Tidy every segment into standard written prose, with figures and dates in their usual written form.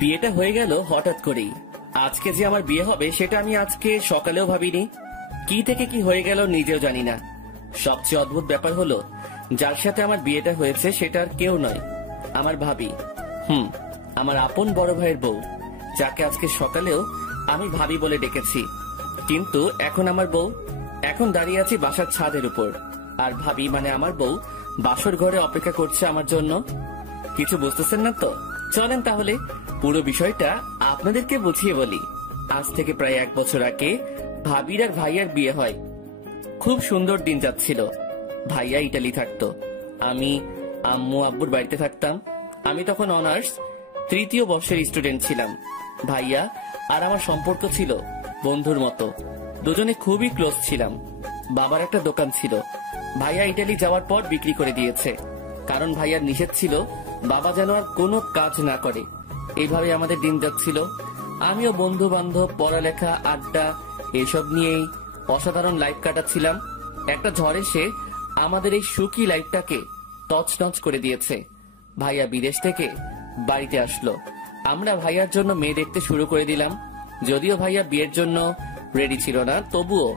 বিয়েটা হয়ে গেল হঠাৎ করেই। আজকে যে আমার বিয়ে হবে সেটা আমি আজকে সকালেও ভাবিনি। কি থেকে কি হয়ে গেল নিজেও জানি না। সবচেয়ে অদ্ভুত ব্যাপার হলো, যার সাথে আমার বিয়েটা হয়েছে সেটা আর কেউ নয়, আমার ভাবি। আমার আপন বড় ভাইয়ের বউ, যাকে আজকে সকালেও আমি ভাবি বলে ডেকেছি। কিন্তু এখন আমার বউ, এখন দাঁড়িয়ে আছি বাসার ছাদের উপর, আর ভাবি মানে আমার বউ বাসর ঘরে অপেক্ষা করছে আমার জন্য। কিছু বুঝতেছেন না তো? চলেন তাহলে পুরো বিষয়টা আপনাদেরকে বুঝিয়ে বলি। আজ থেকে প্রায় 1 বছর আগে ভাবির আর ভাইয়ার বিয়ে হয়। খুব সুন্দর দিন যাচ্ছিল। ভাইয়া ইটালি থাকতো, আমি আম্মু আব্বুর বাড়িতে থাকতাম। আমি তখন অনার্স 3য় বর্ষের স্টুডেন্ট ছিলাম। ভাইয়া আর আমার সম্পর্ক ছিল বন্ধুর মতো, দুজনে খুবই ক্লোজ ছিলাম। বাবার একটা দোকান ছিল, ভাইয়া ইটালি যাওয়ার পর বিক্রি করে দিয়েছে, কারণ ভাইয়ার নিষেধ ছিল বাবা যেন আর কোনো কাজ না করে। এইভাবে আমাদের দিন যাচ্ছিল। আমিও বন্ধু বান্ধব, পড়ালেখা, আড্ডা এসব নিয়েই অসাধারণ লাইফ কাটাচ্ছিলাম। একটা ঝড় এসে আমাদের এই সুখী লাইফটাকে তছনছ করে দিয়েছে। ভাইয়া বিদেশ থেকে বাড়িতে আসলো। আমরা ভাইয়ার জন্য মেয়ে দেখতে শুরু করে দিলাম। যদিও ভাইয়া বিয়ের জন্য রেডি ছিল না, তবুও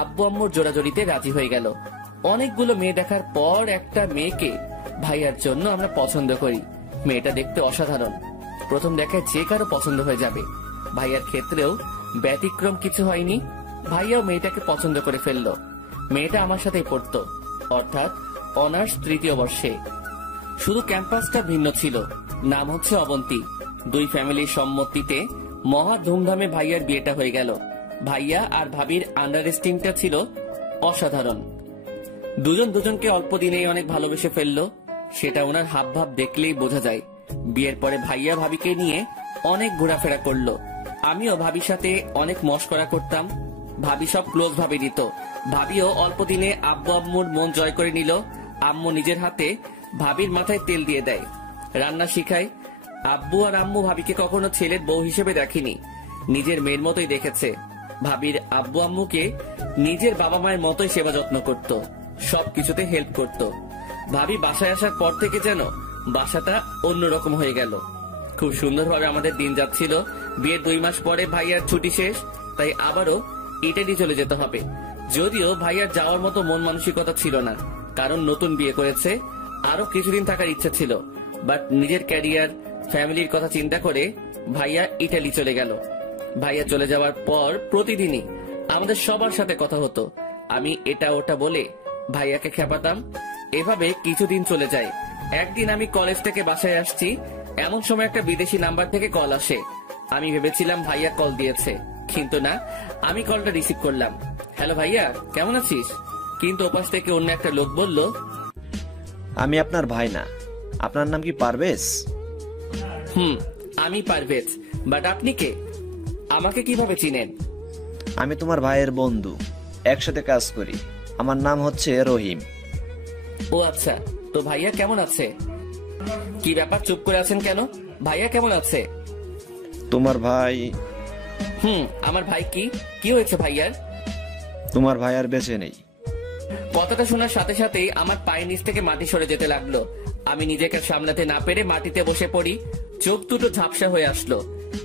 আব্বু আম্মুর জোড়াজড়িতে রাজি হয়ে গেল। অনেকগুলো মেয়ে দেখার পর একটা মেয়েকে ভাইয়ার জন্য আমরা পছন্দ করি। মেয়েটা দেখতে অসাধারণ, প্রথম দেখায় যে কারো পছন্দ হয়ে যাবে। ভাইয়ার ক্ষেত্রেও ব্যতিক্রম কিছু হয়নি। ভাইয়াও মেয়েটাকে পছন্দ করে ফেললো। মেয়েটা আমার সাথেই পড়তো, অর্থাৎ অনার্স 3য় বর্ষে। শুধু ক্যাম্পাসটা ভিন্ন ছিল। নাম হচ্ছে অবন্তী। দুই ফ্যামিলির সম্মতিতে মহা ধুমধামে ভাইয়ার বিয়েটা হয়ে গেল। ভাইয়া আর ভাবির আন্ডারস্ট্যান্ডিংটা ছিল অসাধারণ। দুজন দুজনকে অল্প দিনেই অনেক ভালোবেসে ফেললো, সেটা ওনার হাবভাব দেখলেই বোঝা যায়। বিয়ের পরে ভাইয়া ভাবিকে নিয়ে অনেক ঘোরাফেরা করলো। আমিও ভাবির সাথে অনেক মশকরা করতাম। ভাবি সব ক্লোজ ভাবে দিত। ভাবিও অল্প দিনে আব্বু আম্মুর মন জয় করে নিল। আম্মু নিজের হাতে ভাবির মাথায় তেল দিয়ে দেয়, রান্না শিখায়। আব্বু আর আম্মু ভাবিকে কখনো ছেলের বউ হিসেবে দেখেনি, নিজের মেয়ের মতোই দেখেছে। ভাবির আব্বু আম্মুকে নিজের বাবা মায়ের মতোই সেবা যত্ন করত, সবকিছুতে হেল্প করত। ভাবি বাসায় আসার পর থেকে যেন বাসাটা অন্যরকম হয়ে গেল। খুব সুন্দরভাবে আমাদের দিন যাচ্ছিল। বিয়ের 2 মাস পরে ভাইয়ার ছুটি শেষ, তাই আবারও ইটালি চলে যেতে হবে। যদিও ভাইয়ার যাওয়ার মতো মন মানসিকতা ছিল না, কারণ নতুন বিয়ে করেছে, আরো কিছুদিন থাকার ইচ্ছা ছিল। বাট নিজের ক্যারিয়ার, ফ্যামিলির কথা চিন্তা করে ভাইয়া ইটালি চলে গেল। ভাইয়া চলে যাওয়ার পর প্রতিদিনই আমাদের সবার সাথে কথা হতো। আমি এটা ওটা বলে ভাইয়াকে খেপাতাম। এভাবে কিছুদিন চলে যায়। একদিন আমি কলেজ থেকে বাসায় আসছি, এমন সময় একটা বিদেশি নাম্বার থেকে কল আসে। আমি ভেবেছিলাম ভাইয়া কল দিয়েছে, কিন্তু না। আমি কলটা রিসিভ করলাম। হ্যালো ভাইয়া, কেমন আছিস? কিন্তু ওপাশ থেকে অন্য একটা লোক বলল, আমি আপনার ভাই না। আপনার নাম কি পারভেজ? আমি পারভেজ। বাট আপনি কে? আমাকে কিভাবে চিনেন? আমি তোমার ভাইয়ের বন্ধু, একসাথে কাজ করি। আমার নাম হচ্ছে রহিম। ও আচ্ছা, তো ভাইয়া কেমন আছে? কি ব্যাপার, চুপ করে আছেন কেন? ভাইয়া কেমন আছে? তোমার ভাই? আমার ভাই কি হয়েছে ভাইয়ার? তোমার ভাই আর বেঁচে নেই। কথাটা শোনার সাথে সাথেই আমার পায়ের নিচ থেকে মাটি সরে যেতে লাগলো। আমি নিজেকে সামলাতে না পেরে মাটিতে বসে পড়ি। চোখ দুটো ঝাপসা হয়ে আসলো।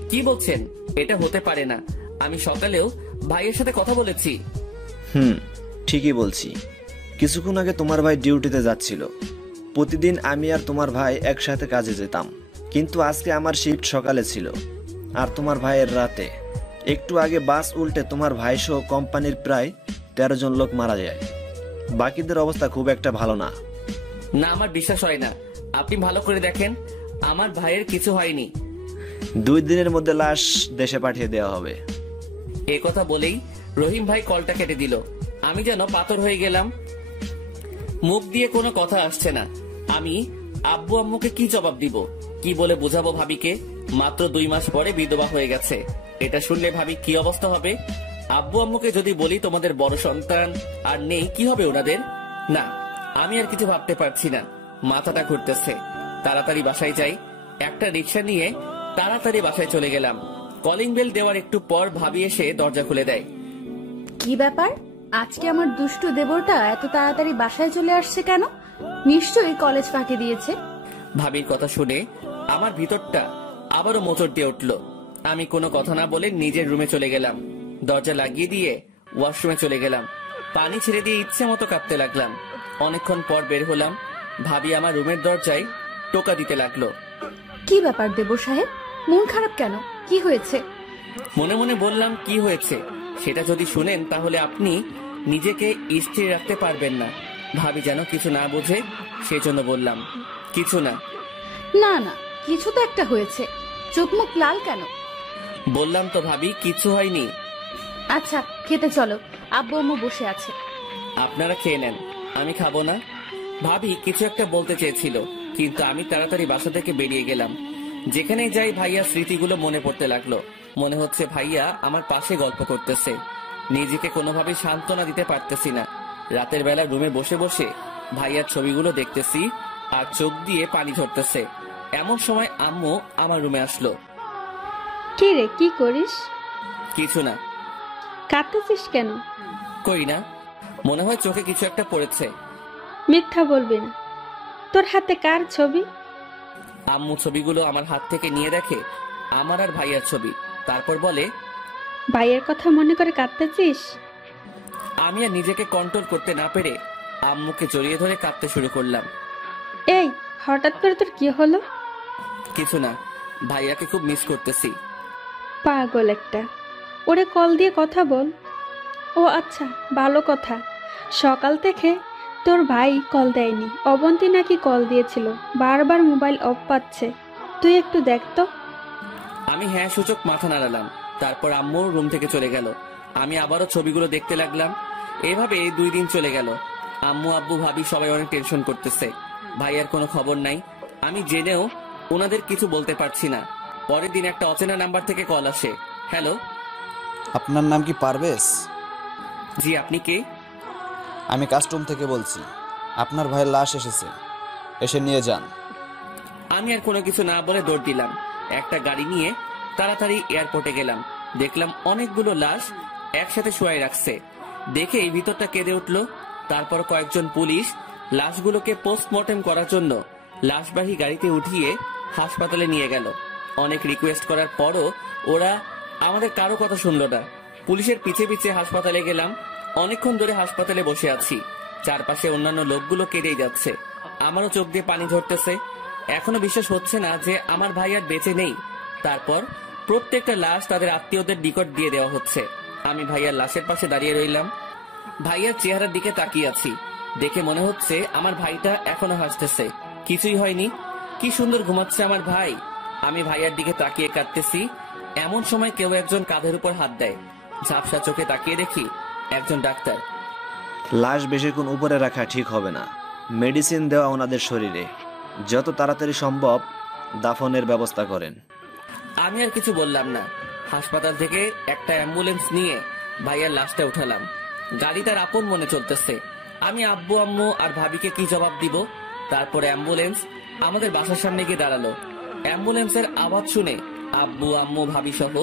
কি বলছেন? এটা হতে পারে না। আমি সকালেও ভাইয়ের সাথে কথা বলেছি। ঠিকই বলছি। কিছুক্ষণ আগে তোমার ভাই ডিউটিতে যাচ্ছিল। প্রতিদিন আমি আর তোমার ভাই একসাথে কাজে যেতাম, কিন্তু আজকে আমার শিফট সকালে ছিল আর তোমার ভাইয়ের রাতে। একটু আগে বাস উল্টে তোমার ভাই সহ কোম্পানির প্রায় 13 জন লোক মারা যায়। বাকিদের অবস্থা খুব একটা ভালো না। না, আমার বিশ্বাস হয় না। আপনি ভালো করে দেখেন, আমার ভাইয়ের কিছু হয়নি। 2 দিনের মধ্যে লাশ দেশে পাঠিয়ে দেওয়া হবে। এ কথা বলেই রহিম ভাই কলটা কেটে দিল। আমি যেন পাথর হয়ে গেলাম। মুখ দিয়ে কোনো কথা আসছে না। আমি আব্বু আম্মুকে কি জবাব দিব? কি বলে বোঝাবো ভাবিকে? মাত্র 2 মাস পরে বিধবা হয়ে গেছে। এটা শুনলে ভাবি কি অবস্থা হবে? আব্বু আম্মুকে যদি বলি তোমাদের বড় সন্তান আর নেই, কি হবে ওনাদের? না, আমি আর কিছু ভাবতে পারছি না। মাথাটা ঘুরতেছে। তাড়াতাড়ি বাসায় যাই। একটা রিক্সা নিয়ে তাড়াতাড়ি বাসায় চলে গেলাম। কলিং বেল দেওয়ার একটু পর ভাবি এসে দরজা খুলে দেয়। কি ব্যাপার, আজকে আমার দুষ্টু দেবরটা এত তাড়াতাড়ি বাসায় চলে আসছে কেন? নিশ্চয়ই কলেজ ফাঁকি দিয়েছে। ভাবির কথা শুনে আমার ভিতরটা আবারও মোচড় দিয়ে উঠলো। আমি কোনো কথা না বলে নিজের রুমে চলে গেলাম। দরজা লাগিয়ে দিয়ে ওয়াশরুমে চলে গেলাম। পানি ছেড়ে দিয়ে ইচ্ছে মতো কাঁপতে লাগলাম। অনেকক্ষণ পর বের হলাম। ভাবি আমার রুমের দরজায় টোকা দিতে লাগলো। কি ব্যাপার দেবর সাহেব, মন খারাপ কেন? কি হয়েছে? মনে মনে বললাম, কি হয়েছে সেটা যদি শুনেন তাহলে আপনি নিজেকে স্থির রাখতে পারবেন না। ভাবি যেন কিছু না বোঝে, সেজন্য বললাম, কিছু না। না না, কিছু তো একটা হয়েছে। চোখ মুখ লাল কেন? বললাম তো ভাবি, কিছু হয়নি। আচ্ছা, খেতে চলো, আব্বু আম্মু বসে আছে। আপনারা খেয়ে নেন, আমি খাবো না। ভাবি কিছু একটা বলতে চেয়েছিল, কিন্তু আমি তাড়াতাড়ি বাসা থেকে বেরিয়ে গেলাম। যেখানেই যাই ভাইয়ার স্মৃতিগুলো মনে পড়তে লাগলো। মনে হচ্ছে ভাইয়া আমার পাশে গল্প করতেছে। নিজেকে কোনোভাবে সান্ত্বনা দিতে পারতেছি না। রাতের বেলা রুমে বসে বসে ভাইয়ার ছবিগুলো দেখতেছি আর চোখ দিয়ে পানি ঝরতেছে। এমন সময় আম্মু আমার রুমে আসলো। কি রে, কি করিস? কিছু না। কাঁদতেছিস কেন? কই না, মনে হয় চোখে কিছু একটা পড়েছে। মিথ্যা বলবি না। তোর হাতে কার ছবি? আম্মু ছবিগুলো আমার হাত থেকে নিয়ে দেখে আমার আর ভাইয়ার ছবি, তারপর বলে, ভাইয়ের কথা মনে করে কাঁদতেছিস? আমি আর নিজেকে কন্ট্রোল করতে না পেরে আম্মুকে জড়িয়ে ধরে কাঁদতে শুরু করলাম। এই, হঠাৎ করে তোর কি হলো? কিছু না, ভাইয়াকে খুব মিস করতেছি। পাগল একটা, ওরে কল দিয়ে কথা বল। ও আচ্ছা, ভালো কথা। সকাল থেকে তোর ভাই কল দেয়নি। অবন্তী নাকি কল দিয়েছিল, বারবার মোবাইল অফ পাচ্ছে। তুই একটু দেখ তো। আমি হ্যাঁ সূচক মাথা নাড়ালাম। তারপর আম্মুর রুম থেকে চলে গেল। আমি আবারও ছবিগুলো দেখতে লাগলাম। এভাবে 2 দিন চলে গেল। আম্মু আব্বু ভাবি সবাই অনেক টেনশন করতেছে। ভাইয়ার কোনো খবর নাই। আমি জেনেও ওনাদের কিছু বলতে পারছি না। পরের দিন একটা অচেনা নাম্বার থেকে কল আসে। হ্যালো। আপনার নাম কি পারভেজ? জি, আপনি কে? আমি কাস্টম থেকে বলছি। আপনার ভাইয়ের লাশ এসেছে, এসে নিয়ে যান। আমি আর কোনো কিছু না বলে দৌড় দিলাম। একটা গাড়ি নিয়ে তাড়াতাড়ি এয়ারপোর্টে গেলাম। দেখলাম অনেকগুলো লাশ একসাথে শুয়াই রাখছে। দেখে এই ভিতরটা কেঁদে উঠলো। তারপর কয়েকজন পুলিশ লাশগুলোকে পোস্টমর্টেম করার জন্য লাশবাহী গাড়িতে উঠিয়ে হাসপাতালে নিয়ে গেল। অনেক রিকোয়েস্ট করার পরও ওরা আমাদের কারো কথা শুনলো না। পুলিশের পিছে পিছে হাসপাতালে গেলাম। অনেকক্ষণ ধরে হাসপাতালে বসে আছি। চারপাশে অন্যান্য লোকগুলো কেঁদেই যাচ্ছে। আমারও চোখ দিয়ে পানি ঝরতেছে। এখনো বিশ্বাস হচ্ছে না যে আমার ভাই আর বেঁচে নেই। তারপর প্রত্যেকটা লাশ তাদের আত্মীয়দের নিকট দিয়ে দেওয়া হচ্ছে। আমি ভাইয়ার লাশের পাশে দাঁড়িয়ে রইলাম। ভাইয়ার চেহারার দিকে তাকিয়ে আছি। দেখে মনে হচ্ছে আমার ভাইটা এখনো হাসতেছে, কিছুই হয়নি। কি সুন্দর ঘুমাচ্ছে আমার ভাই। আমি ভাইয়ার দিকে তাকিয়ে কাঁদতেছি। এমন সময় কেউ একজন কাঁধের উপর হাত দেয়। ঝাপসা চোখে তাকিয়ে দেখি একজন ডাক্তার। লাশ বেশিক্ষণ উপরে রাখা ঠিক হবে না। মেডিসিন দেওয়া ওনাদের শরীরে। যত তাড়াতাড়ি সম্ভব দাফনের ব্যবস্থা করেন। আমি আর কিছু বললাম না। হাসপাতাল থেকে একটা অ্যাম্বুলেন্স নিয়ে ভাইয়ার লাশটা উঠালাম। গাড়ি তার আপন মনে চলতেছে। আমি আব্বু আম্মু আর ভাবিকে কি জবাব দিব? তারপরে অ্যাম্বুলেন্স আমাদের বাসার সামনে গিয়ে দাঁড়ালো। অ্যাম্বুলেন্সের আওয়াজ শুনে আব্বু আম্মু ভাবি সহ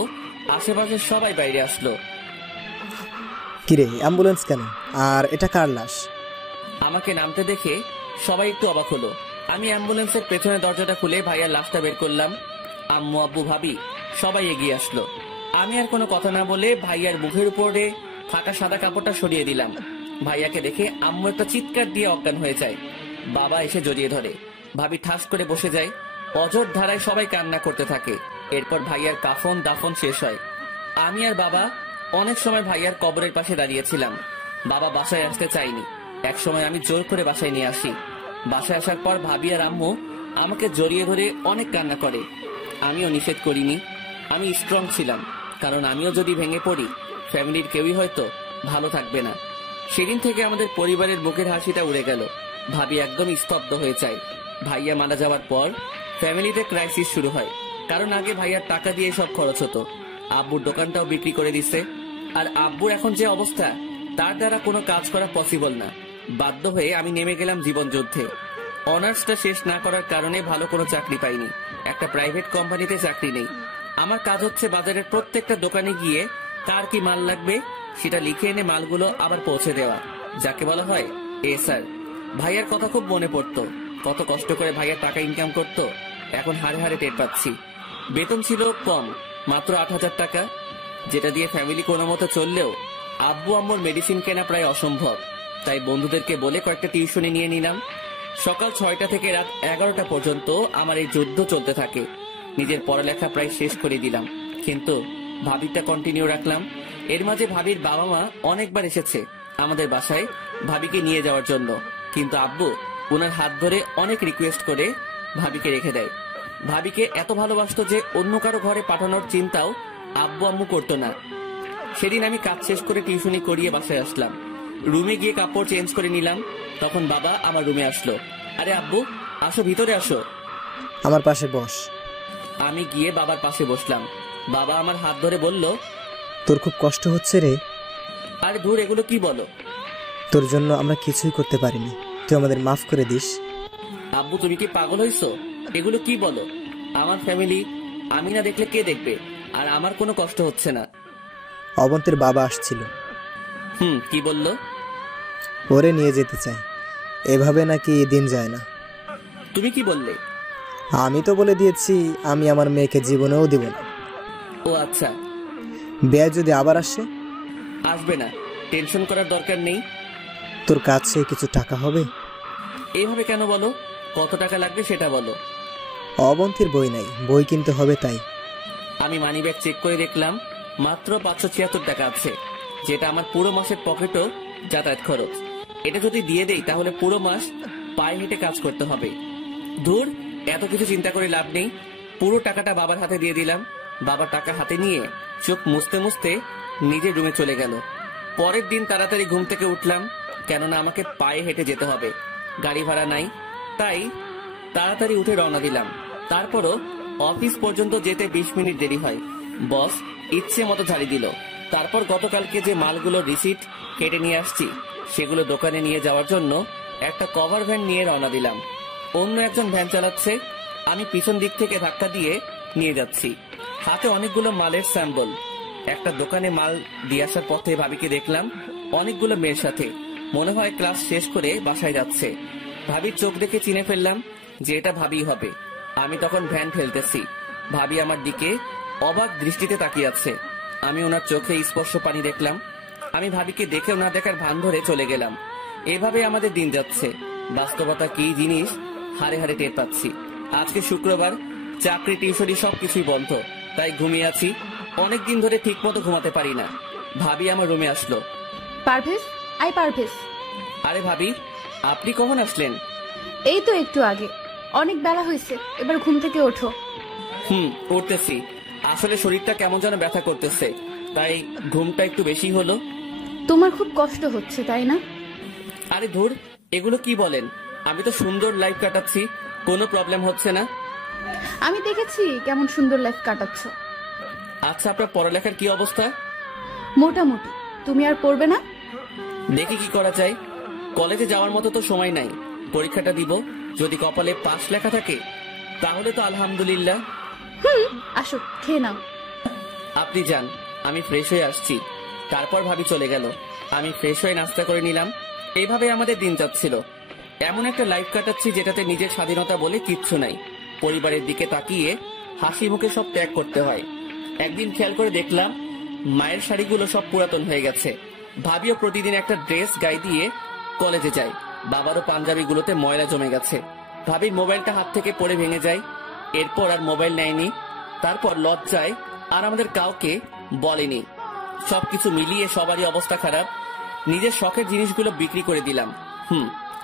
আশেপাশের সবাই বাইরে আসলো। কিরে, অ্যাম্বুলেন্স কেন? আর এটা কার লাশ? আমাকে নামতে দেখে সবাই একটু অবাক হলো। আমি অ্যাম্বুলেন্সের পেছনে দরজাটা খুলে ভাইয়ার লাশটা বের করলাম। আম্মু আব্বু ভাবি সবাই এগিয়ে আসলো। আমি আর কোনো কথা না বলে ভাইয়ার মুখের উপরে ফাঁকা সাদা কাপড়টা সরিয়ে দিলাম। ভাইয়াকে দেখে আম্মু একটা চিৎকার দিয়ে অজ্ঞান হয়ে যায়। বাবা এসে জড়িয়ে ধরে। ভাবি ঠাস করে বসে যায়। অঝোর ধারায় সবাই কান্না করতে থাকে। এরপর ভাইয়ার কাফন দাফন শেষ হয়। আমি আর বাবা অনেক সময় ভাইয়ার কবরের পাশে দাঁড়িয়েছিলাম। বাবা বাসায় আসতে চাইনি। এক সময় আমি জোর করে বাসায় নিয়ে আসি। বাসায় আসার পর ভাবি আর আম্মু আমাকে জড়িয়ে ধরে অনেক কান্না করে। আমিও নিষেধ করিনি। আমি স্ট্রং ছিলাম, কারণ আমিও যদি ভেঙে পড়ি ফ্যামিলির কেউই হয়তো ভালো থাকবে না। সেদিন থেকে আমাদের পরিবারের মুখের হাসিটা উড়ে গেল। ভাবি একদম স্তব্ধ হয়ে যায়। ভাইয়া মারা যাওয়ার পর ফ্যামিলিতে ক্রাইসিস শুরু হয়, কারণ আগে ভাইয়ার টাকা দিয়ে সব খরচ হতো। আব্বুর দোকানটাও বিক্রি করে দিচ্ছে। আর আব্বুর এখন যে অবস্থা, তার দ্বারা কোনো কাজ করা পসিবল না। বাধ্য হয়ে আমি নেমে গেলাম জীবন যুদ্ধে। অনার্সটা শেষ না করার কারণে ভালো কোনো চাকরি পাইনি। একটা প্রাইভেট কোম্পানিতে চাকরি নেই। আমার কাজ হচ্ছে বাজারের প্রত্যেকটা দোকানে গিয়ে কার কি মাল লাগবে সেটা লিখে এনে মালগুলো আবার পৌঁছে দেওয়া, যাকে বলা হয় স্যার। ভাইয়ার কথা খুব মনে পড়তো। কত কষ্ট করে ভাইয়ার টাকা ইনকাম করতো, এখন হারে হারে টের পাচ্ছি। বেতন ছিল কম, মাত্র 8,000 টাকা, যেটা দিয়ে ফ্যামিলি কোনো মতো চললেও আব্বু আম্মুর মেডিসিন কেনা প্রায় অসম্ভব। তাই বন্ধুদেরকে বলে কয়েকটা টিউশনি নিয়ে নিলাম। সকাল 6টা থেকে রাত 11টা পর্যন্ত আমার এই যুদ্ধ চলতে থাকে। নিজের পড়ালেখা প্রায় শেষ করে দিলাম, কিন্তু ভাবিটা কন্টিনিউ রাখলাম। এর মাঝে ভাবির বাবা মা অনেকবার এসেছে আমাদের বাসায় ভাবিকে নিয়ে যাওয়ার জন্য, কিন্তু আব্বু ওনার হাত ধরে অনেক রিকোয়েস্ট করে ভাবিকে রেখে দেয়। ভাবিকে এত ভালোবাসতো যে অন্য কারো ঘরে পাঠানোর চিন্তাও আব্বু আম্মু করতো না। সেদিন আমি কাজ শেষ করে টিউশনি করিয়ে বাসায় আসলাম। রুমে গিয়ে কাপড় চেঞ্জ করে নিলাম, তখন বাবা আমার রুমে আসলো। আরে আব্বু, আসো, ভিতরে আসো। আমার পাশে বস। আমি গিয়ে বাবার পাশে বসলাম। বাবা আমার হাত ধরে বলল, তোর খুব কষ্ট হচ্ছে রে। আরে ধুর, এগুলো কি বলো? তোর জন্য আমরা কিছুই করতে পারিনি, তুই আমাদের মাফ করে দিস। আব্বু, তুমি কি পাগল হইছো? এগুলো কি বলো? আমার ফ্যামিলি আমি না দেখলে কে দেখবে? আর আমার কোনো কষ্ট হচ্ছে না। অবন্তের বাবা আসছিল, কি বললো? ওরে নিয়ে যেতে চায়। এভাবে নাকি দিন যায় না। তুমি কি বললে? আমি তো বলে দিয়েছি আমি আমার মেয়েকে জীবনেও দিব না। ও আচ্ছা। বেয়া যদি আবার আসে? আসবে না, টেনশন করার দরকার নেই। তোর কাছে কিছু টাকা হবে? এইভাবে কেন বলো? কত টাকা লাগবে সেটা বলো। অবন্তীর বই নাই, বই কিনতে হবে তাই। আমি মানিব্যাগ চেক করে দেখলাম মাত্র 576 টাকা আছে, যেটা আমার পুরো মাসের পকেটও যাতায়াত খরচ। এটা যদি দিয়ে দেই তাহলে পুরো মাস পায়ে হেঁটে কাজ করতে হবে। ধুর, এত কিছু চিন্তা করে লাভ নেই। পুরো টাকাটা বাবার হাতে দিয়ে দিলাম। বাবা টাকা হাতে নিয়ে চোখ মুছতে মুছতে নিজের রুমে চলে গেল। পরের দিন তাড়াতাড়ি ঘুম থেকে উঠলাম, কেননা আমাকে পায়ে হেঁটে যেতে হবে, গাড়ি ভাড়া নাই। তাই তাড়াতাড়ি উঠে রওনা দিলাম। তারপরও অফিস পর্যন্ত যেতে 20 মিনিট দেরি হয়। বস ইচ্ছে মতো ঝাড়ি দিল। তারপর গতকালকে যে মালগুলো রিসিট কেটে নিয়ে আসছি সেগুলো দোকানে নিয়ে যাওয়ার জন্য একটা কভার ভ্যান নিয়ে রওনা দিলাম। অন্য একজন ভ্যান চালাচ্ছে, আমি পিছন দিক থেকে ধাক্কা দিয়ে নিয়ে যাচ্ছি, হাতে অনেকগুলো মালের স্যাম্পল। একটা দোকানে মাল দিয়ে আসার পথে ভাবিকে দেখলাম অনেকগুলো মেয়ের সাথে, মনে হয় ক্লাস শেষ করে বাসায় যাচ্ছে। ভাবির চোখ দেখে চিনে ফেললাম যে এটা ভাবি হবে। আমি তখন ভ্যান ঠেলতেছি, ভাবি আমার দিকে অবাক দৃষ্টিতে তাকিয়ে আছে। আমি ওনার চোখে স্পর্শ পানি দেখলাম। আমি ভাবিকে দেখেও না দেখার ভান ধরে চলে গেলাম। এভাবে আমাদের দিন যাচ্ছে। বাস্তবতা কি জিনিস হারে হারে টের পাচ্ছি। আজকে শুক্রবার, চাকরি টিউশনি সবকিছুই বন্ধ, তাই ঘুমিয়ে আছি। অনেকদিন ধরে ঠিক মতো ঘুমাতে পারি না। ভাবি আমার রুমে আসলো। পারভেজ, আই পারভেজ। আরে ভাবি, আপনি কখন আসলেন? এই তো একটু আগে। অনেক বেলা হয়েছে, এবার ঘুম থেকে ওঠো। উঠতেছি। আসলে শরীরটা কেমন যেন ব্যথা করতেছে, তাই ঘুমটা একটু বেশি হলো। তোমার খুব কষ্ট হচ্ছে তাই না? আরে ধুর, এগুলো কি বলেন? আমি তো সুন্দর লাইফ কাটাচ্ছি, কোনো প্রবলেম হচ্ছে না। আমি দেখেছি কেমন সুন্দর লাইফ কাটাচ্ছ। আচ্ছা, আপনার পড়ালেখার কি অবস্থা? মোটামুটি। তুমি আর পড়বে না? দেখি কি করা যায়। কলেজে যাওয়ার মতো তো সময় নাই। পরীক্ষাটা দিব, যদি কপালে পাশ লেখা থাকে তাহলে তো আলহামদুলিল্লাহ। আসো, খেয়ে নাও। আপনি যান, আমি ফ্রেশ হয়ে আসছি। তারপর ভাবি চলে গেল। আমি ফ্রেশ হয়ে নাস্তা করে নিলাম। এইভাবে আমাদের দিন যাচ্ছিল। এমন একটা লাইফ কাটাচ্ছি যেটাতে নিজের স্বাধীনতা বলে কিচ্ছু নাই। পরিবারের দিকে তাকিয়ে হাসি মুখে সব ত্যাগ করতে হয়। একদিন খেয়াল করে দেখলাম মায়ের শাড়িগুলো সব পুরাতন হয়ে গেছে। ভাবিও প্রতিদিন একটা ড্রেস গায়ে দিয়ে কলেজে যায়। বাবারও পাঞ্জাবিগুলোতে ময়লা জমে গেছে। ভাবির মোবাইলটা হাত থেকে পড়ে ভেঙে যায়। এরপর আর মোবাইল নেয়নি। তারপর লজ্জায় আর আমাদের কাউকে বলেনি। সবকিছু মিলিয়ে সবারই অবস্থা খারাপ। নিজের শখের জিনিসগুলো বিক্রি করে দিলাম।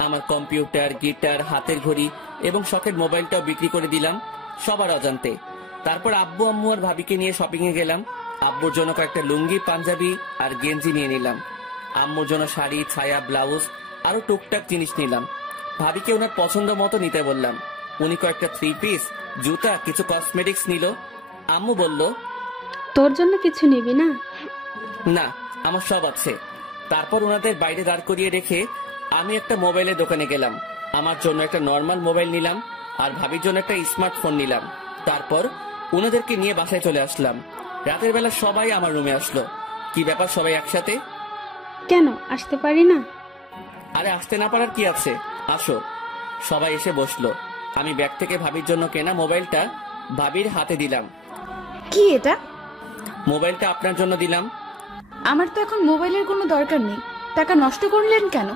আমার কম্পিউটার, গিটার, হাতের ঘড়ি এবং শখের মোবাইলটাও বিক্রি করে দিলাম সবার অজান্তে। তারপর আব্বু আম্মু আর ভাবিকে নিয়ে শপিং এ গেলাম। আব্বুর জন্য কয়েকটা লুঙ্গি, পাঞ্জাবি আর গেঞ্জি নিয়ে নিলাম। আম্মুর জন্য শাড়ি, ছায়া, ব্লাউজ আরো টুকটাক জিনিস নিলাম। ভাবিকে ওনার পছন্দ মতো নিতে বললাম। উনি কয়েকটা 3 পিস, জুতা, কিছু কসমেটিক্স নিল। আম্মু বলল, তোর জন্য কিছু নিবি না? না, আমার সব আছে। তারপর ওনাদের বাইরে দাঁড় করিয়ে রেখে আমি একটা মোবাইলের দোকানে গেলাম। আমার জন্য একটা নর্মাল মোবাইল নিলাম আর ভাবির জন্য একটা স্মার্টফোন নিলাম। তারপর ওনাদেরকে নিয়ে বাসায় চলে আসলাম। রাতের বেলা সবাই আমার রুমে আসলো। কি ব্যাপার, সবাই একসাথে? কেন আসতে পারি না? আরে আসতে না পারার কি আছে, আসো। সবাই এসে বসলো। আমি ব্যাগ থেকে ভাবির জন্য কেনা মোবাইলটা ভাবির হাতে দিলাম। কি এটা? মোবাইলটা আপনার জন্য দিলাম। আমার তো এখন মোবাইলের কোনো দরকার নেই। টাকা নষ্ট করলেন কেন?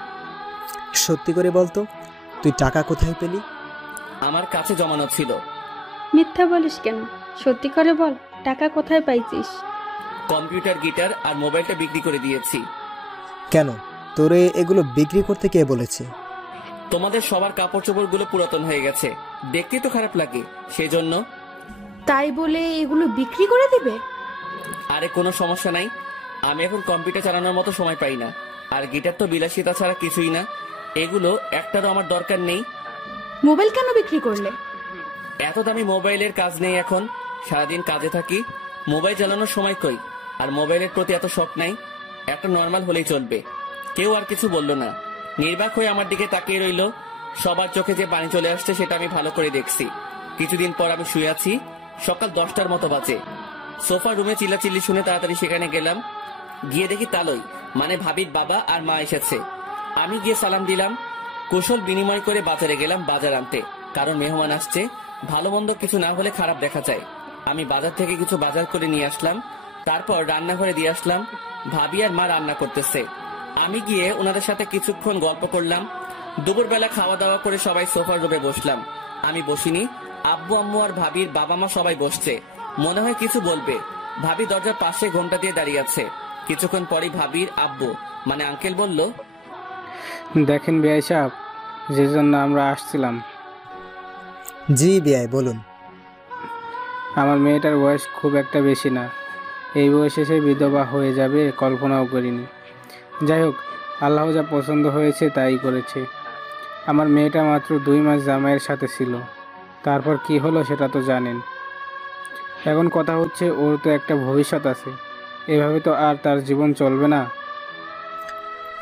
সত্যি করে বলতো, তুই টাকা কোথায় পেলি? আমার কাছে জমানো ছিল। মিথ্যা বলিস কেন? সত্যি করে বল, টাকা কোথায় পাইছিস? কম্পিউটার, গিটার আর মোবাইলটা বিক্রি করে দিয়েছি। কেন, তোরে এগুলো বিক্রি করতে কে বলেছে? তোমাদের সবার কাপড় চোপড়গুলো পুরাতন হয়ে গেছে, দেখতে তো খারাপ লাগে, সেজন্য। তাই বলে এগুলো বিক্রি করে দিবে? আরে কোনো সমস্যা নাই, আমি এখন কম্পিউটার চালানোর মতো সময় পাই না। আর গিটার তো বিলাসিতা ছাড়া কিছুই না, এগুলো একটারও আমার দরকার নেই। মোবাইল কেন বিক্রি করলে? এত দামি মোবাইলের কাজ নেই এখন, সারাদিন কাজে থাকি, মোবাইল চালানোর সময় কই। আর মোবাইলের প্রতি এত শখ নাই, একটা নর্মাল হলেই চলবে। কেউ আর কিছু বলল না, নির্বাক হয়ে আমার দিকে তাকিয়ে রইল। সবার চোখে যে পানি চলে আসছে সেটা আমি ভালো করে দেখছি। কিছুদিন পর আমি শুয়ে আছি, সকাল 10টার মতো বাজে। সোফা রুমে চিল্লাচিল্লি শুনে তাড়াতাড়ি সেখানে গেলাম। গিয়ে দেখি তালই, মানে ভাবির বাবা আর মা এসেছে। আমি গিয়ে সালাম দিলাম, কুশল বিনিময় করে বাজারে গেলাম বাজার আনতে, কারণ মেহমান আসছে, ভালো মন্দ কিছু না হলে খারাপ দেখা যায়। আমি বাজার থেকে কিছু বাজার করে নিয়ে আসলাম, তারপর রান্নাঘরে দিয়ে আসলাম। ভাবি আর মা রান্না করতেছে, আমি গিয়ে ওনাদের সাথে কিছুক্ষণ গল্প করলাম। দুপুরবেলা খাওয়া দাওয়া করে সবাই সোফার রুমে বসলাম। আমি বসিনি, আব্বু আম্মু আর ভাবির বাবা মা সবাই বসছে, মনে হয় কিছু বলবে। ভাবি দরজার পাশে ঘোমটা দিয়ে দাঁড়িয়ে আছে। কিছুক্ষণ পরই ভাবির আব্বু মানে আঙ্কেল বলল, দেখেন বিআই সাহেব, যে জন্য আমরা আসছিলাম, জি বিআই বলুন। আমার মেয়েটার বয়স খুব একটা বেশি না, এই বয়সে সে বিধবা হয়ে যাবে কল্পনাও করিনি। যাই হোক, আল্লাহ যা পছন্দ হয়েছে তাই করেছে। আমার মেয়েটা মাত্র 2 মাস জামাইয়ের সাথে ছিল, তারপর কি হলো সেটা তো জানেন। এখন কথা হচ্ছে, ওর তো একটা ভবিষ্যৎ আছে, এভাবে তো আর তার জীবন চলবে না।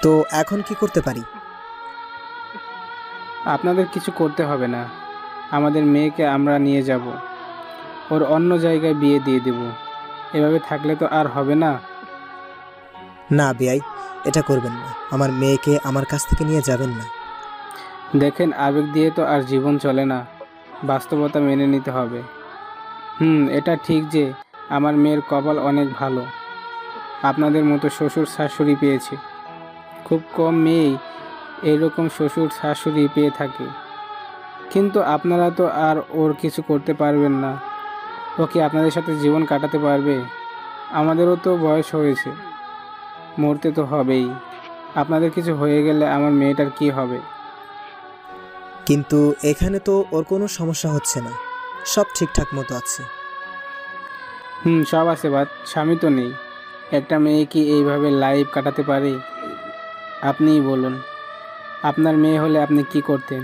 তো এখন কি করতে পারি? আপনাদের কিছু করতে হবে না, আমাদের মেয়েকে আমরা নিয়ে যাব, ওর অন্য জায়গায় বিয়ে দিয়ে দেব। এভাবে থাকলে তো আর হবে না। না বিআই, এটা করবেন না। আমার মেয়েকে আমার কাছ থেকে নিয়ে যাবেন না। দেখেন, আবেগ দিয়ে তো আর জীবন চলে না, বাস্তবতা মেনে নিতে হবে। এটা ঠিক যে আমার মেয়ের কপাল অনেক ভালো, আপনাদের মতো শ্বশুর শাশুড়ি পেয়েছে। খুব কম মেয়েই এরকম শ্বশুর শাশুড়ি পেয়ে থাকে। কিন্তু আপনারা তো আর ওর কিছু করতে পারবেন না। ও কি আপনাদের সাথে জীবন কাটাতে পারবে? আমাদেরও তো বয়স হয়েছে, মরতে তো হবেই। আপনাদের কিছু হয়ে গেলে আমার মেয়েটার কি হবে? কিন্তু এখানে তো ওর কোনো সমস্যা হচ্ছে না, সব ঠিকঠাক মতো আছে। সব আছে, বাট স্বামী তো নেই। একটা মেয়ে কি এইভাবে লাইফ কাটাতে পারে? আপনিই বলুন, আপনার মেয়ে হলে আপনি কি করতেন?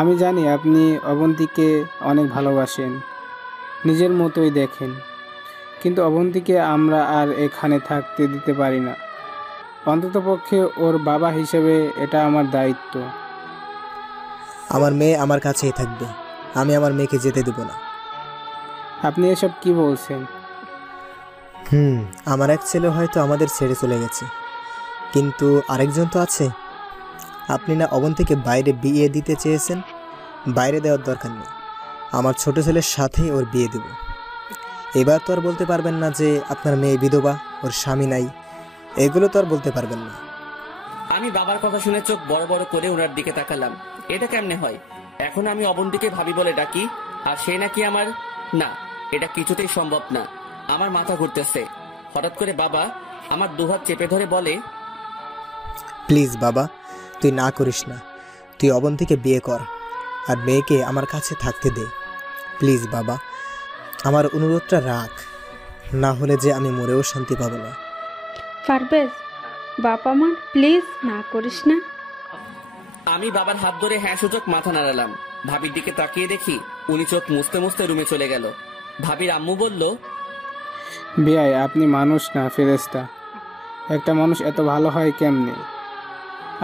আমি জানি আপনি অবন্তীকে অনেক ভালোবাসেন, নিজের মতোই দেখেন, কিন্তু অবন্তীকে আমরা আর এখানে থাকতে দিতে পারি না। অন্ততপক্ষে ওর বাবা হিসেবে এটা আমার দায়িত্ব। আমার মেয়ে আমার কাছেই থাকবে, আমি আমার মেয়েকে যেতে দেব না। আপনি এসব কি বলছেন? আমার এক ছেলে হয়তো আমাদের ছেড়ে চলে গেছে, কিন্তু আরেকজন তো আছে। আপনি না অবন্তীকে বাইরে বিয়ে দিতে চেয়েছেন? বাইরে দেওয়ার দরকার নেই, আমার ছোট ছেলের সাথেই ওর বিয়ে দেব। এবার তো আর বলতে পারবেন না যে আপনার মেয়ে বিধবা, ওর স্বামী নাই, এগুলো তো আর বলতে পারবেন না। আমি বাবার কথা শুনে চোখ বড় বড় করে ওনার দিকে তাকালাম। এটা কেমনে হয়? এখন আমি অবন্তীকে ভাবি বলে ডাকি, আর সে নাকি আমার? না, এটা কিছুতেই সম্ভব না। আমার মাথা ঘুরতেছে। হঠাৎ করে বাবা আমার দুহাত চেপে ধরে বলে, প্লিজ বাবা, তুই না করিস না, তুই অবন্তীকে বিয়ে কর আর মেয়েকে আমার কাছে থাকতে দে। প্লিজ বাবা, আমার অনুরোধটা রাখ, না হলে যে আমি মরেও শান্তি পাবো না। পারবেজ, বাবা মা প্লিজ না করিস না। আমি বাবার হাত ধরে হ্যাঁ সূচক মাথা নাড়ালাম। ভাবির দিকে তাকিয়ে দেখি উনি চোখ মুছতে মুছতে রুমে চলে গেল। ভাবির আম্মু বলল, বিআই, আপনি মানুষ না ফেরেশতা। একটা মানুষ এত ভালো হয় কেমনে?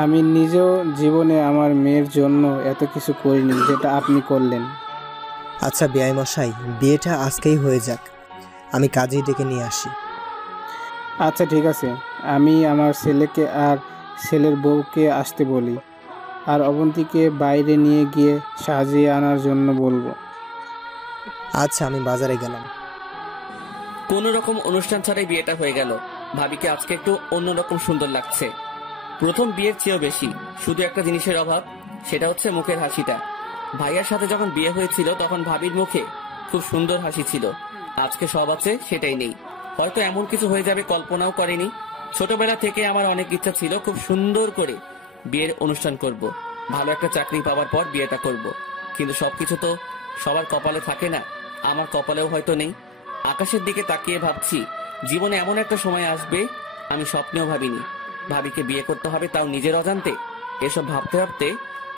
আমি নিজেও জীবনে আমার মেয়ের জন্য এত কিছু করিনি যেটা আপনি করলেন। আচ্ছা বিআই মশাই, বিয়েটা আজকেই হয়ে যাক, আমি কাজেই ডেকে নিয়ে আসি। আচ্ছা ঠিক আছে, আমি আমার ছেলেকে আর ছেলের বউকে আসতে বলি, আর অবন্তীকে বাইরে নিয়ে গিয়ে সাজিয়ে আনার জন্য বলবো। আচ্ছা, আমি বাজারে গেলাম। কোনো রকম অনুষ্ঠান ছাড়াই বিয়েটা হয়ে গেল। ভাবিকে আজকে একটু অন্যরকম সুন্দর লাগছে। প্রথম বিয়ের চেয়েও বেশি। শুধু একটা জিনিসের অভাব, সেটা হচ্ছে মুখের হাসিটা। ভাইয়ার সাথে যখন বিয়ে হয়েছিল তখন ভাবির মুখে খুব সুন্দর হাসি ছিল। আজকে সব আছে, সেটাই নেই। হয়তো এমন কিছু হয়ে যাবে কল্পনাও করেনি। ছোটবেলা থেকে আমার অনেক ইচ্ছা ছিল খুব সুন্দর করে বিয়ের অনুষ্ঠান করব, ভালো একটা চাকরি পাওয়ার পর বিয়েটা করব। কিন্তু সবকিছু তো সবার কপালে থাকে না, আমার কপালেও হয়তো নেই। আকাশের দিকে তাকিয়ে ভাবছি জীবনে এমন একটা সময় আসবে আমি স্বপ্নেও ভাবিনি। ভাবিকে বিয়ে করতে হবে, তাও নিজের অজান্তে। এসব ভাবতে ভাবতে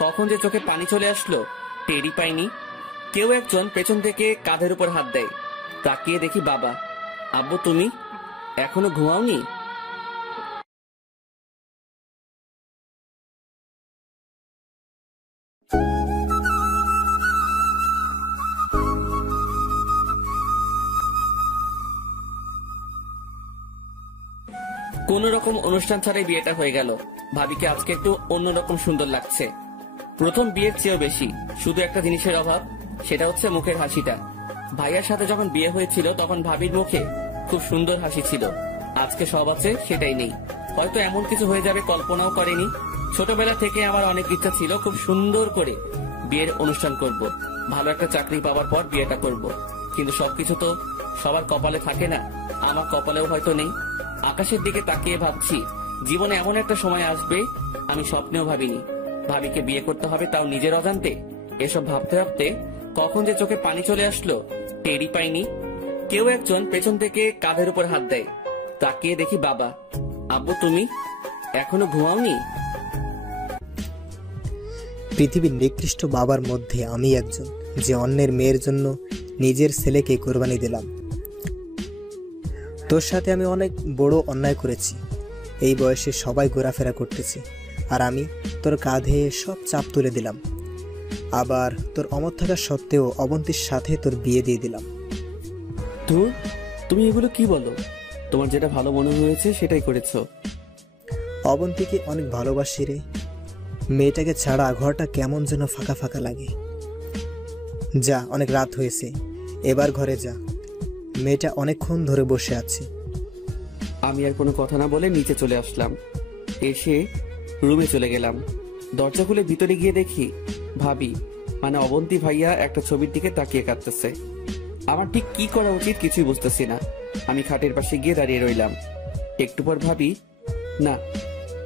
কখন যে চোখে পানি চলে আসলো টেরই পাইনি। কেউ একজন পেছন থেকে কাঁধের উপর হাত দেয়। তাকিয়ে দেখি বাবা। আব্বু তুমি এখনো ঘুমাওনি? কোন রকম অনুষ্ঠান ছাড়াই বিয়েটা হয়ে গেল। ভাবিকে আজকে একটু অন্যরকম সুন্দর লাগছে। প্রথম বিয়ের চেয়েও বেশি। শুধু একটা জিনিসের অভাব, সেটা হচ্ছে মুখের হাসিটা। ভাইয়ার সাথে যখন বিয়ে হয়েছিল তখন ভাবির মুখে খুব সুন্দর হাসি ছিল। আজকে সব আছে, সেটাই নেই। হয়তো এমন কিছু হয়ে যাবে কল্পনাও করেনি। ছোটবেলা থেকে আমার অনেক ইচ্ছা ছিল খুব সুন্দর করে বিয়ের অনুষ্ঠান করব, ভালো একটা চাকরি পাওয়ার পর বিয়েটা করব। কিন্তু সবকিছু তো সবার কপালে থাকে না, আমার কপালেও হয়তো নেই। আকাশের দিকে তাকিয়ে ভাবছি জীবনে এমন একটা সময় আসবে আমি স্বপ্নেও ভাবিনি। ভাবিকে বিয়ে করতে হবে, তাও নিজের অজান্তে। এসব ভাবতে ভাবতে কখন যে চোখে পানি চলে আসলো টেরই পাইনি। কেউ একজন পেছন থেকে কাঁধের উপর হাত দেয়। তাকিয়ে দেখি বাবা। আব্বু তুমি এখনো ঘুমাওনি? পৃথিবীর নিকৃষ্ট বাবার মধ্যে আমি একজন, যে অন্যের মেয়ের জন্য নিজের ছেলেকে কোরবানি দিলাম। তোর সাথে আমি অনেক বড় অন্যায় করেছি। এই বয়সে সবাই ঘোরাফেরা করতেছে, আর আমি তোর কাঁধে সব চাপ তুলে দিলাম। আবার তোর অমত থাকা সত্ত্বেও অবন্তীর সাথে তোর বিয়ে দিয়ে দিলাম। ধুর, তুমি এগুলো কি বলো? তোমার যেটা ভালো মনে হয়েছে সেটাই করেছো। অবন্তীকে অনেক ভালোবাসি রে। মেয়েটাকে ছাড়া ঘরটা কেমন যেন ফাঁকা ফাঁকা লাগে। যা, অনেক রাত হয়েছে, এবার ঘরে যা। মেয়েটা অনেকক্ষণ ধরে বসে আছে। আমি আর কোনো কথা না বলে নিচে চলে আসলাম। এসে রুমে চলে গেলাম। দরজা খুলে ভিতরে গিয়ে দেখি ভাবি মানে অবন্তী ভাইয়া একটা ছবির দিকে তাকিয়ে কাঁদতেছে। আমার ঠিক কি করা উচিত কিছুই বুঝতেছি না। আমি খাটের পাশে গিয়ে দাঁড়িয়ে রইলাম। একটু পর ভাবি, না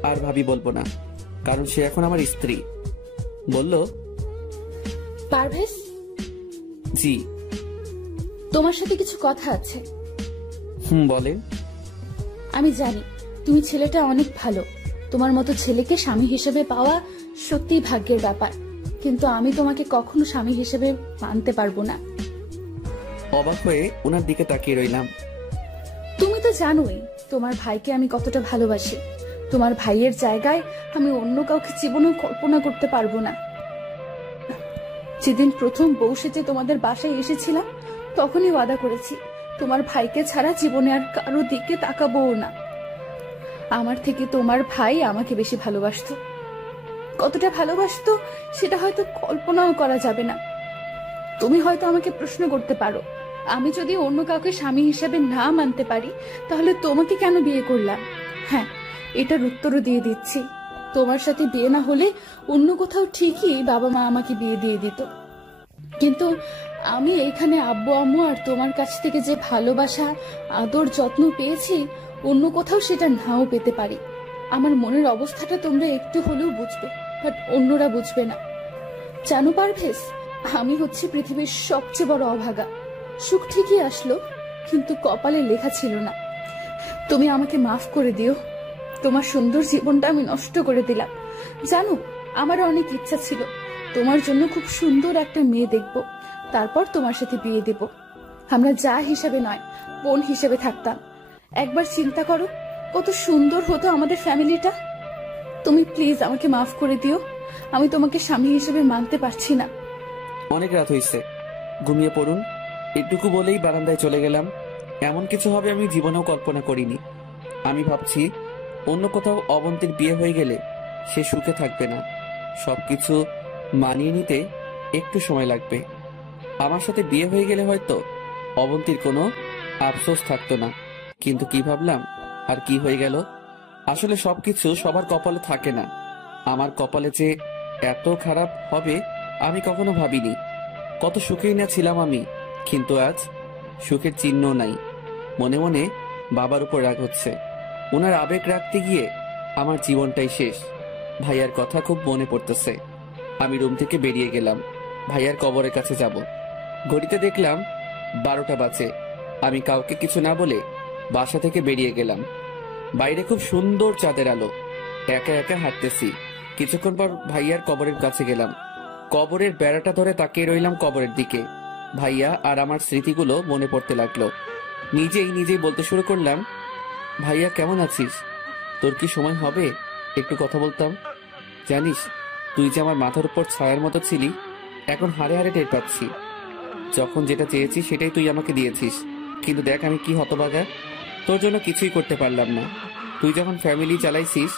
আর ভাবি বলবো না, কারণ সে এখন আমার স্ত্রী। বলল, পারভেজ, জি। তোমার সাথে কিছু কথা আছে। বলেন। আমি জানি তুমি ছেলেটা অনেক ভালো। তোমার মতো ছেলেকে স্বামী হিসেবে পাওয়া সত্যিই ভাগ্যের ব্যাপার, কিন্তু আমি তোমাকে কখনো স্বামী হিসেবে মানতে পারবো না। অবাক হয়ে ওনার দিকে তাকিয়ে রইলাম। তুমি তো জানোই তোমার ভাইকে আমি কতটা ভালোবাসি। তোমার ভাইয়ের জায়গায় আমি অন্য কাউকে জীবনেও কল্পনা করতে পারবো না। যেদিন প্রথম বউ সেজে তোমাদের বাসায় এসেছিলাম তখনই ওয়াদা করেছি তোমার ভাইকে ছাড়া জীবনে আর কারো দিকে তাকাবো না। আমার থেকে তোমার ভাই আমাকে বেশি ভালোবাসতো। কতটা ভালোবাসতো সেটা হয়তো কল্পনাও করা যাবে না। তুমি হয়তো আমাকে প্রশ্ন করতে পারো, আমি যদি অন্য কাউকে স্বামী হিসেবে না মানতে পারি তাহলে তোমাকে কেন বিয়ে করলাম? হ্যাঁ, এটার উত্তরও দিয়ে দিচ্ছি। তোমার সাথে বিয়ে না হলে অন্য কোথাও ঠিকই বাবা মা আমাকে বিয়ে দিয়ে দিত, কিন্তু আমি এখানে আব্বু আম্মু আর তোমার কাছ থেকে যে ভালোবাসা আদর যত্ন পেয়েছি অন্য কোথাও সেটা নাও পেতে পারি। আমার মনের অবস্থাটা তোমরা একটু হলেও বুঝবে, বাট অন্যরা বুঝবে না। জানো পারভেজ, আমি হচ্ছে পৃথিবীর সবচেয়ে বড় অভাগা। সুখ ঠিকই আসলো, কিন্তু কপালে লেখা ছিল না। তুমি আমাকে মাফ করে দিও। তোমার সুন্দর জীবনটা আমি নষ্ট করে দিলাম। জানো, আমারও অনেক ইচ্ছা ছিল তোমার জন্য খুব সুন্দর একটা মেয়ে দেখব, তারপর তোমার সাথে বিয়ে দেব। আমরা যা হিসেবে নয় বোন হিসেবে থাকতাম। একবার চিন্তা করো কত সুন্দর হতো আমাদের ফ্যামিলিটা। তুমি প্লিজ আমাকে মাফ করে দিও। আমি তোমাকে স্বামী হিসেবে মানতে পারছি না। অনেক রাত হয়েছে, ঘুমিয়ে পড়ুন। এটুকু বলেই বারান্দায় চলে গেলাম। এমন কিছু হবে আমি জীবনেও কল্পনা করিনি। আমি ভাবছি অন্য কোথাও অবন্তীর বিয়ে হয়ে গেলে সে সুখে থাকবে না। সবকিছু মানিয়ে নিতে একটু সময় লাগবে। আমার সাথে বিয়ে হয়ে গেলে হয়তো অবন্তীর কোনো আফসোস থাকতো না, কিন্তু কি ভাবলাম আর কি হয়ে গেল। আসলে সবকিছু সবার কপালে থাকে না। আমার কপালে যে এত খারাপ হবে আমি কখনো ভাবিনি। কত সুখেই না ছিলাম আমি, কিন্তু আজ সুখের চিহ্ন নাই। মনে মনে বাবার উপর রাগ হচ্ছে। ওনার আবেগ রাখতে গিয়ে আমার জীবনটাই শেষ। ভাইয়ার কথা খুব মনে পড়তেছে। আমি রুম থেকে বেরিয়ে গেলাম, ভাইয়ার কবরের কাছে যাব। ঘড়িতে দেখলাম 12টা বাজে। আমি কাউকে কিছু না বলে বাসা থেকে বেরিয়ে গেলাম। বাইরে খুব সুন্দর চাঁদের আলো। একা একা হাঁটতেছি। কিছুক্ষণ পর ভাইয়ার কবরের কাছে গেলাম। কবরের বেড়াটা ধরে তাকিয়ে রইলাম কবরের দিকে। ভাইয়া আর আমার স্মৃতিগুলো মনে পড়তে লাগলো। নিজেই বলতে শুরু করলাম, ভাইয়া কেমন আছিস? তোর কি সময় হবে একটু কথা বলতাম? জানিস, তুই যে আমার মাথার উপর ছায়ার মতো ছিলি, এখন হাড়ে হাড়ে টের পাচ্ছি। যখন যেটা চেয়েছি সেটাই তুই আমাকে দিয়েছিস, কিন্তু দেখ আমি কি হতভাগা। তোর জন্য কিছুই করতে পারলাম না। তুই যখন ফ্যামিলি চালাইছিস,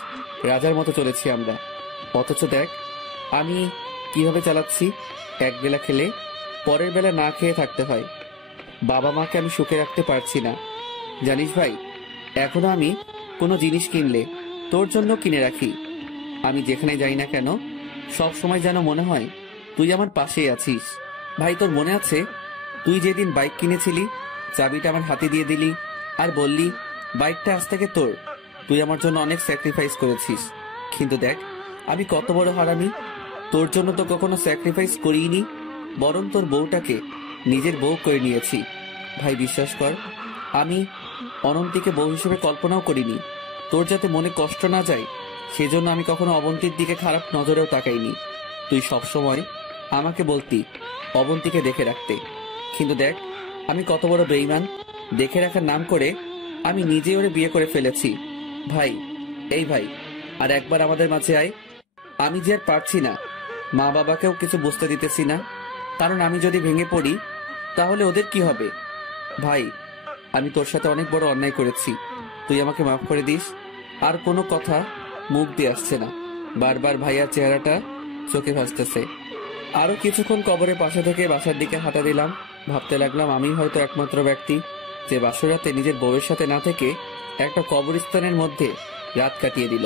রাজার মতো চলেছি আমরা, অথচ দেখ আমি কিভাবে চালাচ্ছি। এক বেলা খেলে পরের বেলা না খেয়ে থাকতে হয়। বাবা মাকে আমি সুখে রাখতে পারছি না। জানিস ভাই, এখনো আমি কোনো জিনিস কিনলে তোর জন্য কিনে রাখি। আমি যেখানে যাই না কেন সব সময় যেন মনে হয় তুই আমার পাশেই আছিস। ভাই, তোর মনে আছে তুই যেদিন বাইক কিনেছিলি, চাবিটা আমার হাতে দিয়ে দিলি আর বললি বাইকটা আজ থেকে তোর। তুই আমার জন্য অনেক স্যাক্রিফাইস করেছিস, কিন্তু দেখ আমি কত বড় হারামি। তোর জন্য তো কখনো স্যাক্রিফাইস করিনি, বরং তোর বউটাকে নিজের বউ করে নিয়েছি। ভাই বিশ্বাস কর, আমি অনন্তীকে বউ হিসেবে কল্পনাও করিনি। তোর যাতে মনে কষ্ট না যায় সেজন্য আমি কখনো অবন্তীর দিকে খারাপ নজরেও তাকাইনি। তুই সবসময় আমাকে বলতি অবন্তীকে দেখে রাখতে, কিন্তু দেখ আমি কত বড় বেঈমান। দেখে রাখার নাম করে আমি নিজে ওরে বিয়ে করে ফেলেছি। ভাই, এই ভাই, আর একবার আমাদের মাঝে আয়। আমি যে আর পারছি না, মা বাবাকেও কিছু বুঝতে দিতেছি না, কারণ আমি যদি ভেঙে পড়ি তাহলে ওদের কি হবে। ভাই, আমি তোর সাথে অনেক বড় অন্যায় করেছি, তুই আমাকে মাফ করে দিস। আর কোনো কথা মুখ দিয়ে আসছে না, বারবার ভাইয়ার চেহারাটা চোখে ভাসতেছে। আরো কিছুক্ষণ কবরের পাশে থেকে বাসার দিকে হাঁটা দিলাম। ভাবতে লাগলাম আমি হয়তো একমাত্র ব্যক্তি যে বাসরাতে নিজের বউয়ের সাথে না থেকে একটা কবরস্থানের মধ্যে রাত কাটিয়ে দিল।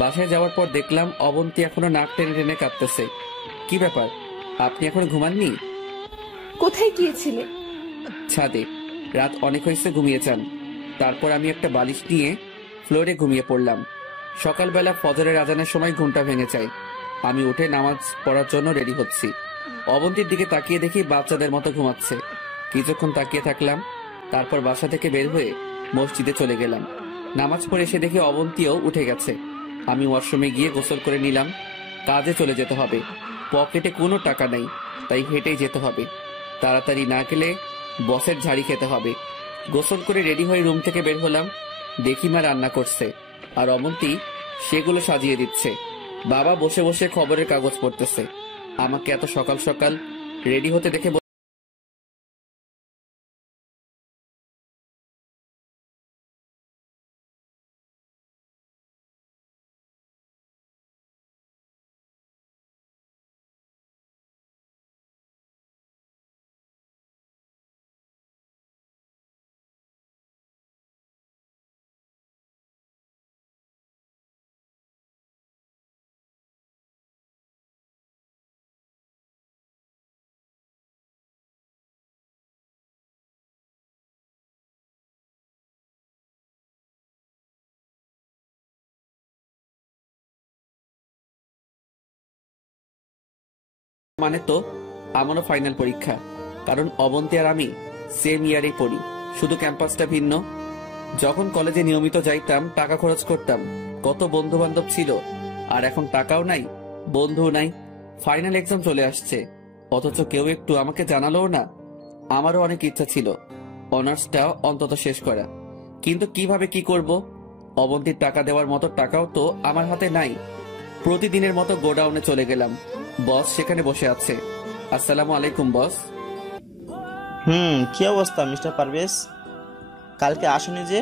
বাসায় যাওয়ার পর দেখলাম অবন্তী এখনো নাক টেনে টেনে কাঁদতেছে। কি ব্যাপার, আপনি এখনো ঘুমাননি? কোথায় গিয়েছিলে? ছাদে। রাত অনেক হয়েছে, ঘুমিয়ে যান। তারপর আমি একটা বালিশ নিয়ে ফ্লোরে ঘুমিয়ে পড়লাম। সকালবেলা ফজরের আজানের সময় ঘুমটা ভেঙে যায়। আমি উঠে নামাজ পড়ার জন্য রেডি হচ্ছি। অবন্তীর দিকে তাকিয়ে দেখি বাচ্চাদের মতো ঘুমাচ্ছে। কিছুক্ষণ তাকিয়ে থাকলাম, তারপর বাসা থেকে বের হয়ে মসজিদে চলে গেলাম। নামাজ পড়ে এসে দেখি অবন্তীও উঠে গেছে। আমি ওয়াশরুমে গিয়ে গোসল করে নিলাম। কাজে চলে যেতে হবে, পকেটে কোনো টাকা নেই, তাই হেঁটেই যেতে হবে। তাড়াতাড়ি না গেলে বসের ঝাড়ি খেতে হবে। গোসল করে রেডি হয়ে রুম থেকে বের হলাম। দেখি মা রান্না করছে আর অবন্তী সেগুলো সাজিয়ে দিচ্ছে। বাবা বসে বসে খবরের কাগজ পড়তেছে। আমাকে এত সকাল সকাল রেডি হতে দেখে মানে তো আমারও ফাইনাল পরীক্ষা, কারণ অবন্তী আর আমি সেম ইয়ারেই পড়ি, শুধু ক্যাম্পাসটা ভিন্ন। যখন কলেজে নিয়মিত যাইতাম, টাকা খরচ করতাম, কত বন্ধু বান্ধব ছিল, আর এখন টাকাও নাই, বন্ধুও নাই। ফাইনাল এক্সাম চলে আসছে, অথচ কেউ একটু আমাকে জানালোও না। আমারও অনেক ইচ্ছা ছিল অনার্সটা অন্তত শেষ করা, কিন্তু কিভাবে কি করব? অবন্তীর টাকা দেওয়ার মতো টাকাও তো আমার হাতে নাই। প্রতিদিনের মতো গোডাউনে চলে গেলাম। বস সেখানে বসে আছে। আসসালামু আলাইকুম বস। কি অবস্থা মিস্টার পারভেজ? কালকে আসনি যে?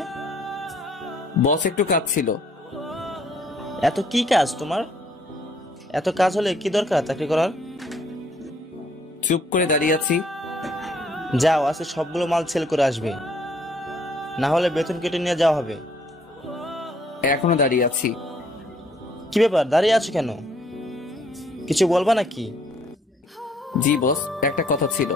বস একটু কাজ ছিল। এত কি কাজ তোমার? এত কাজ হলে কি দরকার চাকরি করার? চুপ করে দাঁড়িয়ে আছি। যাও, আজকে সবগুলো মাল সেল করে আসবে, না হলে বেতন কেটে নিয়ে যাওয়া হবে। এখনো দাঁড়িয়ে আছি। কি ব্যাপার, দাঁড়িয়ে আছো কেন? কিছু বলবা নাকি? জি বস, একটা কথা ছিল।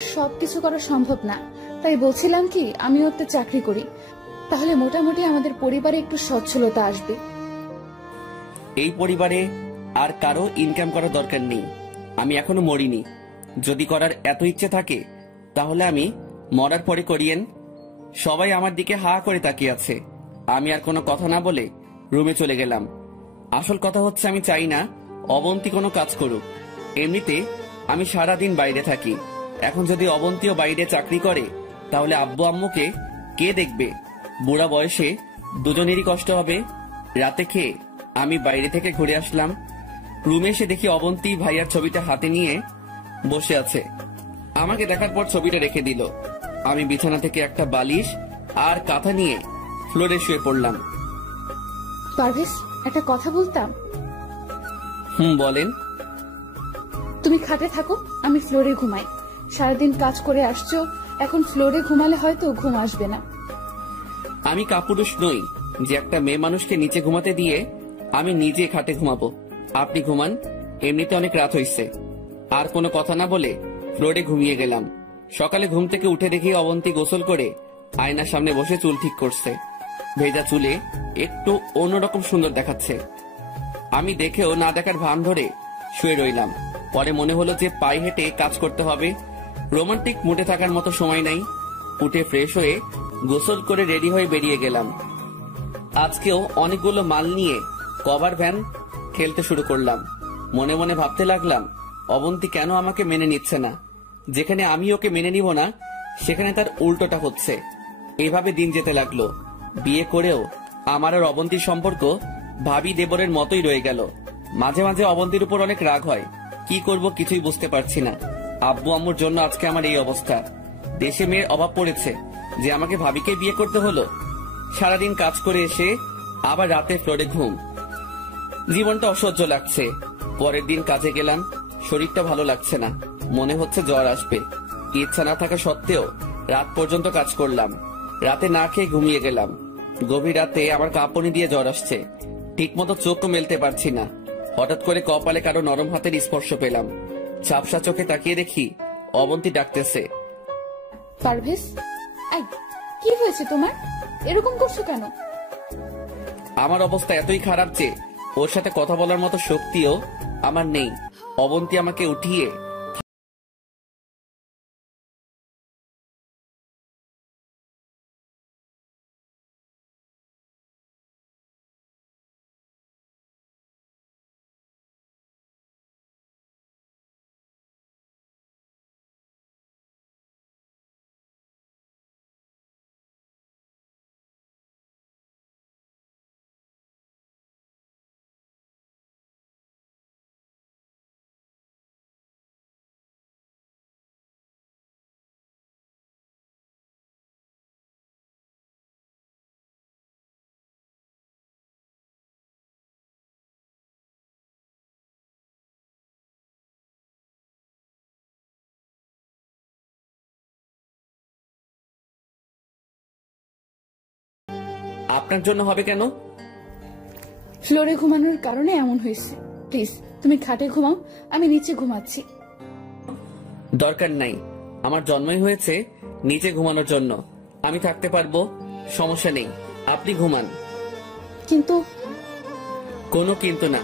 সবকিছু করা সম্ভব না, তাই বলছিলাম কি আমিও একটা চাকরি করি, তাহলে মোটামুটি আমাদের পরিবারে একটু সচ্ছলতা আসবে। এই পরিবারে আর কারো ইনকাম করার দরকার নেই। আমি এখনো মরিনি। যদি করার এত ইচ্ছে থাকে তাহলে আমি মরার পরে করিয়েন। সবাই আমার দিকে হা করে তাকিয়ে আছে। আমি আর কোনো কথা না বলে রুমে চলে গেলাম। আসল কথা হচ্ছে আমি চাই না অবন্তী কোনো কাজ করুক। এমনিতে আমি সারাদিন বাইরে থাকি। এখন যদি অবন্তীও বাইরে চাকরি করে তাহলে আব্বু আম্মুকে কে দেখবে? বুড়া বয়সে দুজনেরই কষ্ট হবে। রাতে খেয়ে আমি বাইরে থেকে ঘুরে আসলাম। রুমে এসে দেখি অবন্তী ভাইয়ার ছবিটা হাতে নিয়ে বসে আছে। আমাকে দেখার পর ছবিটা রেখে দিল। আমি বিছানা থেকে একটা বালিশ আর কাঁথা নিয়ে ফ্লোরে শুয়ে পড়লাম। পারভেজ, একটা কথা বলতাম। বলেন। তুমি খাটে থাকো, আমি ফ্লোরে ঘুমাই। সারাদিন কাজ করে আসছো, এখন ফ্লোরে ঘুমালে হয়তো ঘুম আসবে না। আমি কাপুরুষ নই যে একটা মেয়ে মানুষকে নিচে ঘুমাতে দিয়ে আমি নিজে খাটে ঘুমাবো। আপনি ঘুমান, এমনিতে অনেক রাত হয়েছে। আর কোনো কথা না বলে ফ্লোরে ঘুমিয়ে গেলাম। সকালে ঘুম থেকে উঠে দেখি অবন্তী গোসল করে আয়নার সামনে বসে চুল ঠিক করছে। ভেজা চুলে একটু অন্যরকম সুন্দর দেখাচ্ছে। আমি দেখেও না দেখার ভান ধরে শুয়ে রইলাম। পরে মনে হলো যে পায়ে হেঁটে কাজ করতে হবে। রোমান্টিক মুডে থাকার মতো সময় নাই। উঠে ফ্রেশ হয়ে গোসল করে রেডি হয়ে বেরিয়ে গেলাম। আজকেও অনেকগুলো মাল নিয়ে কভার ভ্যান খেলতে শুরু করলাম। মনে মনে ভাবতে লাগলাম, অবন্তী কেন আমাকে মেনে নিচ্ছে না? যেখানে আমি ওকে মেনে নিব না, সেখানে তার উল্টোটা হচ্ছে। এভাবে দিন যেতে লাগলো। বিয়ে করেও আমার আর অবন্তীর সম্পর্ক ভাবি দেবরের মতোই রয়ে গেল। মাঝে মাঝে অবন্তীর উপর অনেক রাগ হয়। কি করব কিছুই বুঝতে পারছি না। আব্বু আম্মুর জন্য আজকে আমার এই অবস্থা। দেশে মেয়ের অভাব পড়েছে যে আমাকে ভাবিকে বিয়ে করতে হলো। সারাদিন কাজ করে এসে আবার রাতে ফ্লোরে ঘুম। জীবনটা অসহ্য লাগছে। পরের দিন কাজে গেলাম, শরীরটা ভালো লাগছে না, মনে হচ্ছে জ্বর আসবে। ইচ্ছা না থাকা সত্ত্বেও রাত পর্যন্ত কাজ করলাম। রাতে না খেয়ে ঘুমিয়ে গেলাম। গভীর রাতে আমার কাঁপুনি দিয়ে জ্বর আসছে। ঠিক মতো চোখও মেলতে পারছি না। হঠাৎ করে কপালে কারো নরম হাতের স্পর্শ পেলাম। ঝাপসা চোখে তাকিয়ে দেখি অবন্তী ডাকতেছে। পারভেজ, এই কি হয়েছে তোমার? এরকম করছো কেন? আমার অবস্থা এতই খারাপ যে ওর সাথে কথা বলার মতো শক্তিও আমার নেই। অবন্তী আমাকে উঠিয়ে আপনার জন্য হবে কেন? ফ্লোরে ঘুমানোর কারণে এমন হয়েছে। প্লিজ তুমি খাটে ঘুমাও, আমি নিচে ঘুমাচ্ছি। দরকার নাই, আমার জন্মই হয়েছে নিচে ঘুমানোর জন্য। আমি থাকতে পারবো, সমস্যা নেই, আপনি ঘুমান। কিন্তু কোনো কিন্তু না।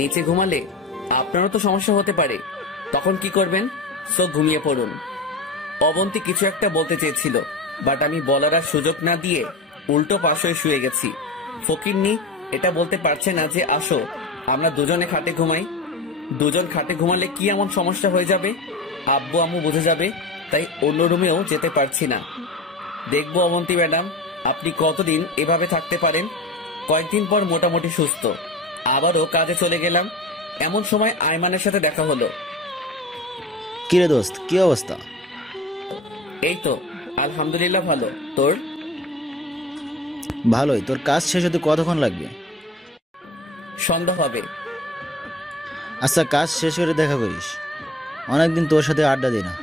নিচে ঘুমালে আপনারও তো সমস্যা হতে পারে। তখন কি করবেন? সো ঘুমিয়ে পড়ুন। অবন্তী কিছু একটা বলতে চেয়েছিল, বাট আমি বলার আর সুযোগ না দিয়ে উল্টো পাশ হয়ে শুয়ে গেছি। ফকিন্নি এটা বলতে পারছে না যে আসো আমরা দুজনে খাটে ঘুমাই। দুজন খাটে ঘুমালে কি এমন সমস্যা হয়ে যাবে? আব্বু আম্মু বুঝে যাবে, তাই অন্য রুমেও যেতে পারছি না। দেখবো অবন্তী ম্যাডাম আপনি কতদিন এভাবে থাকতে পারেন। কয়েকদিন পর মোটামুটি সুস্থ, আবারও কাজে চলে গেলাম। এমন সময় আয়মানের সাথে দেখা হলো। কিরে দোস্ত, কি অবস্থা? এই তো আলহামদুলিল্লাহ ভালো। তোর? ভালোই। তোর কাজ শেষ হতে কতক্ষণ লাগবে? সন্ধ্যা হবে। আচ্ছা, কাজ শেষ করে দেখা করিস। অনেকদিন তোর সাথে আড্ডা দিই না।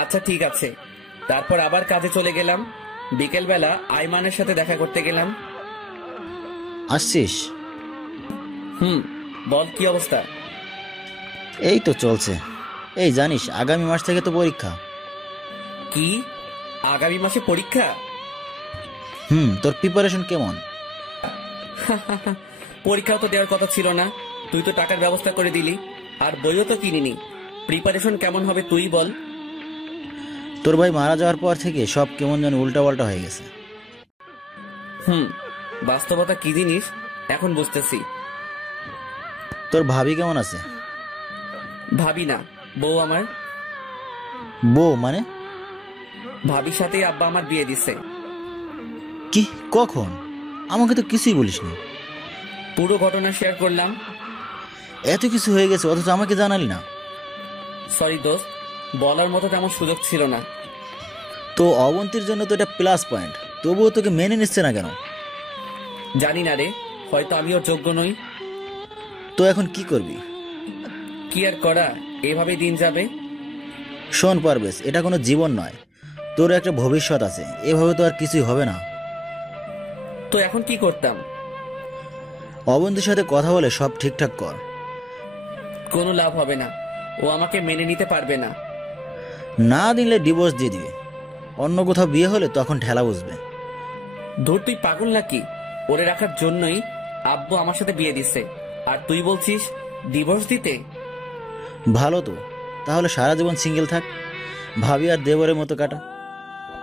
আচ্ছা ঠিক আছে। তারপর আবার কাজে চলে গেলাম। বিকেলবেলা আইমানের সাথে দেখা করতে গেলাম। আসছিস? বল কি অবস্থা? এই তো চলছে। এই জানিস আগামী মাস থেকে তো পরীক্ষা। কি আগামী মাসে পরীক্ষা? তোর প্রিপারেশন কেমন? পরীক্ষাও তো দেওয়ার কথা ছিল না, তুই তো টাকার ব্যবস্থা করে দিলি, আর বইও তো কিনিনি। প্রিপারেশন কেমন হবে তুই বল। তোর ভাই মারা যাওয়ার পর থেকে সব কেমন যেন উল্টাপাল্টা হয়ে গেছে। বাস্তবতা কি জিনিস এখন বুঝতেছি। তোর ভাবি কেমন আছে? ভাবি না, বউ আমার। বউ মানে? ভাবির সাথেই আব্বা আমার বিয়ে দিছে। কি? কখন? আমাকে তো কিছুই বলিসনি। পুরো ঘটনা শেয়ার করলাম। এত কিছু হয়ে গেছে অথচ আমাকে জানালি না। সরি দোস্ত, বলার মতো তেমন সুযোগ ছিল না। তো অবন্তীর জন্য তো এটা প্লাস পয়েন্ট, তবুও তোকে মেনে নিচ্ছে না কেন? জানি না রে, হয়তো আমি ওর যোগ্য নই। তো এখন কি করবি? কি আর করা, এভাবে দিন যাবে। শোন পারবেশ, এটা কোনো জীবন নয়, তোর একটা ভবিষ্যৎ আছে। এভাবে তো আর কিছুই হবে না। তো এখন কি করতাম? অবন্তীর সাথে কথা বলে সব ঠিকঠাক কর। কোনো লাভ হবে না, ও আমাকে মেনে নিতে পারবে না। না দিলে ডিভোর্স দিয়ে দিবে। অন্য কোথাও বিয়ে হলে তখন ঠেলা বুঝবে। ধুর, তুই পাগল নাকি? ওরে রাখার জন্যই আব্বু আমার সাথে বিয়ে দিচ্ছে, আর তুই বলছিস ডিভোর্স দিতে? ভালো তো, তাহলে সারা জীবন সিঙ্গেল থাক, ভাবি আর দেবরের মতো কাটা।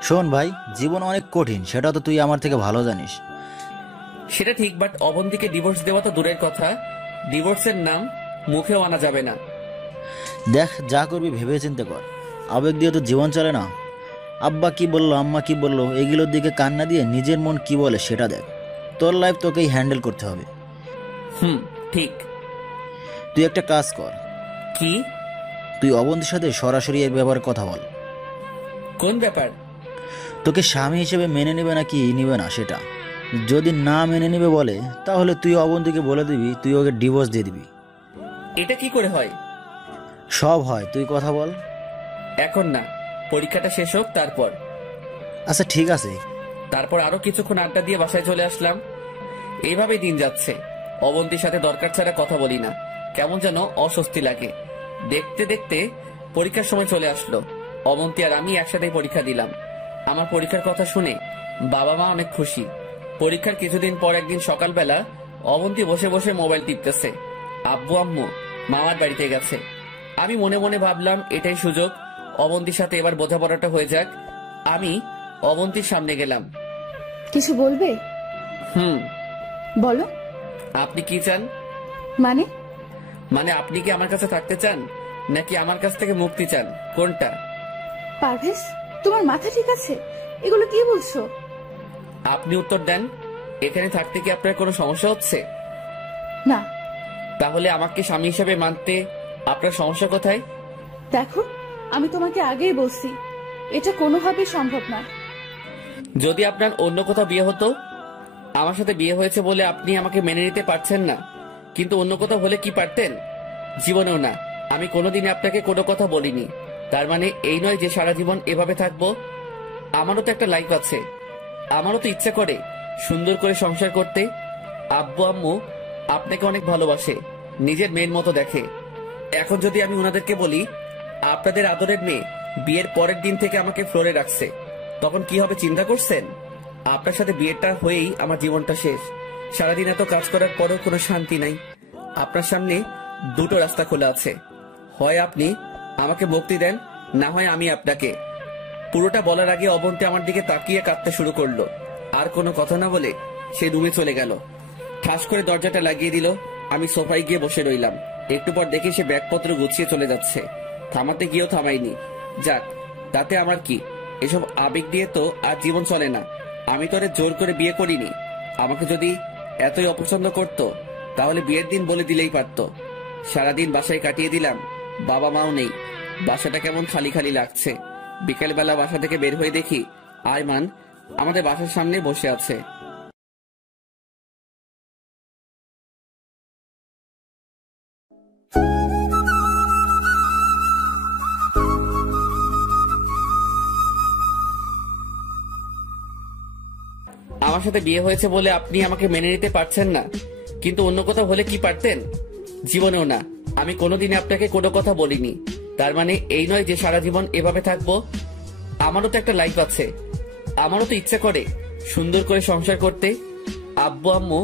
শোন ভাই, জীবন অনেক কঠিন, সেটা তো তুই আমার থেকে ভালো জানিস। সেটা ঠিক, বাট অবন্তীকে ডিভোর্স দেওয়া তো দূরের কথা, ডিভোর্সের নাম মুখেও আনা যাবে না। দেখ, যা করবি ভেবে চিন্তে কর। আবেগ দিয়ে তো জীবন চলে না। আব্বা কি বললো, আম্মা কি বললো, এগুলোর দিকে কান্না দিয়ে নিজের মন কি বলে সেটা দেখ। তোর লাইফ তোকেই হ্যান্ডেল করতে হবে। ঠিক। তুই একটা কাজ কর। কি? তুই অবন্তীর সাথে সরাসরি এর ব্যাপারে কথা বল। কোন ব্যাপার? তোকে স্বামী হিসেবে মেনে নেবে নাকি নিবে না সেটা। যদি না মেনে নেবে বলে, তাহলে তুই অবন্তীকে বলে দিবি তুই ওকে ডিভোর্স দিয়ে দিবি। এটা কি করে হয়? সব হয়, তুই কথা বল। এখন না, পরীক্ষাটা শেষ হোক তারপর। আচ্ছা ঠিক আছে। তারপর আরো কিছুক্ষণ আড্ডা দিয়ে বাসায় চলে আসলাম। এইভাবেই দিন যাচ্ছে। অবন্তীর সাথে দরকার ছাড়া কথা বলি না, কেমন যেন অস্বস্তি লাগে। দেখতে দেখতে পরীক্ষার সময় চলে আসলো। অবন্তী আর আমি একসাথে পরীক্ষা দিলাম। আমার পরীক্ষার কথা শুনে বাবা মা অনেক খুশি। পরীক্ষার কিছুদিন পর একদিন সকালবেলা অবন্তী বসে বসে মোবাইল টিপতেছে। আব্বু আম্মু মামার বাড়িতে গেছে। আমি মনে মনে ভাবলাম এটাই সুযোগ, অবন্তীর সাথে এবার বোঝাপড়াটা হয়ে যাক। আমি অবন্তীর সামনে গেলাম। কিছু বলবে? বলো। আপনি কি চান? মানে আপনি কি আমার কাছে থাকতে চান নাকি আমার কাছ থেকে মুক্তি চান, কোনটা? পারভেজ, তোমার মাথা ঠিক আছে? এগুলো কি বলছো? আপনি উত্তর দেন। এখানে থাকতে কি আপনার কোনো সমস্যা হচ্ছে? না। তাহলে আমাকে স্বামী হিসেবে মানতে আপনার সমস্যা কোথায়? দেখো, আমি তোমাকে আগেই বলছি এটা কোনোভাবেই সম্ভব না। যদি আপনার অন্য কোথাও বিয়ে হতো, আমার সাথে বিয়ে হয়েছে বলে আপনি আমাকে মেনে নিতে পারছেন না, কিন্তু অন্য কোথাও হলে কি পারতেন? জীবনেও না। আমি কোনোদিনই আপনাকে কোনো কথা বলিনি। তার মানে এই নয় যে সারা জীবন এভাবে থাকবো। আমারও তো একটা লাইফ আছে, আমারও তো ইচ্ছা করে সুন্দর করে সংসার করতে। আব্বু আম্মু আপনাকে অনেক ভালোবাসে, নিজের মেয়ের মতো দেখে। এখন যদি আমি ওনাদেরকে বলি আপনাদের আদরের মেয়ে বিয়ের পরের দিন থেকে আমাকে ফ্লোরে রাখছে, তখন কি হবে চিন্তা করছেন? আপনার সাথে বিয়েটা হয়েই আমার জীবনটা শেষ। সারাদিন এত কাজ করার পরেও কোনো শান্তি নাই। আপনার সামনে দুটো রাস্তা খোলা আছে, হয় আপনি আমাকে মুক্তি দেন, না হয় আমি আপনাকে। পুরোটা বলার আগে অবন্তী আমার দিকে তাকিয়ে কাঁদতে শুরু করলো। আর কোনো কথা না বলে সে রুমে চলে গেল। ঠাস করে দরজাটা লাগিয়ে দিল। আমি সোফায় গিয়ে বসে রইলাম। একটু পর দেখি সে ব্যাগপত্র গুছিয়ে চলে যাচ্ছে। থামাতে গিয়েও থামাইনি। যাক, তাতে আমার কি? এসব আবেগ দিয়ে তো আর জীবন চলে না। আমি তো জোর করে বিয়ে করিনি। আমাকে যদি এতই অপছন্দ করত, তাহলে বিয়ের দিন বলে দিলেই পারত। সারাদিন বাসায় কাটিয়ে দিলাম, বাবা মাও নেই। বাসাটা কেমন খালি খালি লাগছে। বিকেলবেলা বাসা থেকে বের হয়ে দেখি আয়মান আমাদের বাসার সামনে বসে আছে। আমার সাথে বিয়ে হয়েছে বলে আপনি আমাকে মেনে নিতে পারছেন না, কিন্তু অন্য কোথাও হলে কি পারতেন? জীবনেও না। আমি কোনোদিনই আপনাকে কোনো কথা বলিনি। তার মানে এই নয় যে সারা জীবন এভাবে থাকবো। আমারও তো একটা লাইফ আছে, আমারও তো ইচ্ছা করে সুন্দর করে সংসার করতে। আব্বু আম্মু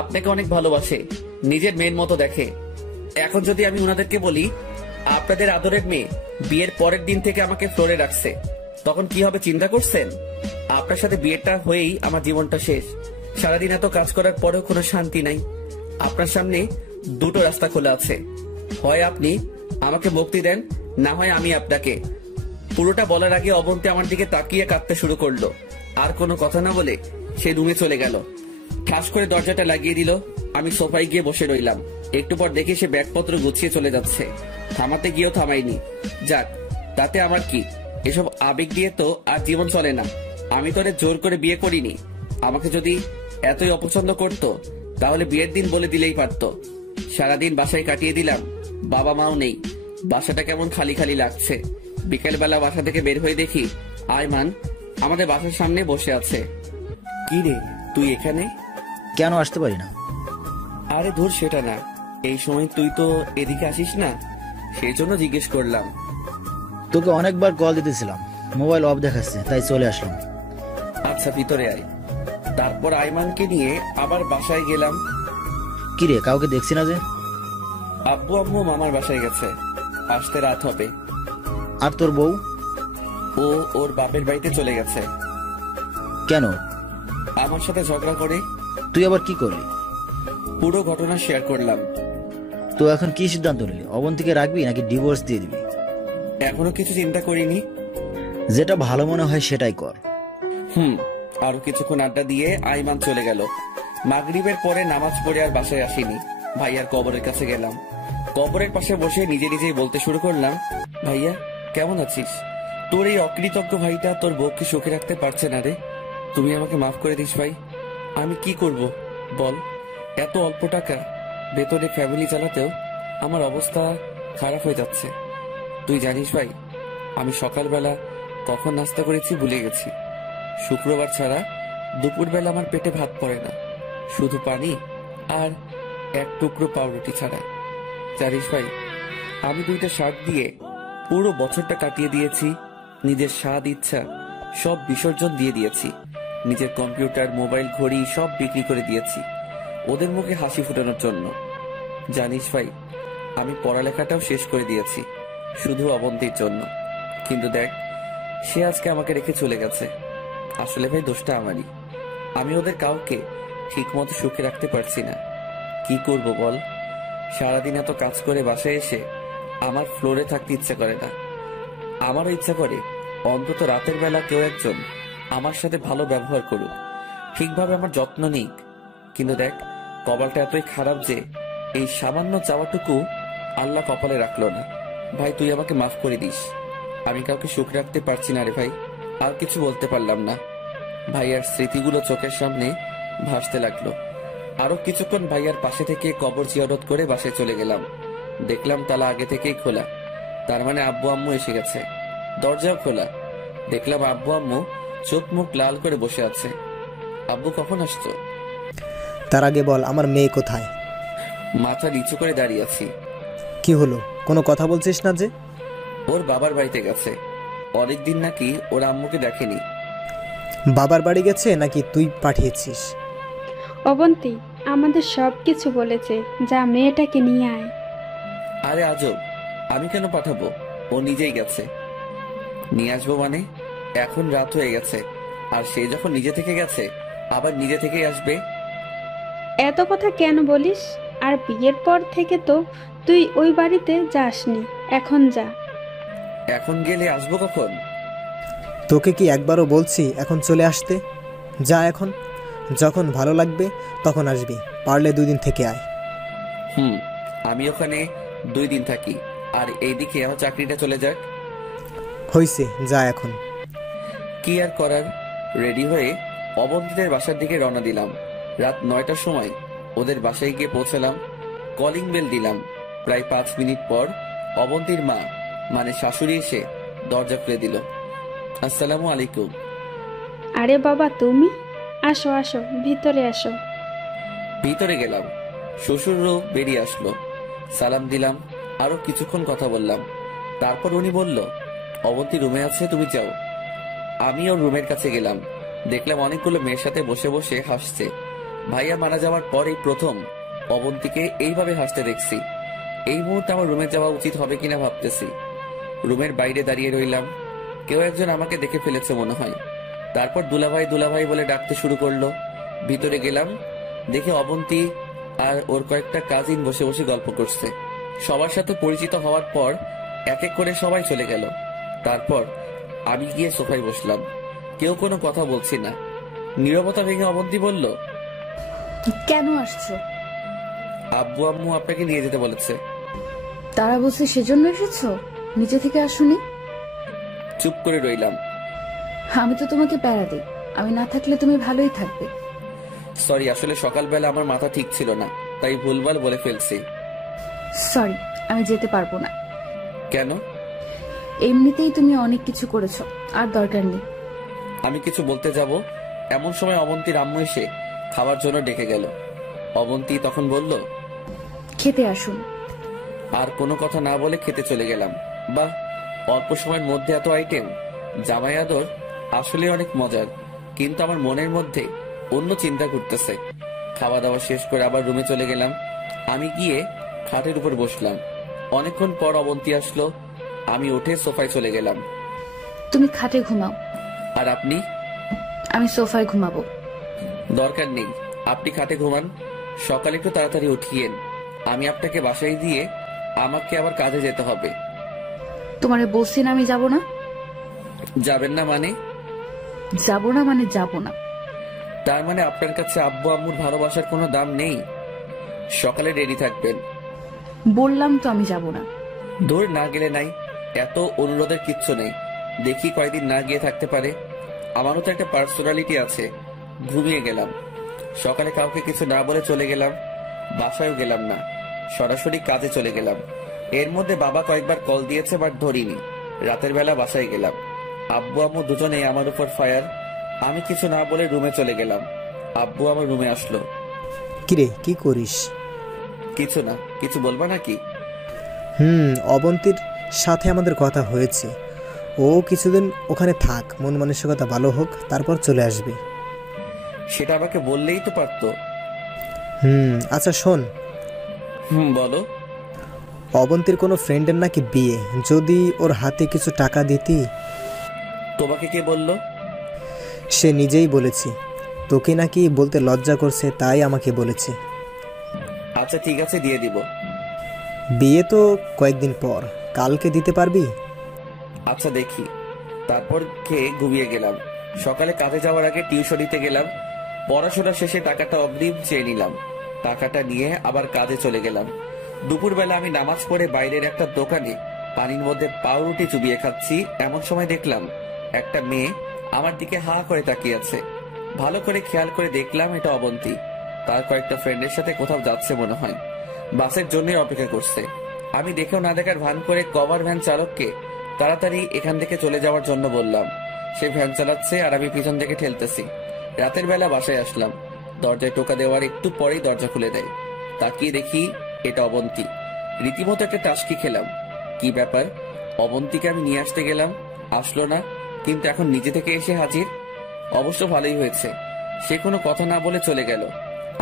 আপনাকে অনেক ভালোবাসে, নিজের মেয়ের মতো দেখে। এখন যদি আমি ওনাদেরকে বলি আপনাদের আদরের মেয়ে বিয়ের পরের দিন থেকে আমাকে ফ্লোরে রাখছে, তখন কি হবে চিন্তা করছেন? আপনার সাথে বিয়েটা হয়েই আমার জীবনটা শেষ। সারাদিন এত কাজ করার পরেও কোনো শান্তি নাই। আপনার সামনে দুটো রাস্তা খোলা আছে, হয় আপনি আমাকে মুক্তি দেন, না হয় আমি আপনাকে। পুরোটা বলার আগে অবন্তী আমার দিকে তাকিয়ে কাঁদতে শুরু করলো। আর কোনো কথা না বলে সে রুমে চলে গেল। ঠাস করে দরজাটা লাগিয়ে দিল। আমি সোফায় গিয়ে বসে রইলাম। একটু পর দেখি সে ব্যাগপত্র গুছিয়ে চলে যাচ্ছে। থামাতে গিয়েও থামাইনি। যাক, তাতে আমার কি? এসব আবেগ দিয়ে তো আর জীবন চলে না। আমি তো জোর করে বিয়ে করিনি। আমাকে যদি এতই অপছন্দ করত, তাহলে বিয়ের দিন বলে দিলেই পারত। সারাদিন বাসায় কাটিয়ে দিলাম, বাবা মাও নেই। বাসাটা কেমন খালি খালি লাগছে। বিকেলবেলা বাসা থেকে বের হয়ে দেখি আয়মান আমাদের বাসার সামনে বসে আছে। কি রে, তুই এখানে? কেন আসতে পারি না? আরে ধুর, সেটা না। এই সময় তুই তো এদিকে আসিস না, সেই জন্য জিজ্ঞেস করলাম। তোকে অনেকবার কল দিতেছিলাম, মোবাইল অফ দেখাচ্ছে, তাই চলে আসলাম। আচ্ছা, ভিতরে আয়। তারপর আয়মানকে নিয়ে আবার বাসায় গেলাম। কি রে, কাউকে দেখছি না যে? আব্বু আম্মু মামার বাসায় গেছে, আসতে রাত হবে। আর তোর বউ? ও ওর বাপের বাড়িতে চলে গেছে। কেন? আমার সাথে ঝগড়া করে তুই আবার কি করলি? পুরো ঘটনা শেয়ার করলাম। তো এখন কি সিদ্ধান্ত নিলি? অবন্তীকে রাখবি নাকি ডিভোর্স দিয়ে দিবি? এখনো কিছু চিন্তা করিনি। যেটা ভালো মনে হয় সেটাই কর। আরো কিছুক্ষণ আড্ডা দিয়ে আইমান চলে গেল। মাগরিবের পরে নামাজ পড়ে আর বাসায় আসিনি। ভাইয়ার কবরের কাছে গেলাম। কবরের পাশে বসে নিজে নিজেই বলতে শুরু করলাম, ভাইয়া কেমন আছিস? তোর এই অকৃতজ্ঞ ভাইটা তোর বউকে সুখে রাখতে পারছে না রে। তুমি আমাকে মাফ করে দিস ভাই। আমি কি করব বল? এত অল্প টাকা বেতনে ফ্যামিলি চালাতেও আমার অবস্থা খারাপ হয়ে যাচ্ছে। তুই জানিস ভাই, আমি সকালবেলা কখন নাস্তা করেছি ভুলে গেছি। শুক্রবার ছাড়া দুপুরবেলা আমার পেটে ভাত পড়ে না, শুধু পানি আর এক টুকরো পাউরুটি ছাড়া। জানিস ভাই, আমি 2টা শার্ট দিয়ে পুরো বছরটা কাটিয়ে দিয়েছি। নিজের স্বাদ ইচ্ছা সব বিসর্জন দিয়ে দিয়েছি। নিজের কম্পিউটার, মোবাইল, ঘড়ি সব বিক্রি করে দিয়েছি ওদের মুখে হাসি ফোটানোর জন্য। জানিস ভাই, আমি পড়ালেখাটাও শেষ করে দিয়েছি শুধু অবন্তীর জন্য। কিন্তু দেখ, সে আজকে আমাকে রেখে চলে গেছে। আসলে ভাই দোষটা আমারই। আমি ওদের কাউকে ঠিক মতো সুখে রাখতে পারছি না। কি করব বল? সারাদিন এত কাজ করে বাসায় এসে আমার ফ্লোরে থাকতে ইচ্ছা করে না। আমারও ইচ্ছা করে অন্তত রাতের বেলা কেউ একজন আমার সাথে ভালো ব্যবহার করুক, ঠিকভাবে আমার যত্ন নিক। কিন্তু দেখ, কপালটা এতই খারাপ যে এই সামান্য চাওয়াটুকু আল্লাহ কপালে রাখলো না। ভাই তুই আমাকে মাফ করে দিস। আমি কাউকে সুখ রাখতে পারছি না রে ভাই। আর কিছু বলতে পারলাম না। ভাইয়ার স্মৃতিগুলো চোখের সামনে ভাসতে লাগলো। আরো কিছুক্ষণ ভাইয়ার পাশে থেকে কবর জিয়ারত করে বাসায় চলে গেলাম। দেখলাম তালা আগে থেকেই খোলা, তার মানে আব্বু আম্মু এসে গেছে। দরজাও খোলা। দেখলাম আব্বু আম্মু চোখ মুখ লাল করে বসে আছে। আব্বু কখন আসতো? তার আগে বল, আমার মেয়ে কোথায়? মাথা নিচু করে দাঁড়িয়ে আছি। কি হলো, কোনো কথা বলছিস না যে? ওর বাবার বাড়িতে গেছে। অনেকদিন নাকি ওর আম্মুকে দেখেনি। বাবার বাড়ি গেছে নাকি তুই পাঠিয়েছিস? অবন্তী আমাদের সব কিছু বলেছে, যা মেয়েটাকে নিয়ে আয়। আরে আজব, আমি কেন পাঠাবো? ও নিজেই গেছে। নিয়ে আসবো মানে? এখন রাত হয়ে গেছে, আর সে যখন নিজে থেকে গেছে আবার নিজে থেকেই আসবে। এত কথা কেন বলিস? আর বিয়ের পর থেকে তো তুই ওই বাড়িতে যাসনি, এখন যা। এখন গেলে আসবো কখন? তোকে কি একবারও বলছি এখন চলে আসতে? যা এখন, যখন ভালো লাগবে তখন আসবি, পারলে 2 দিন থেকে আয়। আমি ওখানে 2 দিন থাকি, আর এইদিকে আমার চাকরিটা চলে যাক। হইছে, যা এখন। কি আর করার। রেডি হয়ে অবন্তীদের বাসার দিকে রওনা দিলাম। রাত 9টার সময় ওদের বাসায় গিয়ে পৌঁছলাম। কলিং বেল দিলাম। প্রায় 5 মিনিট পর অবন্তীর মা মানে শাশুড়ি এসে দরজা খুলে দিল। আসসালামু আলাইকুম। আরে বাবা তুমি, আসো আসো, ভিতরে আসো। ভিতরে গেলাম। শ্বশুরও বেরিয়ে আসলো। সালাম দিলাম, আরো কিছুক্ষণ কথা বললাম। তারপর উনি বলল, অবন্তী রুমে আছে, তুমি যাও। আমি ওর রুমের কাছে গেলাম। দেখলাম অনেকগুলো মেয়ের সাথে বসে বসে হাসছে। ভাইয়া মারা যাওয়ার পর এই প্রথম অবন্তীকে এইভাবে হাসতে দেখছি। এই মুহূর্তে আমার রুমে যাওয়া উচিত হবে কিনা ভাবতেছি। রুমের বাইরে দাঁড়িয়ে রইলাম। কেউ একজন আমাকে দেখে ফেলেছে মনে হয়। তারপর দুলাভাই দুলাভাই বলে ডাকতে শুরু করলো। ভিতরে গেলাম, দেখে অবন্তী আর ওর কয়েকটা কাজিন বসে বসে গল্প করছে। সবার সাথে পরিচিত হওয়ার পর এক এক করে সবাই চলে গেল। তারপর আমি গিয়ে সোফায় বসলাম। কেউ কোনো কথা বলছি না। নীরবতা ভেঙে অবন্তী বলল, কেন আসছো? আব্বু আম্মু আপনাকে নিয়ে যেতে বলেছে। তারা বলছে সেজন্য এসেছো, নিচে থেকে আসুনি? চুপ করে রইলাম। আমি তো তোমাকে প্যারা দিই, আমি না থাকলে তুমি ভালোই থাকবে। সরি, আসলে সকালবেলা আমার মাথা ঠিক ছিল না, তাই ভুলভাল বলে ফেলছি। সরি, আমি যেতে পারবো না। কেন? এমনিতেই তুমি অনেক কিছু করেছো, আর দরকার নেই। আমি কিছু বলতে যাব, এমন সময় অবন্তীর আম্মু এসে খাবার জন্য ডেকে গেল। অবন্তী তখন বলল, খেতে আসুন। আর কোনো কথা না বলে খেতে চলে গেলাম। বাহ, অল্প সময়ের মধ্যে এত আইটেম। জামাই আদর আসলে অনেক মজার, কিন্তু আমার মনের মধ্যে অন্য চিন্তা করতেছে। খাওয়া দাওয়া শেষ করে আবার রুমে চলে গেলাম। আমি গিয়ে খাটের উপর বসলাম। অনেকক্ষণ পর অবন্তী আসলো। আমি উঠে সোফায় চলে গেলাম। তুমি খাটে ঘুমাও। আর আপনি? আমি সোফায় ঘুমাবো। দরকার নেই, আপনি খাটে ঘুমান, সকালে একটু তাড়াতাড়ি উঠিয়েন। আমি আপনাকে বাসায় দিয়ে আমাকে আবার কাজে যেতে হবে। তোমারে বলছি না আমি যাব না। যাবেন না মানে? যাব না মানে যাব না। তার মানে আপনার কাছে আব্বু আম্মুর ভালোবাসার কোনো দাম নেই? সকালে রেডি থাকবেন। বললাম তো আমি যাব না। দূর না গেলে নাই, এত অনুরোধের কিচ্ছু নেই। দেখি কয়দিন না গিয়ে থাকতে পারে। আমারও তো একটা পার্সোনালিটি আছে। ঘুমিয়ে গেলাম। সকালে কাউকে কিছু না বলে চলে গেলাম। বাসায়ও গেলাম না, সরাসরি কাজে চলে গেলাম। এর মধ্যে বাবা কয়েকবার কল দিয়েছে, বাট ধরিনি। রাতের বেলা বাসায় গেলাম। আব্বু আম্মু দুজনেই আমার উপর ফায়ার। আমি কিছু না বলে রুমে চলে গেলাম। আব্বু আমার রুমে আসলো। কিরে কি করিস? কিছু না। কিছু বলবা নাকি? অবন্তীর সাথে আমাদের কথা হয়েছে, ও কিছুদিন ওখানে থাক, মন মানসিকতা ভালো হোক, তারপর চলে আসবে। সেটা আমাকে বললেই তো পারতো। আচ্ছা শোন। বলো। অবন্তীর কোনো ফ্রেন্ডের নাকি বিয়ে, যদি ওর হাতে কিছু টাকা দিতি। তোমাকে কে বললো? সে নিজেই বলেছে। তোকে নাকি বলতে লজ্জা করছে, তাই আমাকে বলেছে। আচ্ছা ঠিক আছে, দিয়ে দিব। বিয়ে তো কয়েকদিন পর, কালকে দিতে পারবি? আচ্ছা দেখি। তারপর খেয়ে ঘুমিয়ে গেলাম। সকালে কাজে যাওয়ার আগে টিউশনিতে গেলাম। পড়াশোনা শেষে টাকাটা অগ্রিম চেয়ে নিলাম। টাকাটা নিয়ে আবার কাজে চলে গেলাম। দুপুরবেলা আমি নামাজ পড়ে বাইরের একটা দোকানে পানির মধ্যে পাউরুটি চুবিয়ে খাচ্ছি। এমন সময় দেখলাম একটা মেয়ে আমার দিকে হা করে তাকিয়ে আছে। ভালো করে খেয়াল করে দেখলাম এটা অবন্তী। তার কয়েকটা ফ্রেন্ডের সাথে কোথাও যাচ্ছে মনে হয়। বাসের জন্যই অপেক্ষা করছে। আমি দেখেও না দেখার ভান করে কভার ভ্যান চালককে তাড়াতাড়ি এখান থেকে চলে যাওয়ার জন্য বললাম। সে ভ্যান চালাচ্ছে আর আমি পিছন থেকে ঠেলতেছি। রাতের বেলা বাসায় আসলাম। দরজায় টোকা দেওয়ার একটু পরেই দরজা খুলে দেয়। তাকিয়ে দেখি এটা অবন্তী। রীতিমতো একটা টাস্কি খেলাম। কি ব্যাপার? অবন্তীকে আমি নিয়ে আসতে গেলাম, আসলো না, কিন্তু এখন নিজে থেকে এসে হাজির। অবশ্য ভালোই হয়েছে, সে কোনো কথা না বলে চলে গেল।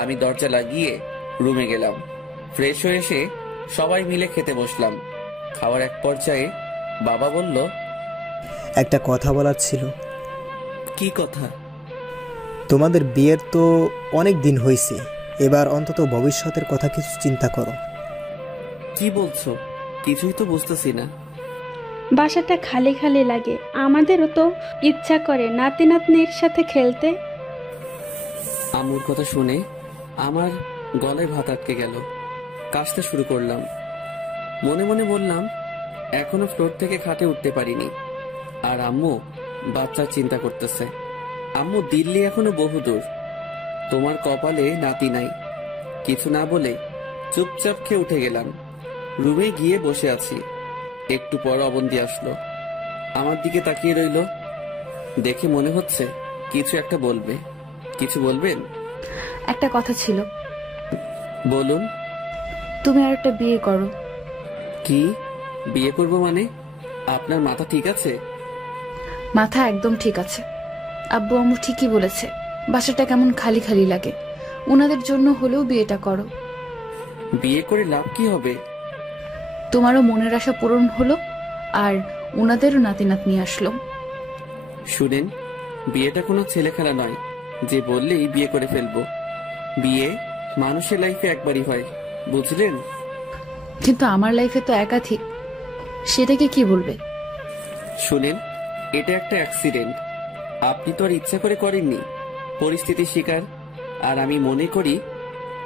আমি দরজা লাগিয়ে রুমে গেলাম। ফ্রেশ হয়ে এসে সবাই মিলে খেতে বসলাম। খাওয়ার এক পর্যায়ে বাবা বলল, একটা কথা বলার ছিল। কি কথা? তোমাদের বিয়ের তো অনেক দিন হয়েছে, এবার অন্তত ভবিষ্যতের কথা কিছু চিন্তা করো। কি বলছো? কিছুই তো বুঝতেছি না। বাসাটা খালি খালি লাগে, আমাদেরও তো ইচ্ছা করে নাতি নাতনির সাথে খেলতে। আম্মুর কথা শুনে আমার গলায় ভাত আটকে গেল। কাশতে শুরু করলাম। মনে মনে বললাম, এখনো ফ্লোর থেকে খাটে উঠতে পারিনি, আর আম্মু বাচ্চার চিন্তা করতেছে। আম্মু, দিল্লি এখনো বহুদূর। তোমার কপালে নাতি নাই। কিছু না বলে চুপচাপ খেয়ে উঠে গেলাম। রুমে গিয়ে বসে আছি। একটু পর অবন্তী আসলো। আমার দিকে তাকিয়ে রইল। দেখে মনে হচ্ছে কিছু একটা বলবে। কিছু বলবেন? একটা কথা ছিল। বলুন। তুমি আর একটা বিয়ে করো। কি? বিয়ে করব মানে? আপনার মাথা ঠিক আছে? মাথা একদম ঠিক আছে। আব্বু আম্মু ঠিকই বলেছে, বাসাটা কেমন খালি খালি লাগে। ওনাদের জন্য হলেও বিয়েটা করো। বিয়ে করে লাভ কি হবে? তোমারও মনের আশা পূরণ হলো, আর ওনাদেরও নাতি নাতনি আসলো। শুনেন, বিয়েটা কোনো ছেলে খেলা নয় যে বললেই বিয়ে করে ফেলবো। বিয়ে মানুষের লাইফে একবারই হয়, বুঝলেন? কিন্তু আমার লাইফে তো একাধিক, সেটাকে কি বলবে? শুনেন, এটা একটা অ্যাক্সিডেন্ট। আপনি তো আর ইচ্ছা করে করেননি, পরিস্থিতির শিকার। আর আমি মনে করি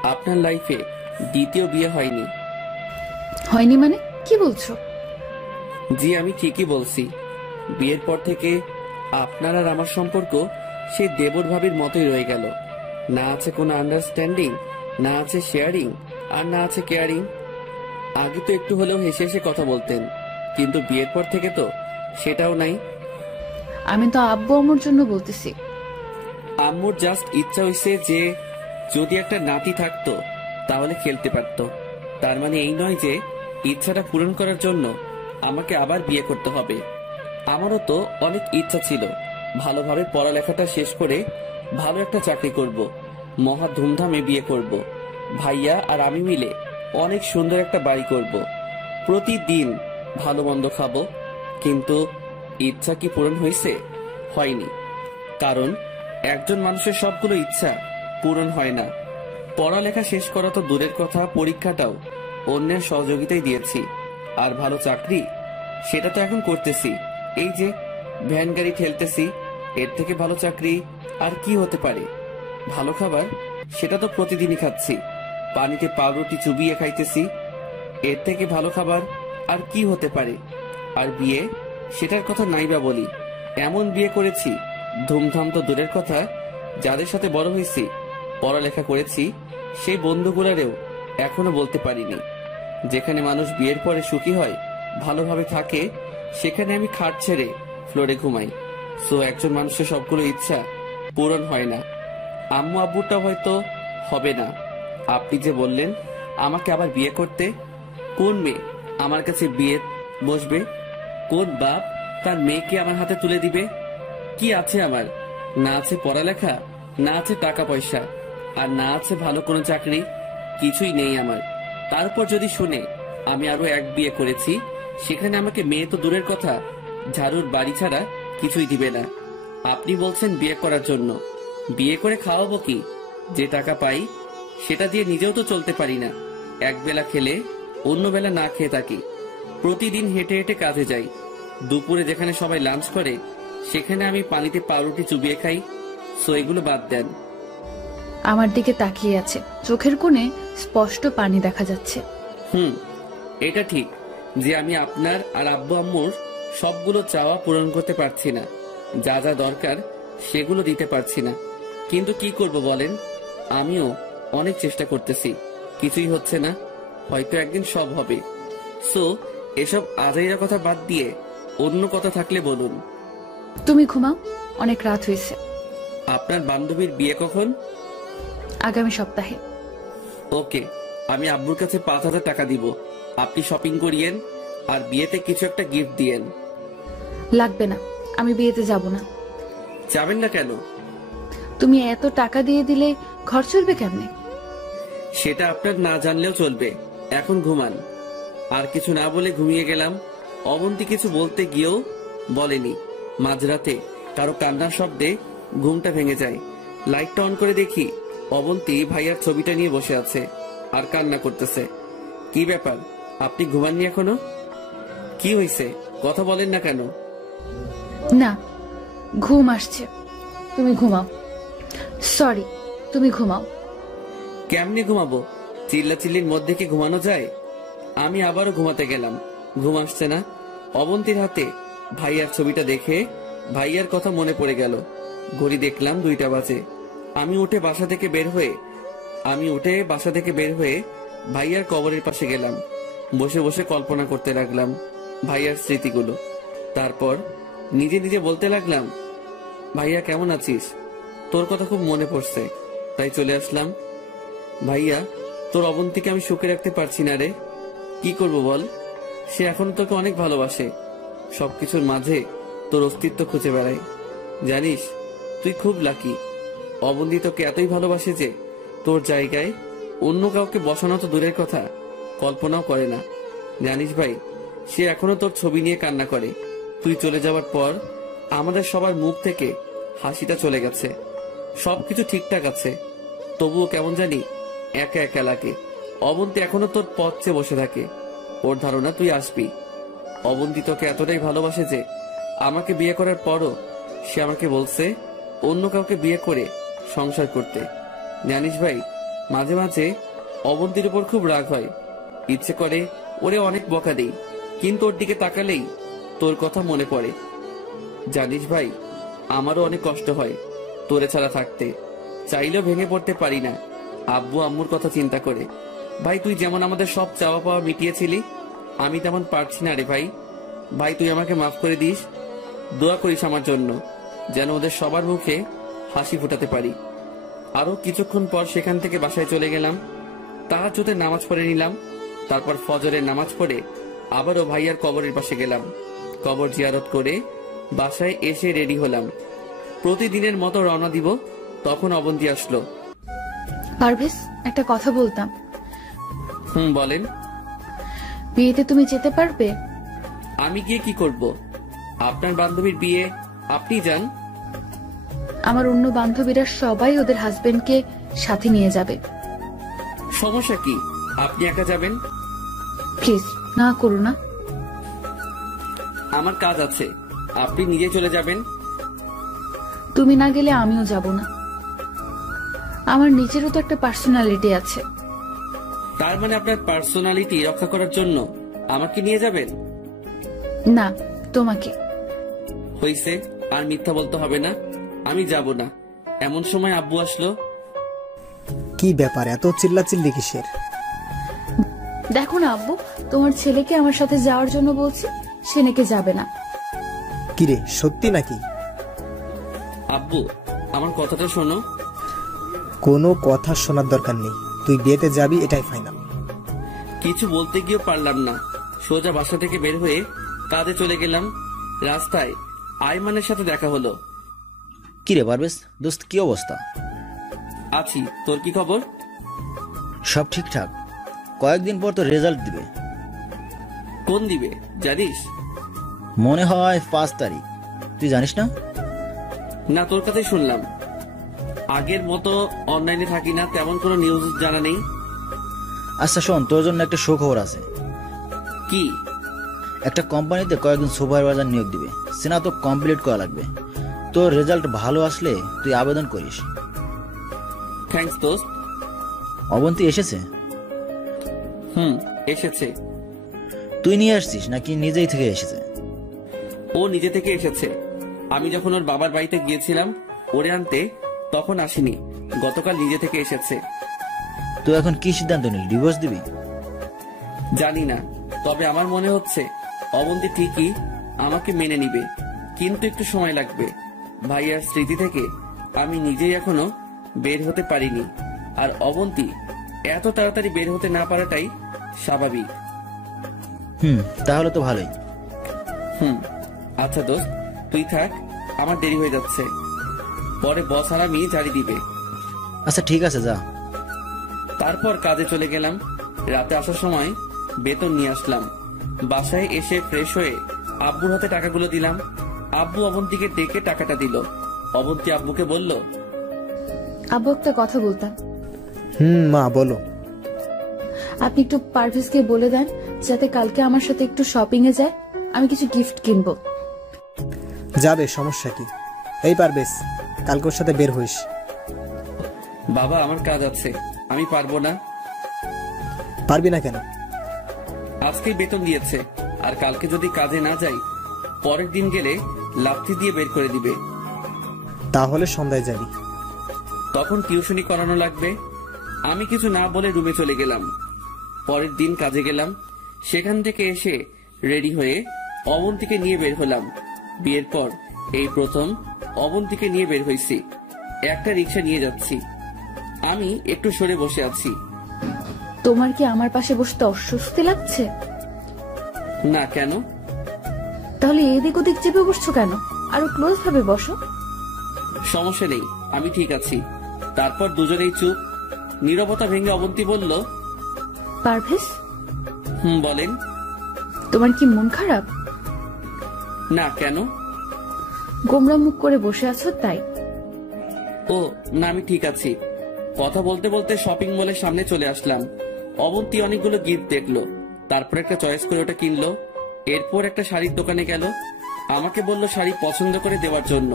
আপনার লাইফে দ্বিতীয় বিয়ে হয়নি। হয়নি মানে কি বলছো? জি, আমি ঠিকই বলছি। বিয়ের পর থেকে আপনার আর আমার সম্পর্ক সেই দেবর ভাবির মতোই রয়ে গেল। না আছে কোনো আন্ডারস্ট্যান্ডিং, না আছে শেয়ারিং, আর না আছে কেয়ারিং। আগে তো একটু হলেও হেসে হেসে কথা বলতেন, কিন্তু বিয়ের পর থেকে তো সেটাও নাই। আমি তো আব্বু আম্মুর জন্য বলতেছি। আম্মুর জাস্ট ইচ্ছা হইছে যে যদি একটা নাতি থাকতো তাহলে খেলতে পারতো। তার মানে এই নয় যে ইচ্ছাটা পূরণ করার জন্য আমাকে আবার বিয়ে করতে হবে। আমারও তো অনেক ইচ্ছা ছিল, ভালোভাবে পড়ালেখাটা শেষ করে ভালো একটা চাকরি করব, মহা ধুমধামে বিয়ে করব, ভাইয়া আর আমি মিলে অনেক সুন্দর একটা বাড়ি করব, প্রতিদিন ভালো মন্দ খাবো। কিন্তু ইচ্ছা কি পূরণ হয়েছে? হয়নি। কারণ একজন মানুষের সবগুলো ইচ্ছা পূরণ হয় না। পড়ালেখা শেষ করা তো দূরের কথা, পরীক্ষাটাও অন্যের সহযোগিতায় দিয়েছি। আর ভালো চাকরি, সেটা তো এখন করতেছি। এই যে ভ্যান গাড়ি ঠেলতেছি, এর থেকে ভালো চাকরি আর কি হতে পারে? ভালো খাবার, সেটা তো প্রতিদিনই খাচ্ছি। পানিতে পাউরুটি চুবিয়ে খাইতেছি, এর থেকে ভালো খাবার আর কি হতে পারে? আর বিয়ে, সেটার কথা নাইবা বলি। এমন বিয়ে করেছি, ধুমধাম তো দূরের কথা, যাদের সাথে বড় হয়েছি, পড়ালেখা করেছি, সেই বন্ধুগুলারেও এখনো বলতে পারিনি। যেখানে মানুষ বিয়ের পরে সুখী হয়, ভালোভাবে থাকে, সেখানে আমি খাট ছেড়ে ফ্লোরে ঘুমাই। সো একজন মানুষের সবগুলো ইচ্ছা পূরণ হয় না। আম্মু আব্বুটা হয়তো হবে না। আপনি যে বললেন আমাকে আবার বিয়ে করতে, কোন মেয়ে আমার কাছে বিয়ে বসবে? কোন বাপ তার মেয়েকে আমার হাতে তুলে দিবে? কি আছে আমার? না আছে পড়ালেখা, না আছে টাকা পয়সা, আর না আছে ভালো কোনো চাকরি। কিছুই নেই আমার। তারপর যদি শুনে আমি আরো এক বিয়ে করেছি, সেখানে আমাকে মেয়ে তো দূরের কথা, ঝাড়ুর বাড়ি ছাড়া কিছুই দিবে না। আপনি বলছেন বিয়ে করার জন্য। বিয়ে করে খাওয়াবো কি? যে টাকা পাই সেটা দিয়ে নিজেও তো চলতে পারি না। এক বেলা খেলে অন্য বেলা না খেয়ে থাকি। প্রতিদিন হেঁটে হেঁটে কাজে যাই। দুপুরে যেখানে সবাই লাঞ্চ করে, সেখানে আমি পানিতে পাউরুটি চুবিয়ে খাই। সো এগুলো বাদ দেন। আমার দিকে তাকিয়ে আছে, চোখের কোণে স্পষ্ট পানি দেখা যাচ্ছে। এটা ঠিক যে আমি আপনার আর আব্বু আম্মুর সবগুলো চাওয়া পূরণ করতে পারছি না। যা যা দরকার সেগুলো দিতে পারছি না। কিন্তু কি করব বলেন? আমিও অনেক চেষ্টা করতেছি, কিছুই হচ্ছে না। হয়তো একদিন সব হবে। সো এসব আজাইরা কথা বাদ দিয়ে অন্য কথা থাকলে বলুন। তুমি ঘুমাও, অনেক রাত হয়েছে। আপনার বান্ধবীর বিয়ে কখন? আগামী সপ্তাহে। ওকে, আমি আব্বুর কাছে 5,000 টাকা দিব। আপনি শপিং করিয়েন আর বিয়েতে কিছু একটা গিফট দিয়েন। লাগবে না, আমি বিয়েতে যাব না। যাবেন না কেন? তুমি এত টাকা দিয়ে দিলে ঘর চলবে কেমনে? সেটা আপনার না জানলেও চলবে। এখন ঘুমান। আর কিছু না বলে ঘুমিয়ে গেলাম। অবন্তী কিছু বলতে গিয়েও বলেনি। মাঝরাতে কারো কান্নার শব্দে ঘুমটা ভেঙে যায়। লাইটটা অন করে দেখি অবন্তী ভাইয়ার ছবিটা নিয়ে বসে আছে আর কান্না করতেছে। কি ব্যাপার, আপনি ঘুমাননি এখনো? কি হয়েছে, কথা বলেন না কেন? না, ঘুম আসছে। তুমি ঘুমাও। সরি, তুমি ঘুমাও। কেমনে ঘুমাবো? চিল্লাচিল্লির মধ্যে কি ঘুমানো যায়? আমি আবারও ঘুমাতে গেলাম। ঘুম আসছে না। অবন্তীর হাতে ভাইয়ার ছবিটা দেখে ভাইয়ার কথা মনে পড়ে গেল। ঘড়ি দেখলাম 2টা বাজে। আমি উঠে বাসা থেকে বের হয়ে ভাইয়ার কবরের পাশে গেলাম। বসে বসে কল্পনা করতে লাগলাম ভাইয়ার স্মৃতিগুলো। তারপর নিজে নিজে বলতে লাগলাম, ভাইয়া কেমন আছিস? তোর কথা খুব মনে পড়ছে, তাই চলে আসলাম। ভাইয়া, তোর অবন্তীকে আমি সুখে রাখতে পারছি না রে। কি করব বল? সে এখন তোকে অনেক ভালোবাসে। সবকিছুর মাঝে তোর অস্তিত্ব খুঁজে বেড়ায়। জানিস, তুই খুব লাকি। অবন্তী তোকে এতই ভালোবাসে যে তোর জায়গায় অন্য কাউকে বসানো তো দূরের কথা, কল্পনাও করে না। জানিস ভাই, সে এখনো তোর ছবি নিয়ে কান্না করে। তুই চলে যাওয়ার পর আমাদের সবার মুখ থেকে হাসিটা চলে গেছে। সবকিছু ঠিকঠাক আছে, তবুও কেমন জানি একা একা লাগে। অবন্তী এখনো তোর পথ চেয়ে বসে থাকে। ওর ধারণা তুই আসবি। অবন্তী তোকে এতটাই ভালোবাসে যে আমাকে বিয়ে করার পরও সে আমাকে বলছে অন্য কাউকে বিয়ে করে সংসার করতে। জানিস ভাই, মাঝে মাঝে অবন্তীর উপর খুব রাগ হয়। ইচ্ছে করে ওরে অনেক বকা দেই, কিন্তু ওর দিকে তাকালেই তোর কথা মনে পড়ে। জানিস ভাই, আমারও অনেক কষ্ট হয় তোরে ছাড়া থাকতে। চাইলেও ভেঙে পড়তে পারি না আব্বু আম্মুর কথা চিন্তা করে। ভাই, তুই যেমন আমাদের সব চাওয়া পাওয়া মিটিয়েছিলি, আমি তেমন পারছি না রে ভাই। ভাই, তুই আমাকে মাফ করে দিস। দোয়া করিস আমার জন্য, যেন ওদের সবার মুখে হাসি ফোটাতে পারি। আরো কিছুক্ষণ পর সেখান থেকে বাসায় চলে গেলাম। তাহাজ্জুদের নামাজ পড়ে নিলাম। তারপর ফজরের নামাজ পড়ে আবারও ভাইয়ার কবরের পাশে গেলাম। কবর জিয়ারত করে বাসায় এসে রেডি হলাম। প্রতিদিনের মতো রওনা দিব। তখন অবন্তী আসলো। পারভেজ, একটা কথা বলতাম। বলেন। বিয়েতে তুমি যেতে পারবে? আমি গিয়ে কি করব? আপনার বান্ধবীর বিয়ে, আপনি যান। আমার অন্য বান্ধবীরা সবাই ওদের হাজবেন্ডকে সাথে নিয়ে যাবে। সমস্যা কি? আপনি একা যাবেন? প্লিজ না করো না। আমার কাজ আছে, আপনি নিজে চলে যাবেন। তুমি না গেলে আমিও যাব না। আমার নিজেরও তো একটা পার্সোনালিটি আছে। তার মানে আপনার পার্সোনালিটি রক্ষা করার জন্য আমাকে নিয়ে যাবেন? না, তোমাকে। হইছে, আর মিথ্যা বলতে হবে না, আমি যাব না। এমন সময় আব্বু আসলো। কি ব্যাপার, এত চিল্লাচিল্লি কিসের? দেখো না আব্বু, তোমার ছেলেকে আমার সাথে যাওয়ার জন্য বলছি, সে নাকি যাবে না। কিরে, সত্যি নাকি? আব্বু, আমার কথাটা শোনো। কোনো কথা শোনার দরকার নেই, তুই বিয়েতে যাবি, এটাই ফাইনাল। কিছু বলতে গিয়েও পারলাম না, সোজা বাসা থেকে বের হয়ে কাজে চলে গেলাম। রাস্তায় আইমানের সাথে দেখা হলো। কি রে পারভেজ, দোস্ত কি অবস্থা? আছি, তোর কি খবর? সব ঠিকঠাক। কয়েকদিন পর তো রেজাল্ট দিবে। কোন দিবে জানিস? মনে হয় 5 তারিখ। তুই জানিস না? না, তোর কথাই শুনলাম। আগের মতো অনলাইনে থাকি না, তেমন কোনো নিউজ জানা নেই। আচ্ছা শোন, তোর জন্য একটা সুখবর আছে। কি? একটা কোম্পানিতে কয়েকদিন সুপারভাইজার নিয়োগ দিবে, স্নাতক কমপ্লিট করা লাগবে। তোর রেজাল্ট ভালো আসলে তুই আবেদন করিস। থ্যাঙ্কস দোস্ত। অবন্তী এসেছে? এসেছে। তুই নিয়ে আসছিস নাকি নিজেই থেকে এসেছে? ও নিজে থেকে এসেছে। আমি যখন ওর বাবার বাড়িতে গিয়েছিলাম ওরে আনতে, তখন আসেনি। গতকাল নিজে থেকে এসেছে। তুই এখন কি সিদ্ধান্ত নিলি, ডিভোর্স দিবি? জানি না, তবে আমার মনে হচ্ছে অবন্তী ঠিকই আমাকে মেনে নিবে, কিন্তু একটু সময় লাগবে। ভাইয়ার স্মৃতি থেকে আমি নিজেই এখনো বের হতে পারিনি, আর অবন্তী এত তাড়াতাড়ি বের হতে না পারাটাই স্বাভাবিক। তাহলে তো ভালোই। আচ্ছা দোস্ত, তুই থাক, আমার দেরি হয়ে যাচ্ছে। পরে বস আর আমি ঝাড়ি দিবে। আচ্ছা ঠিক আছে, যা। তারপর কাজে চলে গেলাম। রাতে আসার সময় বেতন নিয়ে আসলাম। বাসায় এসে ফ্রেশ হয়ে আব্বুর হাতে টাকাগুলো দিলাম। আব্বু অবন্তীকে ডেকে টাকাটা দিল। অবন্তী আব্বুকে বলল, আব্বু একটা কথা বলতাম। মা বলো। আপনি একটু পারভেজকে বলে দেন যাতে কালকে আমার সাথে একটু শপিং এ যায়, আমি কিছু গিফট কিনবো। যাবে, সমস্যা কি? এই পারভেজ, কালকে ওর সাথে বের হইস। বাবা আমার কাজ আছে, আমি পারবো না। পারবি না কেন? আজকেই বেতন দিয়েছে, আর কালকে যদি কাজে না যাই পরের দিন গেলে লাথি দিয়ে বের করে দিবে। তাহলে সন্ধ্যায় যাবি। তখন টিউশনি করানো লাগবে। আমি কিছু না বলে রুমে চলে গেলাম। পরের দিন কাজে গেলাম। সেখান থেকে এসে রেডি হয়ে অবন্তীকে নিয়ে বের হলাম। বিয়ের পর এই প্রথম অবন্তীকে নিয়ে বের হয়েছি। একটা রিক্সা নিয়ে যাচ্ছি। আমি একটু সরে বসে আছি। তোমার কি আমার পাশে বসতে অস্বস্তি লাগছে? না, কেন? তাহলে এদিক ওদিক চেপে বসছো কেন? আরো ক্লোজ ভাবে বসো। সমস্যা নেই, আমি ঠিক আছি। তারপর দুজনেই চুপ। নীরবতা ভেঙে অবন্তী বলল, পারভেজ। বলেন। তোমার কি মন খারাপ? না, কেন? গোমরা মুখ করে বসে আছো তাই। ও না, আমি ঠিক আছি। কথা বলতে বলতে শপিং মলের সামনে চলে আসলাম। অবন্তী অনেকগুলো গিফট দেখলো, তারপর একটা চয়েস করে ওটা কিনলো। এরপর একটা শাড়ির দোকানে গেল। আমাকে বলল শাড়ি পছন্দ করে দেওয়ার জন্য।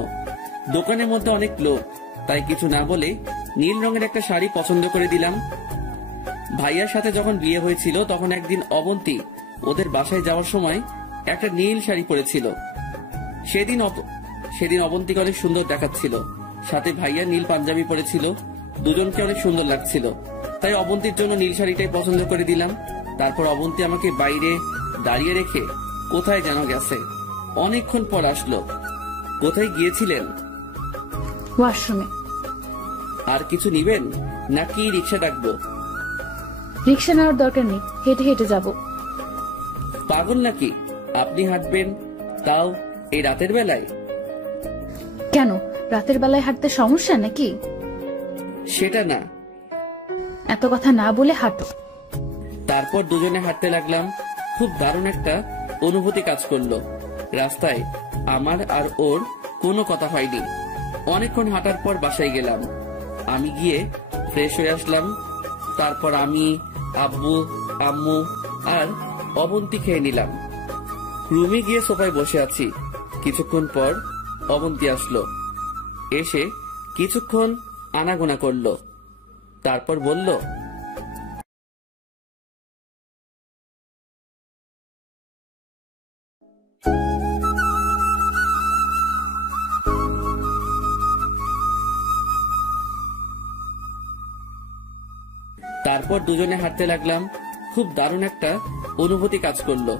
দোকানের মধ্যে অনেক লোক, তাই কিছু না বলে নীল রঙের একটা শাড়ি পছন্দ করে দিলাম। ভাইয়ার সাথে যখন বিয়ে হয়েছিল তখন একদিন অবন্তী ওদের বাসায় যাওয়ার সময় একটা নীল শাড়ি পরেছিল। সেদিন অবন্তীকে অনেক সুন্দর দেখাচ্ছিল। সাথে ভাইয়া নীল পাঞ্জাবি পরেছিল। দুজনকে অনেক সুন্দর লাগছিল, তাই অবন্তীর জন্য নীল শাড়িটাই পছন্দ করে দিলাম। তারপর অবন্তী আমাকে বাইরে দাঁড়িয়ে রেখে কোথায় যেন গেছে। অনেকক্ষণ পর আসলো। কোথায় গিয়েছিলেন? ওয়াশরুমে। আর কিছু নিবেন নাকি রিক্সা ডাকবো? রিক্সা নেওয়ার দরকার নেই, হেঁটে হেঁটে যাব। পাগল নাকি আপনি হাঁটবেন, তাও এই রাতের বেলায়? কেন, রাতের বেলায় হাঁটতে সমস্যা নাকি? সেটা না। এত কথা না বলে হাঁটো। তারপর দুজনে হাঁটতে লাগলাম। খুব দারুণ একটা অনুভূতি কাজ করলো। রাস্তায় আমার আর ওর কোনো কথা হয়নি। অনেকক্ষণ হাঁটার পর বাসায় গেলাম। আমি গিয়ে ফ্রেশ হয়ে আসলাম। তারপর আমি, আব্বু, আম্মু আর অবন্তী খেয়ে নিলাম। রুমে গিয়ে সোফায় বসে আছি। কিছুক্ষণ পর অবন্তী আসলো। এসে কিছুক্ষণ আনাগোনা করলো, তারপর বলল, তারপর দুজনে হাঁটতে লাগলাম। খুব দারুণ একটা অনুভূতি কাজ করলো।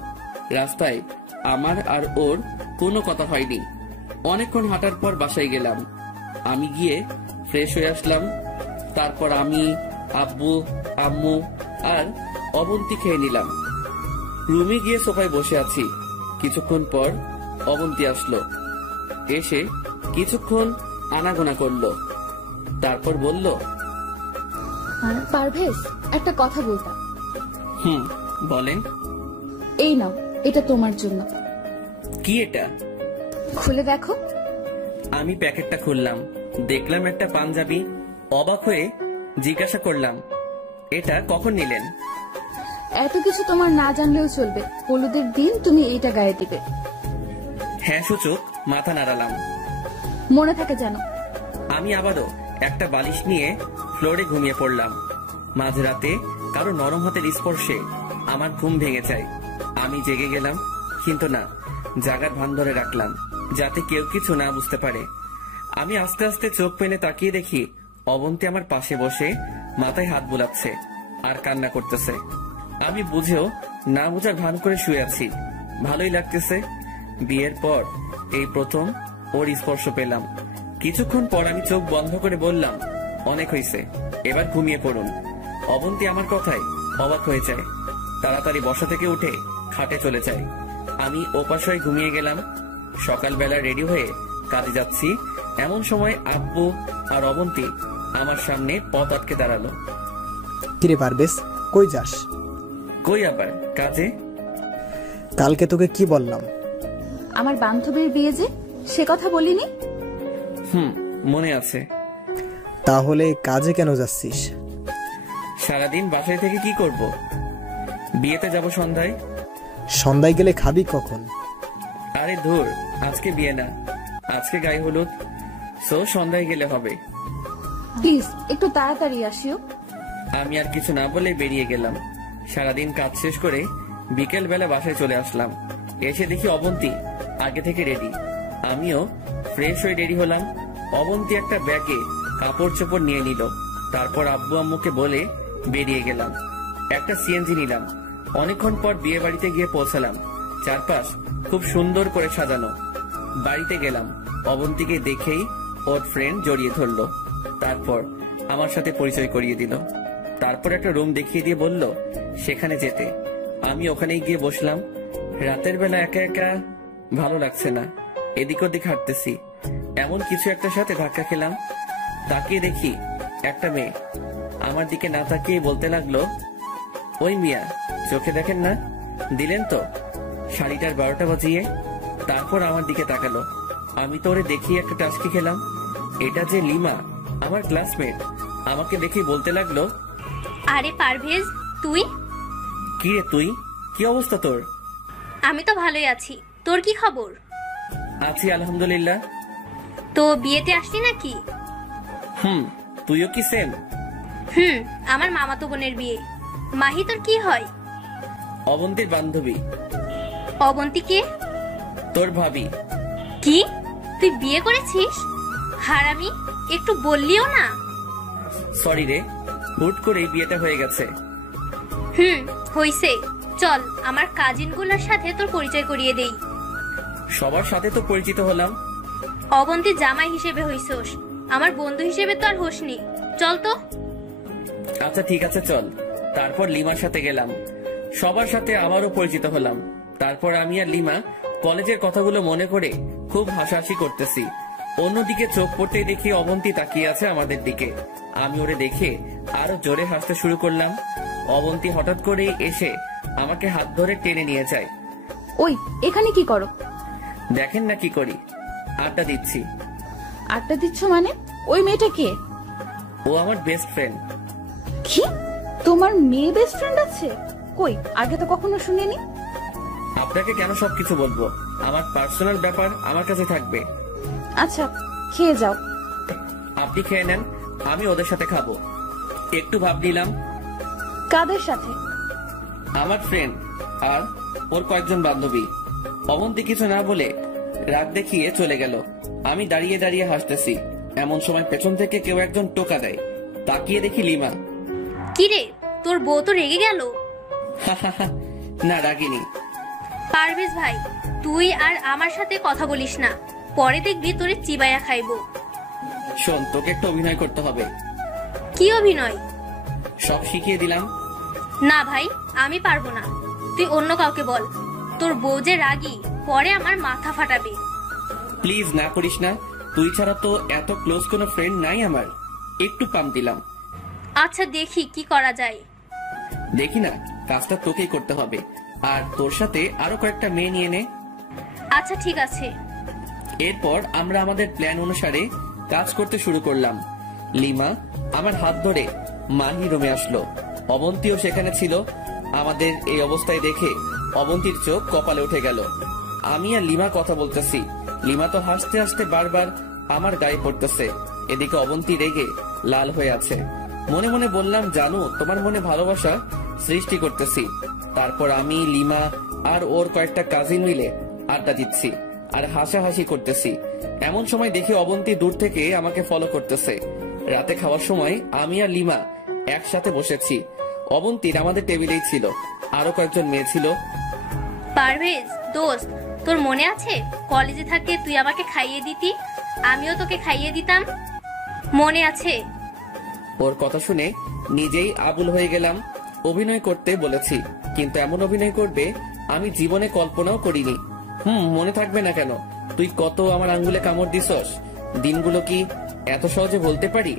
রাস্তায় আমার আর ওর কোনো কথা হয়নি। অনেকক্ষণ হাঁটার পর বাসায় গেলাম। আমি গিয়ে ফ্রেশ হয়ে আসলাম। তারপর আমি, আব্বু, আম্মু আর অবন্তী খেয়ে নিলাম। রুমে গিয়ে সোফায় বসে আছি। কিছুক্ষণ পর অবন্তী আসলো। এসে কিছুক্ষণ আনাগোনা করলো, তারপর বলল, পারভেজ, একটা কথা বলতাম। বলেন। এই নাও, এটা তোমার জন্য। কি এটা? খুলে দেখো। আমি প্যাকেটটা খুললাম, দেখলাম একটা পাঞ্জাবি। অবাক হয়ে জিজ্ঞাসা করলাম, এটা কখন নিলেন? এত কিছু তোমার না জানলেও চলবে। হলুদের দিন তুমি এইটা গায়ে দিবে। হ্যাঁ সূচক মাথা নাড়ালাম। মনে থাকে যেন। আমি আবারও একটা বালিশ নিয়ে ফ্লোরে ঘুমিয়ে পড়লাম। মাঝরাতে কারো নরম হাতের স্পর্শে আমার ঘুম ভেঙে যায়। আমি জেগে গেলাম, কিন্তু না, জাগার ভান ধরে রাখলাম যাতে কেউ কিছু না বুঝতে পারে। আমি আস্তে আস্তে চোখ পেনে তাকিয়ে দেখি অবন্তী আমার পাশে বসে মাথায় হাত বুলাচ্ছে আর কান্না করতেছে। আমি বুঝেও না বুঝার ভান করে শুয়ে আছি। ভালোই লাগতেছে। বিয়ের পর এই প্রথম ওর স্পর্শ পেলাম। কিছুক্ষণ পর আমি চোখ বন্ধ করে বললাম, অনেক হয়েছে, এবার ঘুমিয়ে পড়ুন। অবন্তী আমার কথায় অবাক হয়ে যায়। তাড়াতাড়ি বসা থেকে উঠে খাটে চলে যায়। আমি ওপাশ হয়ে ঘুমিয়ে গেলাম। সকালবেলা রেডি হয়ে কাজে যাচ্ছি, এমন সময় আব্বু আর অবন্তী আমার সামনে পথ আটকে দাঁড়ালো। কিরে পারভেজ, কই যাস? কই আবার, কাজে। কালকে তোকে কি বললাম? আমার বান্ধবীর বিয়ে যে, সে কথা বলিনি? মনে আছে। তাহলে কাজে কেন যাচ্ছিস? সারাদিন বাসায় থেকে কি করব? বিয়েতে যাব সন্ধ্যায়। সন্ধ্যায় গেলে খাবি কখন? আরে ধুর, আজকে বিয়ে না, আজকে গায়ে হলুদ। সো সন্ধ্যায় গেলে হবে। প্লিজ একটু তাড়াতাড়ি আসিও। আমি আর কিছু না বলে বেরিয়ে গেলাম। সারাদিন কাজ শেষ করে বিকেল বেলা বাসায় চলে আসলাম। এসে দেখি অবন্তী আগে থেকে রেডি। আমিও ফ্রেশ হয়ে রেডি হলাম। অবন্তী একটা ব্যাগে কাপড় চোপড় নিয়ে নিল। তারপর আব্বু আম্মুকে বলে বেরিয়ে গেলাম। একটা সিএনজি নিলাম। অনেকক্ষণ পর বিয়ে বাড়িতে গিয়ে পৌঁছালাম। চারপাশ খুব সুন্দর করে সাজানো। বাড়িতে গেলাম। অবন্তীকে দেখেই ওর ফ্রেন্ড জড়িয়ে ধরলো। তারপর আমার সাথে পরিচয় করিয়ে দিল। তারপর একটা রুম দেখিয়ে দিয়ে বলল সেখানে যেতে। আমি ওখানেই গিয়ে বসলাম। রাতের বেলা একা একা ভালো লাগছে না। এদিক ওদিক হাঁটতেছি, এমন কিছু একটা সাথে ধাক্কা খেলাম। তাকিয়ে দেখি একটা মেয়ে আমার দিকে না তাকিয়ে বলতে লাগলো, ওই মিয়া, চোখে দেখেন না, দিলেন তো শাড়িটার 12টা বাজিয়ে। তারপর আমার দিকে তাকালো। আমি তো ওরে দেখি একটা টাস্কি খেলাম। এটা যে লিমা, আমার ক্লাসমেট। আমাকে দেখে বলতে লাগলো, আরে পারভেজ, তুই? কি রে তুই, কি অবস্থা তোর? আমি তো ভালোই আছি, তোর কি খবর? আছি আলহামদুলিল্লাহ। তো বিয়েতে আসলি নাকি? তুইও কি সেম? আমার মামাতো বোনের বিয়ে। মাহি তোর কি হয়? অবন্তীর বান্ধবী। অবন্তী কে? তোর ভাবি। কি, তুই বিয়ে করেছিস? হারামি, একটু বললিও না। সরি রে, হুট করে বিয়েটা হয়ে গেছে। হইছে। চল আমার কাজিনগুলোর সাথে তোর পরিচয় করিয়ে দেই। সবার সাথে তো পরিচিত হলাম। অবন্তী জামাই হিসেবে হইছস, আমার বন্ধু হিসেবে তো আর হোসনি। চল তো। আচ্ছা ঠিক আছে চল। তারপর লিমার সাথে গেলাম। সবার সাথে আবারও পরিচিত হলাম। তারপর আমি আর লিমা কলেজের কথাগুলো মনে করে খুব হাসাহাসি করতেছি। অন্যদিকে চোখ পড়তেই দেখি অবন্তী তাকিয়ে আছে আমাদের দিকে। আমি ওরে দেখে আরো জোরে হাসতে শুরু করলাম। অবন্তী হঠাৎ করে এসে আমাকে হাত ধরে টেনে নিয়ে যায়। ওই, এখানে কি করো? দেখেন না কি করি, আড্ডা দিচ্ছি। আড্ডা দিচ্ছ মানে? ওই মেয়েটা কে? ও আমার বেস্ট ফ্রেন্ড। কি, তোমার মেয়ে বেস্ট ফ্রেন্ড আছে? কই, আগে তো কখনো শুনিনি। আপনাকে কেন সবকিছু বলবো? আমার পার্সোনাল ব্যাপার আমার কাছে থাকবে। আচ্ছা, খেয়ে যাও। আপনি খেয়ে নেন, আমি ওদের সাথে খাবো। একটু ভাব নিলাম। কাদের সাথে? আমার ফ্রেন্ড আর ওর কয়েকজন বান্ধবী। অবন্তী কিছু না বলে রাগ দেখিয়ে চলে গেল। আমি দাঁড়িয়ে দাঁড়িয়ে হাসতেছি। এমন সময় পেছন থেকে কেউ একজন টোকা দেয়। তাকিয়ে দেখি লিমা। কিরে, তোর বউ তো রেগে গেল? না, রাগিনি। পারভেজ ভাই, তুই আর আমার সাথে কথা বলিস না, পরে দেখবি তোরে চিবাইয়া খাইবো। শোন, তোকে একটু অভিনয় করতে হবে। কি অভিনয়? সব শিখিয়ে দিলাম। না ভাই, আমি পারবো না, তুই অন্য কাউকে বল। তোর বউ যে রাগী, পরে আমার মাথা ফাটাবে। প্লিজ না করিস না, তুই ছাড়া তো এত ক্লোজ কোনো ফ্রেন্ড নাই আমার। একটু পাম দিলাম। আচ্ছা, দেখি কি করা যায়। দেখি না, কাজটা তোকেই করতে হবে। আর তোর সাথে আরো কয়েকটা মেয়ে নিয়ে নে। আচ্ছা ঠিক আছে। এরপর আমরা আমাদের প্ল্যান অনুসারে কাজ করতে শুরু করলাম। লিমা আমার হাত ধরে মাহি রুমে আসলো। অবন্তীও সেখানে ছিল। আমাদের এই অবস্থায় দেখে অবন্তীর চোখ কপালে উঠে গেল। আমি আর লিমা কথা বলতেছি, লিমা তো হাসতে হাসতে বারবার আমার গায়ে পড়তেছে। এদিকে অবন্তী রেগে লাল হয়ে আছে। মনে মনে বললাম, জানো, তোমার মনে ভালোবাসা সৃষ্টি করতেছি। তারপর আমি, লিমা আর ওর কয়েকটা কাজিন মিলে আড্ডা দিচ্ছি আর হাসাহাসি করতেছি। এমন সময় দেখি অবন্তী দূর থেকে আমাকে ফলো করতেছে। রাতে খাওয়ার সময় আমি আর লিমা একসাথে বসেছি। অবন্তীর আমাদের টেবিলেই ছিল, আরো কয়েকজন মেয়ে ছিল। পারভেজ দোস্ত, তোর মনে আছে কলেজে থাকতে তুই আমাকে খাইয়ে দিতি, আমিও তোকে খাইয়ে দিতাম? মনে আছে? ওর কথা শুনে নিজেই আবুল হয়ে গেলাম। অভিনয় করতে বলেছি, কিন্তু এমন অভিনয় করবে আমি জীবনে কল্পনাও করিনি। মনে থাকবে না কেন? তুই কত আমার আঙ্গুলে কামড় দিছস, দিনগুলো কি এত সহজে বলতে পারি?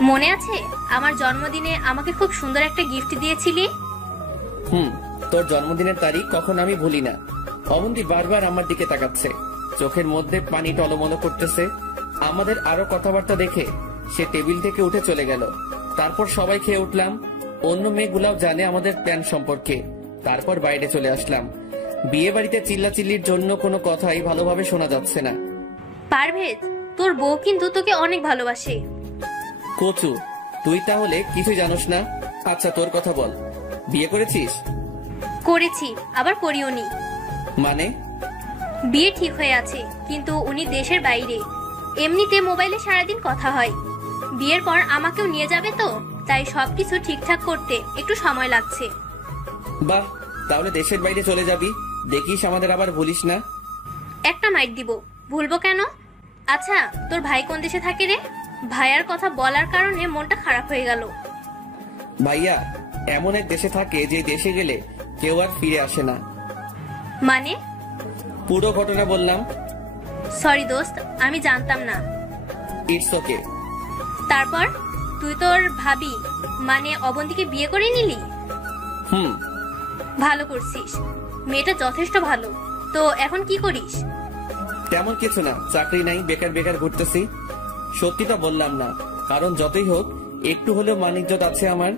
মনে আছে আমার জন্মদিনে আমাকে খুব সুন্দর একটা গিফট দিয়েছিলি? তোর জন্মদিনের তারিখ কখন আমি ভুলি না। অবন্তী বারবার আমার দিকে তাকাচ্ছে, চোখের মধ্যে পানি টলমল করতেছে। আমাদের আরো কথাবার্তা দেখে সে টেবিল থেকে উঠে চলে গেল। তারপর সবাই খেয়ে উঠলাম। অন্য মেয়েগুলাও জানে আমাদের প্ল্যান সম্পর্কে। তারপর বাইরে চলে আসলাম। বিয়ে বাড়িতে চিল্লাচিল্লির জন্য কোনো কথাই ভালোভাবে শোনা যাচ্ছে না। পারভেজ, তোর বউ কিন্তু তোকে অনেক ভালোবাসে। কচু, তুই তাহলে কিছু জানোস না। আচ্ছা, তোর কথা বল, বিয়ে করেছিস? করেছি, আবার করিওনি। মানে? বিয়ে ঠিক হয়ে আছে, কিন্তু উনি দেশের বাইরে। এমনিতে মোবাইলে সারাদিন কথা হয়। বিয়ের পর আমাকেও নিয়ে যাবে তো, তাই সবকিছু ঠিকঠাক করতে একটু সময় লাগছে। বাহ, তাহলে দেশের বাইরে চলে যাবি? দেখিস আমাদের আবার ভুলিস না। একটা মাইট দিব, ভুলবো কেন? আচ্ছা, তোর ভাই কোন দেশে থাকে রে? ভাইয়ার কথা বলার কারণে মনটা খারাপ হয়ে গেল। ভাইয়া এমন এক দেশে থাকে যে দেশে গেলে কেউ আর ফিরে আসে না। মানে? পুরো ঘটনা বললাম। সরি দোস্ত, আমি জানতাম না। It's okay. তারপর তুই তোর ভাবি মানে অবন্তীকে বিয়ে করে নিলি? ভালো করছিস, মেয়েটা যথেষ্ট ভালো। তো এখন কি করিস? তেমন কিছু না, চাকরি নাই, বেকার বেকার ঘুরতেছি। সত্যিটা বললাম না, কারণ যতই হোক একটু হলেও মান-ইজ্জত আছে আমার।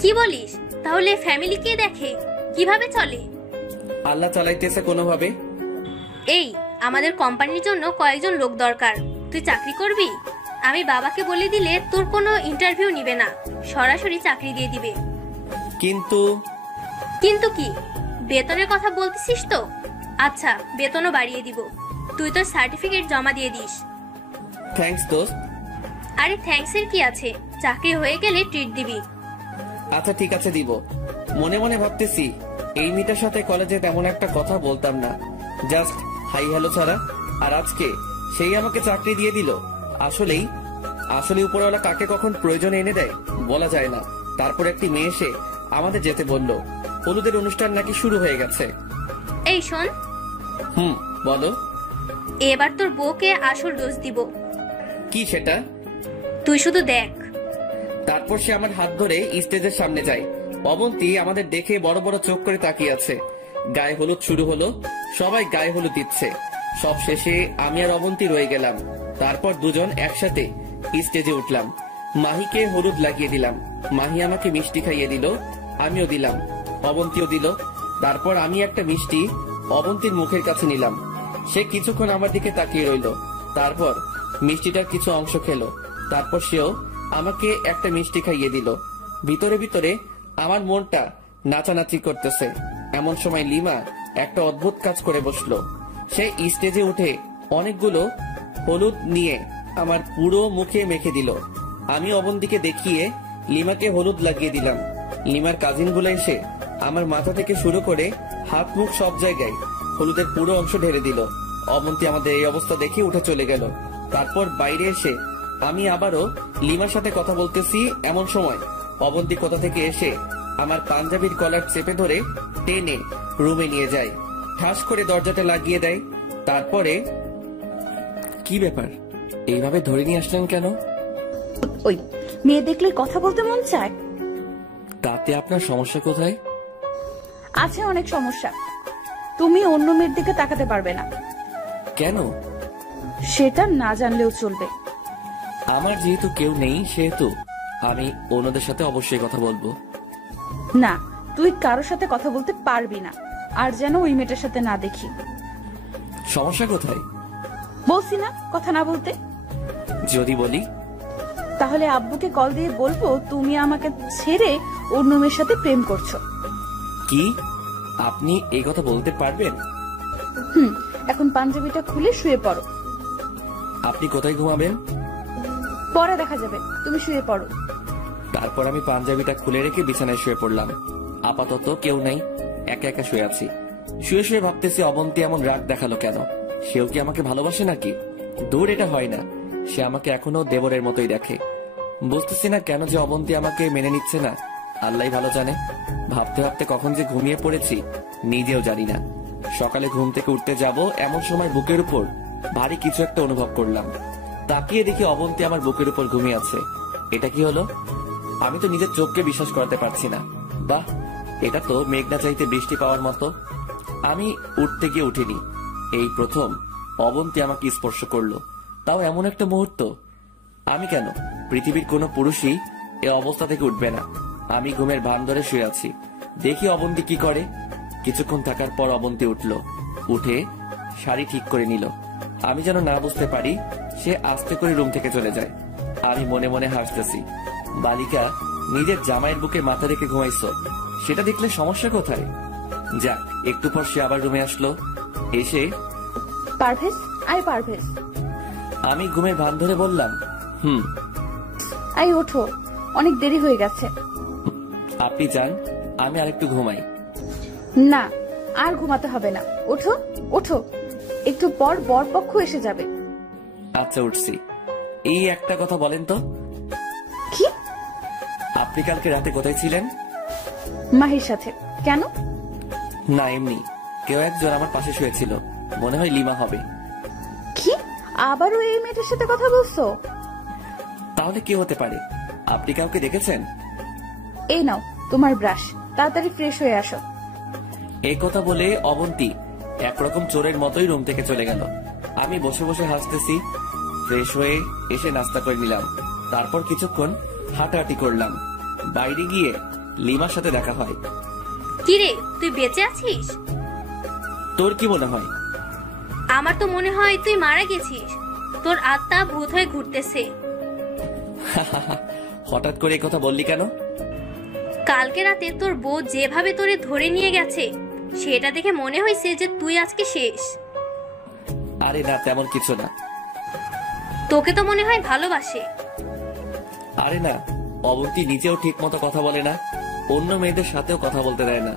কি বলিস? তাহলে ফ্যামিলি কে দেখে, কিভাবে চলে? আল্লাহ চালাইতেছে কোনোভাবে। এই, আমাদের কোম্পানির জন্য কয়েকজন লোক দরকার, তুই চাকরি করবি? আমি বাবাকে বলে দিলে তোর কোনো ইন্টারভিউ নিবে না, সরাসরি চাকরি দিয়ে দিবে। কিন্তু কি? বেতনের কথা বলতেছিস তো? আচ্ছা, বেতনও বাড়িয়ে দিব, তুই তোর সার্টিফিকেট জমা দিয়ে দিস। থ্যাঙ্কস দোস্ত। আরে থ্যাঙ্কস এর কি আছে, চাকরি হয়ে গেলে ট্রিট দিবি। আচ্ছা ঠিক আছে, দিব। মনে মনে ভাবতেছি এই মেয়েটার সাথে কলেজে তেমন একটা কথা বলতাম না, জাস্ট হাই হ্যালো ছাড়া। আর আজকে সেই আমাকে চাকরি দিয়ে দিল। আসলে উপরওয়ালা কাকে কখন প্রয়োজনে এনে দেয় বলা যায় না। তারপর একটি মেয়ে এসে আমাদের যেতে বলল। হলুদের অনুষ্ঠান নাকি শুরু হয়ে গেছে। এই শোন। বলো। এবার তোর বউকে আসল ডোজ দিব। কি সেটা? তুই শুধু দেখ। তারপর সে আমার হাত ধরে স্টেজের সামনে যায়। অবন্তী আমাদের দেখে বড় বড় চোখ করে তাকিয়ে আছে। গায়ে হলুদ শুরু হলো, সবাই গায়ে হলুদ দিচ্ছে। সব শেষে আমি আর অবন্তী রয়ে গেলাম। তারপর দুজন একসাথে স্টেজে উঠলাম। মাহিকে হলুদ লাগিয়ে দিলাম। মাহি আমাকে মিষ্টি খাইয়ে দিল, আমিও দিলাম, অবন্তীও দিল। তারপর আমি একটা মিষ্টি অবন্তীর মুখের কাছে নিলাম। সে কিছুক্ষণ আমার দিকে তাকিয়ে রইল, তারপর মিষ্টিটার কিছু অংশ খেলো। তারপর সেও আমাকে একটা মিষ্টি খাইয়ে দিল। ভিতরে ভিতরে আমার মনটা নাচানাচি করতেছে। এমন সময় লিমা একটা অদ্ভুত কাজ করে বসলো। সে স্টেজে উঠে অনেকগুলো হলুদ নিয়ে আমার পুরো মুখে মেখে দিল। আমি অবন্তীকে দেখিয়ে লিমাকে হলুদ লাগিয়ে দিলাম। লিমার কাজিনগুলো এসে আমার মাথা থেকে শুরু করে হাত মুখ সব জায়গায় হলুদের পুরো অংশ ঢেলে দিল। অবন্তী আমাদের এই অবস্থা দেখে উঠে চলে গেল। তারপর বাইরে এসে আমি আবারও লিমার সাথে কথা বলতেছি। এমন সময় অবন্তী কোথা থেকে এসে আমার পাঞ্জাবির কলার চেপে ধরে টেনে রুমে নিয়ে যায়, ঠাস করে দরজাটা লাগিয়ে দেয়। তারপরে, কি ব্যাপার, এইভাবে ধরে নিয়ে আসলেন কেন? ওই মেয়ে দেখলে কথা বলতে মন চায়। তাতে আপনার সমস্যা কোথায়? আছে অনেক সমস্যা। তুমি অন্য মেয়ের দিকে তাকাতে পারবে না। কেন? সেটা না জানলেও চলবে। আমার যেহেতু কেউ নেই, সেহেতু আমি অন্যদের সাথে অবশ্যই কথা বলবো। না, তুই কারোর সাথে কথা বলতে পারবি না। আর যেন ওই মেয়েটার সাথে না দেখি। সমস্যা কোথায়? বলছি না কথা না বলতে। যদি বলি তাহলে আব্বুকে কল দিয়ে বলবো তুমি আমাকে ছেড়ে অন্য মেয়ের সাথে প্রেম করছো। কি আপনি এই কথা বলতে পারবেন? এখন পাঞ্জাবিটা খুলে শুয়ে পড়ো। আপনি কোথায় ঘুমাবেন? পরে দেখা যাবে, তুমি শুয়ে পড়ো। তারপর আমি পাঞ্জাবিটা খুলে রেখে বিছানায় শুয়ে পড়লাম। আপাতত কেউ নাই, একা একা শুয়ে আছি। শুয়ে শুয়ে ভাবতেছি অবন্তী এমন রাগ দেখালো কেন? সেও কি আমাকে ভালোবাসে নাকি? দূর, এটা হয় না। সে আমাকে এখনো দেবরের মতোই দেখে। বুঝতেছি না কেন যে অবন্তী আমাকে মেনে নিচ্ছে না। আল্লাহ ভালো জানে। ভাবতে ভাবতে কখন যে ঘুমিয়ে পড়েছি নিজেও জানি না। সকালে ঘুম থেকে উঠতে যাব, এমন সময় বুকের উপর ভারী কিছু একটা অনুভব করলাম। তাকিয়ে দেখি অবন্তী আমার বুকের উপর ঘুমিয়ে আছে। এটা কি হলো? আমি তো নিজের চোখকে বিশ্বাস করতে পারছি না। বাহ, এটা তো মেঘনা চাইতে বৃষ্টি পাওয়ার মতো। আমি উঠতে গিয়ে উঠিনি। এই প্রথম অবন্তী আমাকে স্পর্শ করলো, তাও এমন একটা মুহূর্ত। আমি কেন? পৃথিবীর কোনো পুরুষই এ অবস্থা থেকে উঠবে না। আমি ঘুমের ভান ধরে শুয়ে আছি। দেখি অবন্তী কি করে। কিছুক্ষণ থাকার পর অবন্তী উঠলো, উঠে শাড়ি ঠিক করে নিল। আমি যেন না বুঝতে পারি, সে আস্তে করে রুম থেকে চলে যায়। আমি মনে মনে হাসতেছি। বালিকা নিজের জামাইয়ের বুকে মাথা রেখে ঘুমাইছো, সেটা দেখলে সমস্যা কোথায়? যাক, একটু পর সে আবার রুমে আসলো। এসে, পারভেজ, আই পারভেজ। আমি ঘুমের ভান ধরে বললাম, আই ওঠো, অনেক দেরি হয়ে গেছে। আপনি যান, আমি আরেকটু ঘুমাই। না, আর ঘুমাতে হবে না। ওঠো ওঠো, একটু পর বরপক্ষ এসে যাবে। আচ্ছা, উঠছি। এই একটা কথা বলেন তো, কি? আপনি কালকে রাতে কোথায় ছিলেন? মাহির সাথে। কেন? না, এমনি। কেউ একজন আমার পাশে শুয়েছিল, মনে হয় লিমা হবে। কি? আবারও এই মেয়েটার সাথে কথা বলছো? তাহলে কি হতে পারে? আপনি কাউকে দেখেছেন? এই নাও তোমার ব্রাশ, তাড়াতাড়ি ফ্রেশ হয়ে আসো। এই কথা বলে অবন্তী একরকম চোরের মতোই রুম থেকে চলে গেল। আমি বসে বসে হাসতেছি। ফ্রেশ হয়ে এসে নাস্তা করে নিলাম। তারপর কিছুক্ষণ হাঁটাহাঁটি করলাম। বাইরে গিয়ে লিমার সাথে দেখা হয়। কিরে, তুই বেঁচে আছিস? তোর কি মনে হয়? আমার তো মনে হয় তুই মারা গেছিস। তোর আত্মা ভূত হয়ে ঘুরতেছে। হঠাৎ করে এই কথা বললি কেন? কালকে রাতে তোর বউ যেভাবে তোরে ধরে নিয়ে গেছে, সেটা দেখে মনে হয়েছে যে তুই আজকে শেষ। আরে না, তেমন কিছু না। তোকে তো মনে হয় ভালোবাসে। আরে না, অবন্তী নিজেও ঠিক মতো কথা বলে না, অন্য মেয়েদের সাথেও কথা বলতে দেয় না।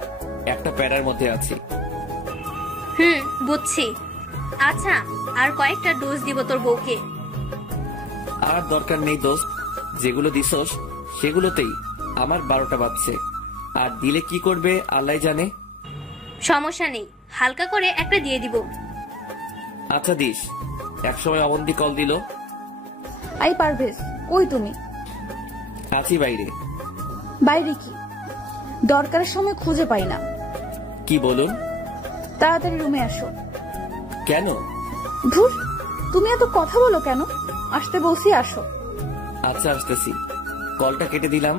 একটা প্যারার মধ্যে আছি। বুঝছি। আচ্ছা, আর কয়েকটা ডোজ দিব তোর বউকে। আর দরকার নেই দোস্ত, যেগুলো দিছস সেগুলোতেই আমার 12টা বাজছে। আর দিলে কি করবে আল্লাহ জানে। সমস্যা নেই, হালকা করে একটা দিয়ে দিব। আচ্ছা দিস। একসময় অবন্তী কল দিল। আই পারভেজ, কই তুমি? আছি বাইরে। বাইরে কি? দরকারের সময় খুঁজে পাই না। কি বলুন? তাড়াতাড়ি রুমে আসো। কেন? ধুর, তুমি এত কথা বলো কেন? আসতে বলছি, আসো। আচ্ছা, আসতেছি। কলটা কেটে দিলাম।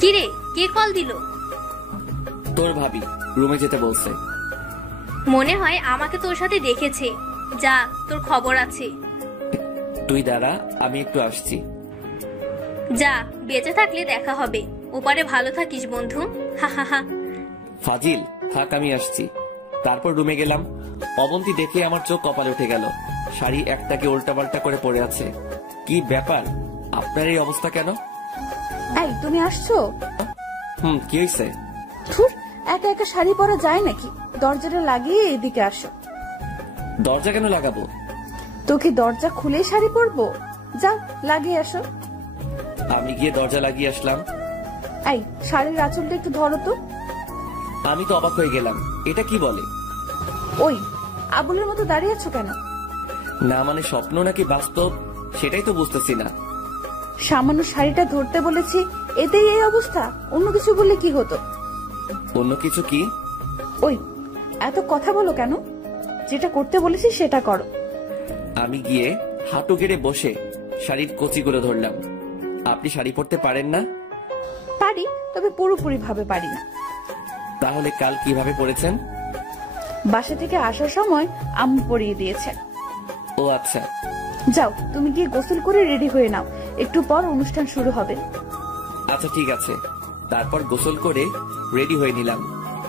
কিরে, কে কল দিল? তোর ভাবি রুমে যেতে বলছে। মনে হয় আমাকে তোর সাথে দেখেছে। যা, তোর খবর আছে। তুই দাঁড়া, আমি একটু আসছি। যা, বেঁচে থাকলে দেখা হবে। ওপারে ভালো থাকিস বন্ধু। হা হা হা। ফাজিল, থাক আমি আসছি। তারপর রুমে গেলাম। অবন্তী দেখে আমার চোখ কপালে উঠে গেল। শাড়ি একটাকে উল্টাপাল্টা করে পড়ে আছে। কি ব্যাপার, আপনার এই অবস্থা কেন? এই তুমি আসছো? কি হয়েছে? ধুর, একা একা শাড়ি পরা যায় নাকি? দরজাটা লাগিয়ে এদিকে আসো। দরজা কেন লাগাবো? তো কি দরজা খুলে শাড়ি পরবো? যাও, লাগিয়ে আসো। আমি গিয়ে দরজা লাগিয়ে আসলাম। এই শাড়ির আঁচলটা একটু ধরো তো। আমি তো অবাক হয়ে গেলাম, এটা কি বলে? ওই আবুলের মতো দাঁড়িয়ে আছো কেন? না মানে স্বপ্ন নাকি বাস্তব সেটাই তো বুঝতেছি না। সামান্য শাড়িটা ধরতে বলেছি, এতেই এই অবস্থা। অন্য কিছু বললে কি হতো? অন্য কিছু কি? ওই এত কথা বলো কেন? যেটা করতে বলেছি সেটা করো। আমি গিয়ে হাঁটু গেড়ে বসে শাড়ির কচিগুলো ধরলাম। আপনি শাড়ি পরতে পারেন না? পারি, তবে পুরোপুরি ভাবে পারি না। তাহলে কাল কিভাবে পরেছেন? বাসা থেকে আসার সময় আম্মু পরিয়ে দিয়েছে। ও আচ্ছা। যাও, তুমি গিয়ে গোসল করে রেডি হয়ে নাও, একটু পর অনুষ্ঠান শুরু হবে। আচ্ছা ঠিক আছে। তারপর গোসল করে রেডি হয়ে নিলাম।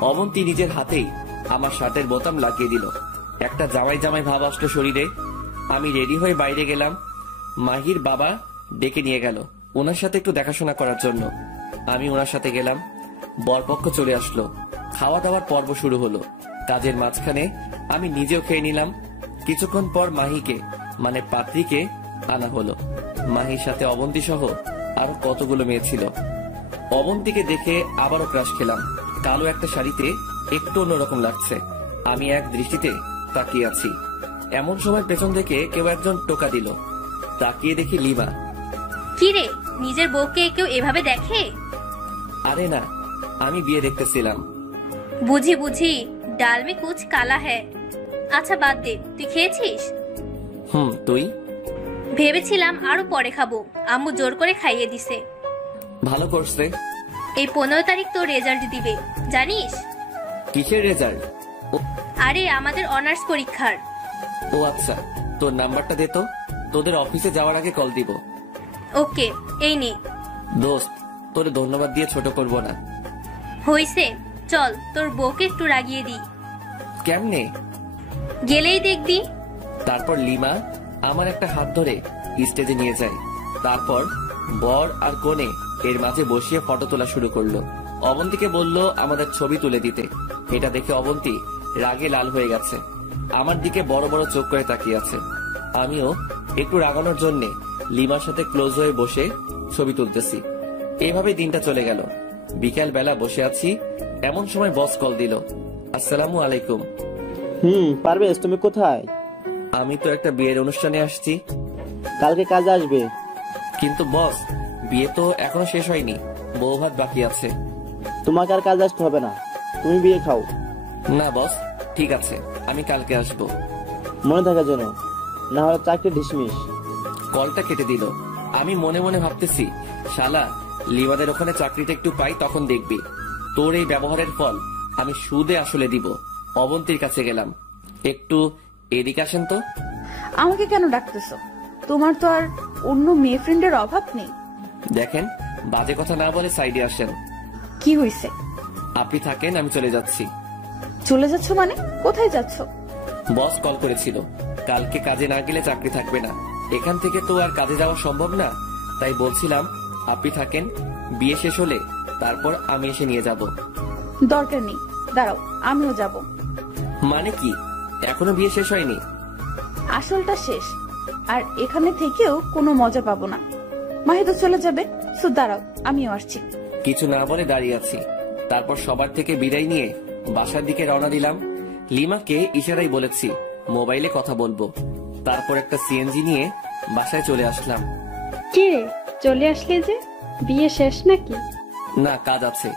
অবন্তী নিজের হাতেই আমার শার্টের বোতাম লাগিয়ে দিল। একটা জামাই জামাই ভাব আসলো শরীরে। আমি রেডি হয়ে বাইরে গেলাম। মাহির বাবা ডেকে নিয়ে গেল ওনার সাথে একটু দেখাশোনা করার জন্য। আমি ওনার সাথে গেলাম। বরপক্ষ চলে আসলো। খাওয়া দাওয়ার পর্ব শুরু হলো। কাজের মাঝখানে আমি নিজেও খেয়ে নিলাম। কিছুক্ষণ পর মাহিকে মানে পাত্রীকে আনা হলো। মাহির সাথে অবন্তী সহ আরো কতগুলো মেয়ে ছিল। অবন্তীকে দেখে আবারও ক্রাশ খেলাম। কালো একটা শাড়িতে একটু অন্যরকম লাগছে। আমি এক দৃষ্টিতে তাকিয়ে আছি। এমন সময় পেছন থেকে কেউ একজন টোকা দিল। তাকিয়ে দেখি লিমা। কিরে, নিজের বউকে কেউ এভাবে দেখে? আরে না, আমি বিয়ে দেখতেছিলাম। বুঝি বুঝি, ডাল মে কুছ কালা হ্যায়। আচ্ছা বাদ দে, তুই খেয়েছিস? তুই? ভেবেছিলাম আরো পরে খাবো, আম্মু জোর করে খাইয়ে দিছে। ভালো করছে। এই 15 তারিখ তো রেজাল্ট দিবে, জানিস? কিসের রেজাল্ট? আরে আমাদের অনার্স পরীক্ষার। ও আচ্ছা, তোর নাম্বারটা দে তো, তোদের অফিসে যাওয়ার আগে কল দিব। ওকে, এই নে। দোস্ত, তোরে ধন্যবাদ দিয়ে ছোট করব না। হইছে, চল তোর বউকে একটু রাগিয়ে দি। কেমনে? গেলেই দেখবি। তারপর লিমা আমার একটা হাত ধরে স্টেজে নিয়ে যায়। তারপর বর আর কনে এর মাঝে বসিয়ে ফটো তোলা শুরু করলো। অবন্তীকে বলল আমাদের ছবি তুলে দিতে। এটা দেখে অবন্তী রাগে লাল হয়ে গেছে। আমার দিকে বড় বড় চোখ করে তাকিয়ে আছে। আমিও একটু রাগানোর জন্য লিমার সাথে ক্লোজ হয়ে বসে ছবি তুলতেছি। এভাবে দিনটা চলে গেল। বিকাল বেলা বসে আছি, এমন সময় বস কল দিল। আসসালামু আলাইকুম। পারভেজ, তুমি কোথায়? আমি তো একটা বিয়ের অনুষ্ঠানে আসছি। কালকে কাজে আসবে। কিন্তু বস, বিয়ে তো এখনো শেষ হয়নি, বউ ভাত বাকি আছে। তোমাকে আর কাজে আসতে হবে না, তুমি বিয়ে খাও। না বস, ঠিক আছে, আমি কালকে আসবো। মনে থাকে যেন, না হলে চাকরি ঢিসমিস। কলটা কেটে দিল। আমি মনে মনে ভাবতেছি, শালা লিমাদের ওখানে চাকরিটা একটু পাই তখন দেখবি তোর এই ব্যবহারের ফল আমি সুদে আসলে দিব। অবন্তীর কাছে গেলাম। একটু এদিকে আসেন তো। আমাকে কেন ডাকতেছো? তোমার তো আর অন্য মেয়ে ফ্রেন্ডের অভাব নেই। দেখেন, বাজে কথা না বলে সাইডে আসেন। কি হয়েছে? আপনি থাকেন, আমি চলে যাচ্ছি। চলে যাচ্ছ মানে? কোথায় যাচ্ছ? বস কল করেছিল, কালকে কাজে না গেলে চাকরি থাকবে না। এখান থেকে তো আর কাজে যাওয়া সম্ভব না, তাই বলছিলাম আপনি থাকেন, বিয়ে শেষ হলে তারপর আমি এসে নিয়ে যাব। দরকার নেই, দাঁড়াও, আমিও যাব। মানে কি? এখনো বিয়ে শেষ হয়নি? আসলটা শেষ, আর এখানে থেকেও কোনো মজা পাবো না। মাহি তো চলে যাবে, সো দাঁড়াও, আমিও আসছি। কিছু না বলে দাঁড়িয়ে আছি। তারপর সবার থেকে বিদায় নিয়ে বাসার দিকে রওনা দিলাম। লিমাকে ইশারাই বলেছি মোবাইলে কথা বলবো। তারপর একটা সিএনজি নিয়ে বাসায় চলে আসলাম। কি রে, চলে আসলে যে? বিয়ে শেষ নাকি? না, কাজ আছে,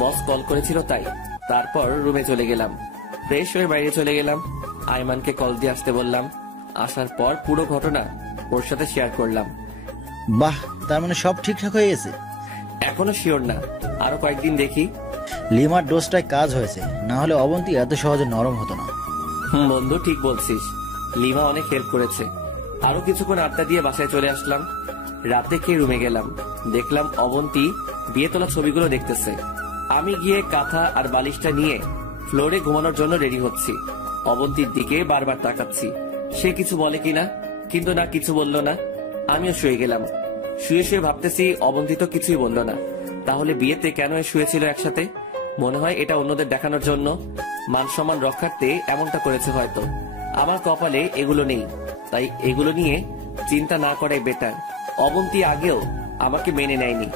বস কল করেছিল তাই। তারপর রুমে চলে গেলাম। ফ্রেশ হয়ে বাইরে চলে গেলাম। আইমানকে কল দিয়ে আসতে বললাম। আসার পর পুরো ঘটনা ওর সাথে শেয়ার করলাম। বাহ, তার মানে সব ঠিকঠাক হয়ে গেছে? এখনো শিওর না, আরো কয়েকদিন দেখি। লিমার ডোজটায় কাজ হয়েছে, না হলে অবন্তী এত সহজে নরম হতো না। বন্ধু ঠিক বলছিস, লিমা অনেক হেল্প করেছে। আরো কিছুক্ষণ আড্ডা দিয়ে বাসায় চলে আসলাম। রাতে খেয়ে রুমে গেলাম, দেখলাম অবন্তী বিয়ে তোলা ছবিগুলো দেখতেছে। আমি গিয়ে কাঁথা আর বালিশটা নিয়ে ফ্লোরে ঘুমানোর জন্য রেডি হচ্ছি। অবন্তীর দিকে বারবার তাকাচ্ছি, সে কিছু বলে কিনা, কিন্তু না, কিছু বললো না। আমিও শুয়ে গেলাম। শুয়ে শুয়ে ভাবতেছি অবন্তী তো কিছুই বললো না, তাহলে বিয়েতে কেন শুয়েছিল একসাথে? মনে হয় এটা অন্যদের দেখানোর জন্য, মান সম্মান রক্ষার্থে এমনটা করেছে হয়তো। আমার কপালে এগুলো নেই, তাই এগুলো নিয়ে চিন্তা না করাই বেটার। অবন্তী আগেও আমাকে মেনে নেয়নি,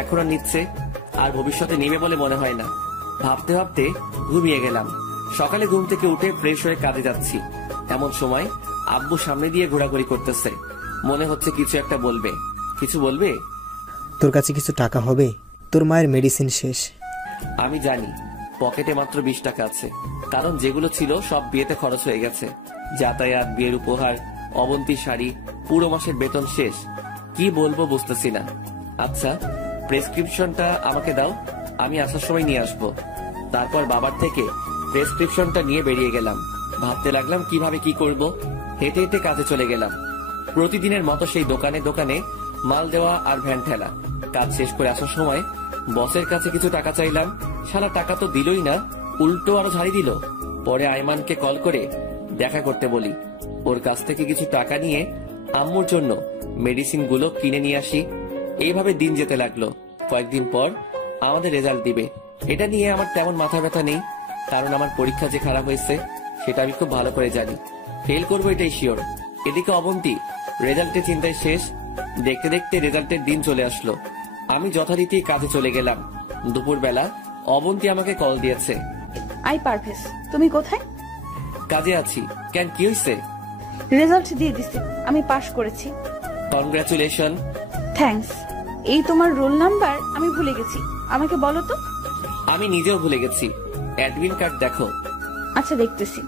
এখনো নিচ্ছে, আর ভবিষ্যতে নেবে বলে মনে হয় না। ভাবতে ভাবতে ঘুমিয়ে গেলাম। সকালে ঘুম থেকে উঠে ফ্রেশ হয়ে কাজে যাচ্ছি। এমন সময় আব্বু সামনে দিয়ে ঘোরাঘুরি করতেছে, মনে হচ্ছে কিছু একটা বলবে। কিছু বলবে? তোর কাছে কিছু টাকা হবে? তোর মায়ের মেডিসিন শেষ। আমি জানি পকেটে মাত্র 20 টাকা আছে, কারণ যেগুলো ছিল সব বিয়েতে খরচ হয়ে গেছে। যাতায়াত, বিয়ের উপহার, অবন্তীর শাড়ি, পুরো মাসের বেতন শেষ। কি বলবো বুঝতেছি না। আচ্ছা, প্রেসক্রিপশনটা আমাকে দাও, আমি আসার সময় নিয়ে আসবো। তারপর বাবার থেকে প্রেসক্রিপশনটা নিয়ে বেরিয়ে গেলাম। ভাবতে লাগলাম কিভাবে কি করব। হেঁটে হেঁটে কাজে চলে গেলাম। প্রতিদিনের মতো সেই দোকানে দোকানে মাল দেওয়া আর ভ্যান ঠেলা। কাজ শেষ করে আসার সময় বসের কাছে কিছু টাকা চাইলাম, শালা টাকা তো দিলই না, উল্টো আরো ঝাড়ি দিল। পরে আয়মানকে কল করে দেখা করতে বলি, ওর কাছ থেকে কিছু টাকা নিয়ে আম্মুর জন্য মেডিসিন গুলো কিনে নিয়ে আসি। এইভাবে দিন যেতে লাগলো। কয়েকদিন পর আমাদের রেজাল্ট দিবে, এটা নিয়ে আমার তেমন মাথা ব্যথা নেই, কারণ আমার পরীক্ষা যে খারাপ হয়েছে সেটা আমি খুব ভালো করে জানি। ফেল করবো এটাই শিওর। এদিকে অবন্তী রেজাল্টের চিন্তায় শেষ। দেখতে দেখতে রেজাল্টের দিন চলে আসলো। আমি যথারীতি কাজে চলে গেলাম। দুপুরবেলা অবন্তী আমাকে কল দিয়েছে। আই পারভেজ, তুমি কোথায়? কাজে আছি। কেন, কি হয়েছে? রেজাল্ট দিয়ে দিছি, আমি পাশ করেছি। কনগ্রাচুলেশন। থ্যাঙ্কস। এই তোমার রোল নাম্বার আমি ভুলে গেছি, আমাকে বলো তো। আমি নিজেও ভুলে গেছি, অ্যাডমিন কার্ড দেখো। আচ্ছা, দেখতেছি।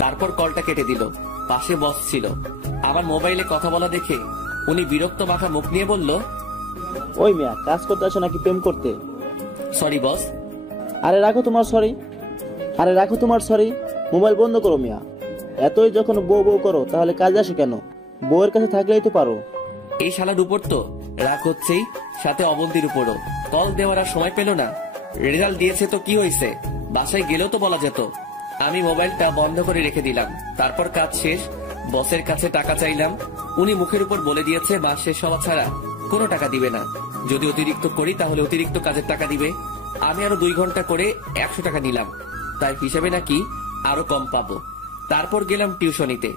তারপর কলটা কেটে দিল। পাশে বস ছিল। আমার মোবাইলে কথা বলা দেখে উনি বিরক্ত মাখা মুখ নিয়ে বলল, ওই মিয়া, কাজ করতে আসো নাকি প্রেম করতে? Sorry boss. আরে রাখো তোমার সরি, মোবাইল বন্ধ করো মিয়া। এতই যখন বউ বউ করো তাহলে কাজে আসো কেন? বউয়ের কাছে থাকলেই তো পারো। এই শালার উপর তো রাগ হচ্ছেই, সাথে অবন্তীর উপরও। কল দেওয়ার আর সময় পেল না। রেজাল্ট দিয়েছে তো কি হয়েছে, বাসায় গেলেও তো বলা যেত। আমি মোবাইলটা বন্ধ করে রেখে দিলাম। তারপর কাজ শেষ, বসের কাছে টাকা চাইলাম। উনি মুখের উপর বলে দিয়েছে মাস শেষ হওয়া ছাড়া কোনো টাকা দিবে না। যদি অতিরিক্ত করি তাহলে অতিরিক্ত কাজের টাকা দিবে। আমি আরো 2 ঘন্টা করে 100 টাকা নিলাম, তার হিসেবে নাকি আরো কম পাবো। তারপর গেলাম টিউশনিতে।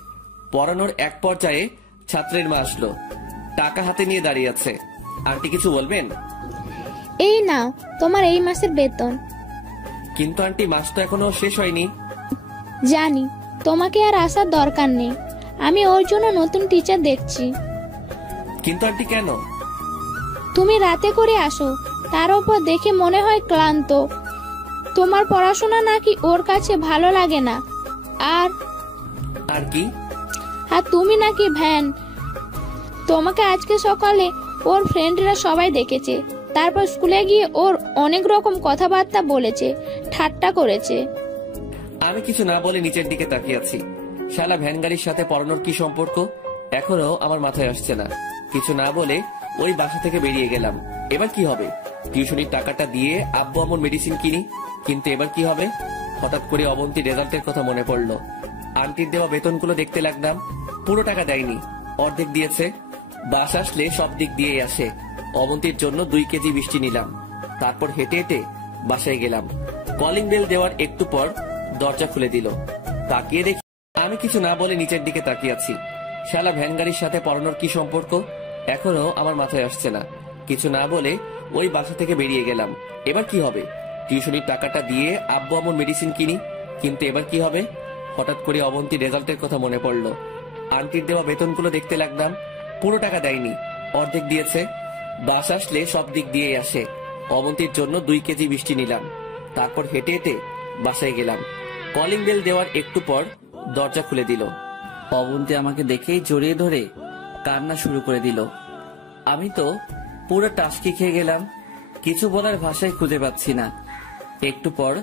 পড়ানোর এক পর্যায়ে ছাত্রের মা আসলো, টাকা হাতে নিয়ে দাঁড়িয়ে আছে। আন্টি কিছু বলবেন? এই নাও তোমার এই মাসের বেতন। কিন্তু আন্টি, মাস তো এখনো শেষ হয়নি। জানি, তোমাকে আর আসার দরকার নেই, আমি ওর জন্য নতুন টিচার দেখছি। কিন্তু আন্টি কেন? তুমি রাতে করে আসো, তার উপর দেখে মনে হয় ক্লান্ত। তোমার পড়াশোনা নাকি ওর কাছে ভালো লাগে না। আর কি? আর তুমি নাকি ভ্যান। তোমাকে আজকে সকালে ওর ফ্রেন্ডরা সবাই দেখেছে। তারপর স্কুলে গিয়ে ওর অনেক রকম কথাবার্তা বলেছে, ঠাট্টা করেছে। আমি কিছু না বলে নিচের দিকে তাকিয়ে আছি। শালা ভ্যান গাড়ির সাথে পড়ানোর কি সম্পর্ক এখনো আমার মাথায় আসছে না। কিছু না বলে ওই বাসা থেকে বেরিয়ে গেলাম। এবার কি হবে? টিউশনির টাকাটা দিয়ে আব্বু আম্মুর মেডিসিন কিনি, কিন্তু এবার কি হবে? হঠাৎ করে অবন্তীর রেজাল্টের কথা মনে পড়লো। আন্টির দেওয়া বেতনগুলো দেখতে লাগলাম। পুরো টাকা দেয়নি, অর্ধেক দিয়েছে। বাস আসলে সব দিক দিয়ে আসে। অবন্তীর জন্য 2 কেজি মিষ্টি নিলাম। তারপর হেঁটে হেঁটে বাসায় গেলাম। কলিং বেল দেওয়ার একটু পর দরজা খুলে দিল। তাকিয়ে দেখি আমি কিছু না বলে নিচের দিকে তাকিয়ে আছি। শালা ভ্যান গাড়ির সাথে পড়ানোর কি সম্পর্ক এখনো আমার মাথায় আসছে না। কিছু না বলে ওই বাসা থেকে বেরিয়ে গেলাম। এবার কি হবে? টিউশনির টাকাটা দিয়ে আব্বু আম্মুর মেডিসিন কিনি, কিন্তু এবার কি হবে? হঠাৎ করে অবন্তীর রেজাল্টের কথা মনে পড়লো। আন্টির দেওয়া বেতনগুলো দেখতে লাগলাম। পুরো টাকা দেয়নি, অর্ধেক দিয়েছে। বাস আসলে সব দিক দিয়ে আসে। অবন্তীর জন্য 2 কেজি মিষ্টি নিলাম। তারপর হেঁটে হেঁটে বাসায় গেলাম। কলিং বেল দেওয়ার একটু পর দরজা খুলে দিল। অবন্তী আমাকে দেখেই জড়িয়ে ধরে কান্না শুরু করে দিল। আমি তো পুরো টাসকি খেয়ে গেলাম, কিছু বলার ভাষায় খুঁজে পাচ্ছি না। একটু পর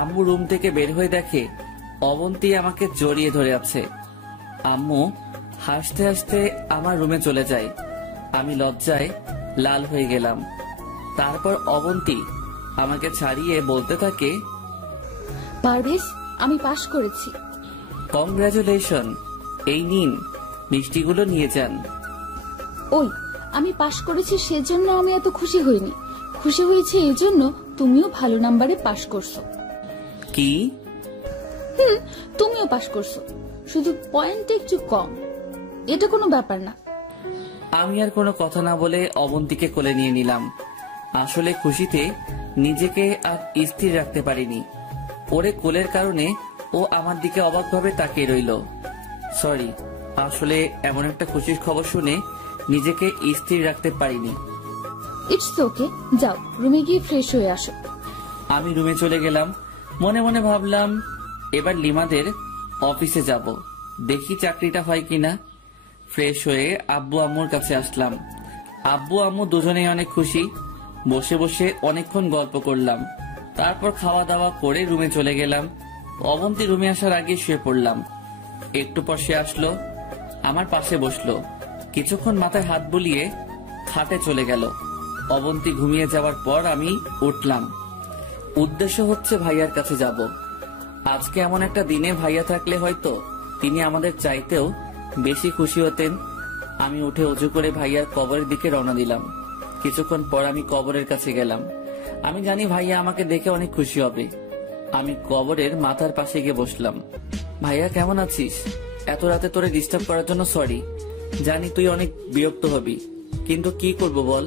আম্মু রুম থেকে বের হয়ে দেখে অবন্তী আমাকে জড়িয়ে ধরে আছে। আম্মু হাসতে হাসতে আমার রুমে চলে যায়। আমি লজ্জায় লাল হয়ে গেলাম। তারপর অবন্তী আমাকে ছাড়িয়ে বলতে থাকে, পারভেজ, আমি পাশ করেছি। কংগ্রাচুলেশন, এই নিন, মিষ্টিগুলো নিয়ে যান। ওই, আমি পাশ করেছি সেজন্য আমি এত খুশি হইনি, খুশি হয়েছে এই জন্য তুমিও ভালো নাম্বারে পাশ করছো। কি? তুমিও পাশ করছো, শুধু পয়েন্ট একটু কম, এটা কোনো ব্যাপার না। আমি আর কোনো কথা না বলে অবন্তীকে কোলে নিয়ে নিলাম। আসলে খুশিতে নিজেকে আর স্থির রাখতে পারিনি। ওরে কোলের কারণে ও আমার দিকে অবাকভাবে তাকিয়ে রইল। সরি, আসলে এমন একটা খুশির খবর শুনে নিজেকে স্থির রাখতে পারিনি। ইটস ওকে, যাও রুমে গিয়ে ফ্রেশ হয়ে আসো। আমি রুমে চলে গেলাম। মনে মনে ভাবলাম এবার লিমাদের অফিসে যাব, দেখি চাকরিটা হয় কিনা। ফ্রেশ হয়ে আব্বু আম্মুর কাছে আসলাম। আব্বু আম্মু দুজনেই অনেক খুশি। বসে বসে অনেকক্ষণ গল্প করলাম। তারপর খাওয়া দাওয়া করে রুমে চলে গেলাম। অবন্তী রুমে আসার আগে শুয়ে পড়লাম। একটু পর সে আসলো, আমার পাশে বসলো, কিছুক্ষণ মাথায় হাত বুলিয়ে খাটে চলে গেল। অবন্তী ঘুমিয়ে যাওয়ার পর আমি উঠলাম। উদ্দেশ্য হচ্ছে ভাইয়ার কাছে যাব। আজকে এমন একটা দিনে ভাইয়া থাকলে হয়তো তিনি আমাদের চাইতেও বেশি খুশি হতেন। আমি উঠে অজু করে ভাইয়ার কবরের দিকে রওনা দিলাম। কিছুক্ষণ পর আমি কবরের কাছে গেলাম। আমি জানি ভাইয়া আমাকে দেখে অনেক খুশি হবে। আমি কবরের মাথার পাশে গিয়ে বসলাম। ভাইয়া কেমন আছিস? এত রাতে তোরে ডিস্টার্ব করার জন্য সরি। জানি তুই অনেক বিরক্ত হবি, কিন্তু কি করব বল,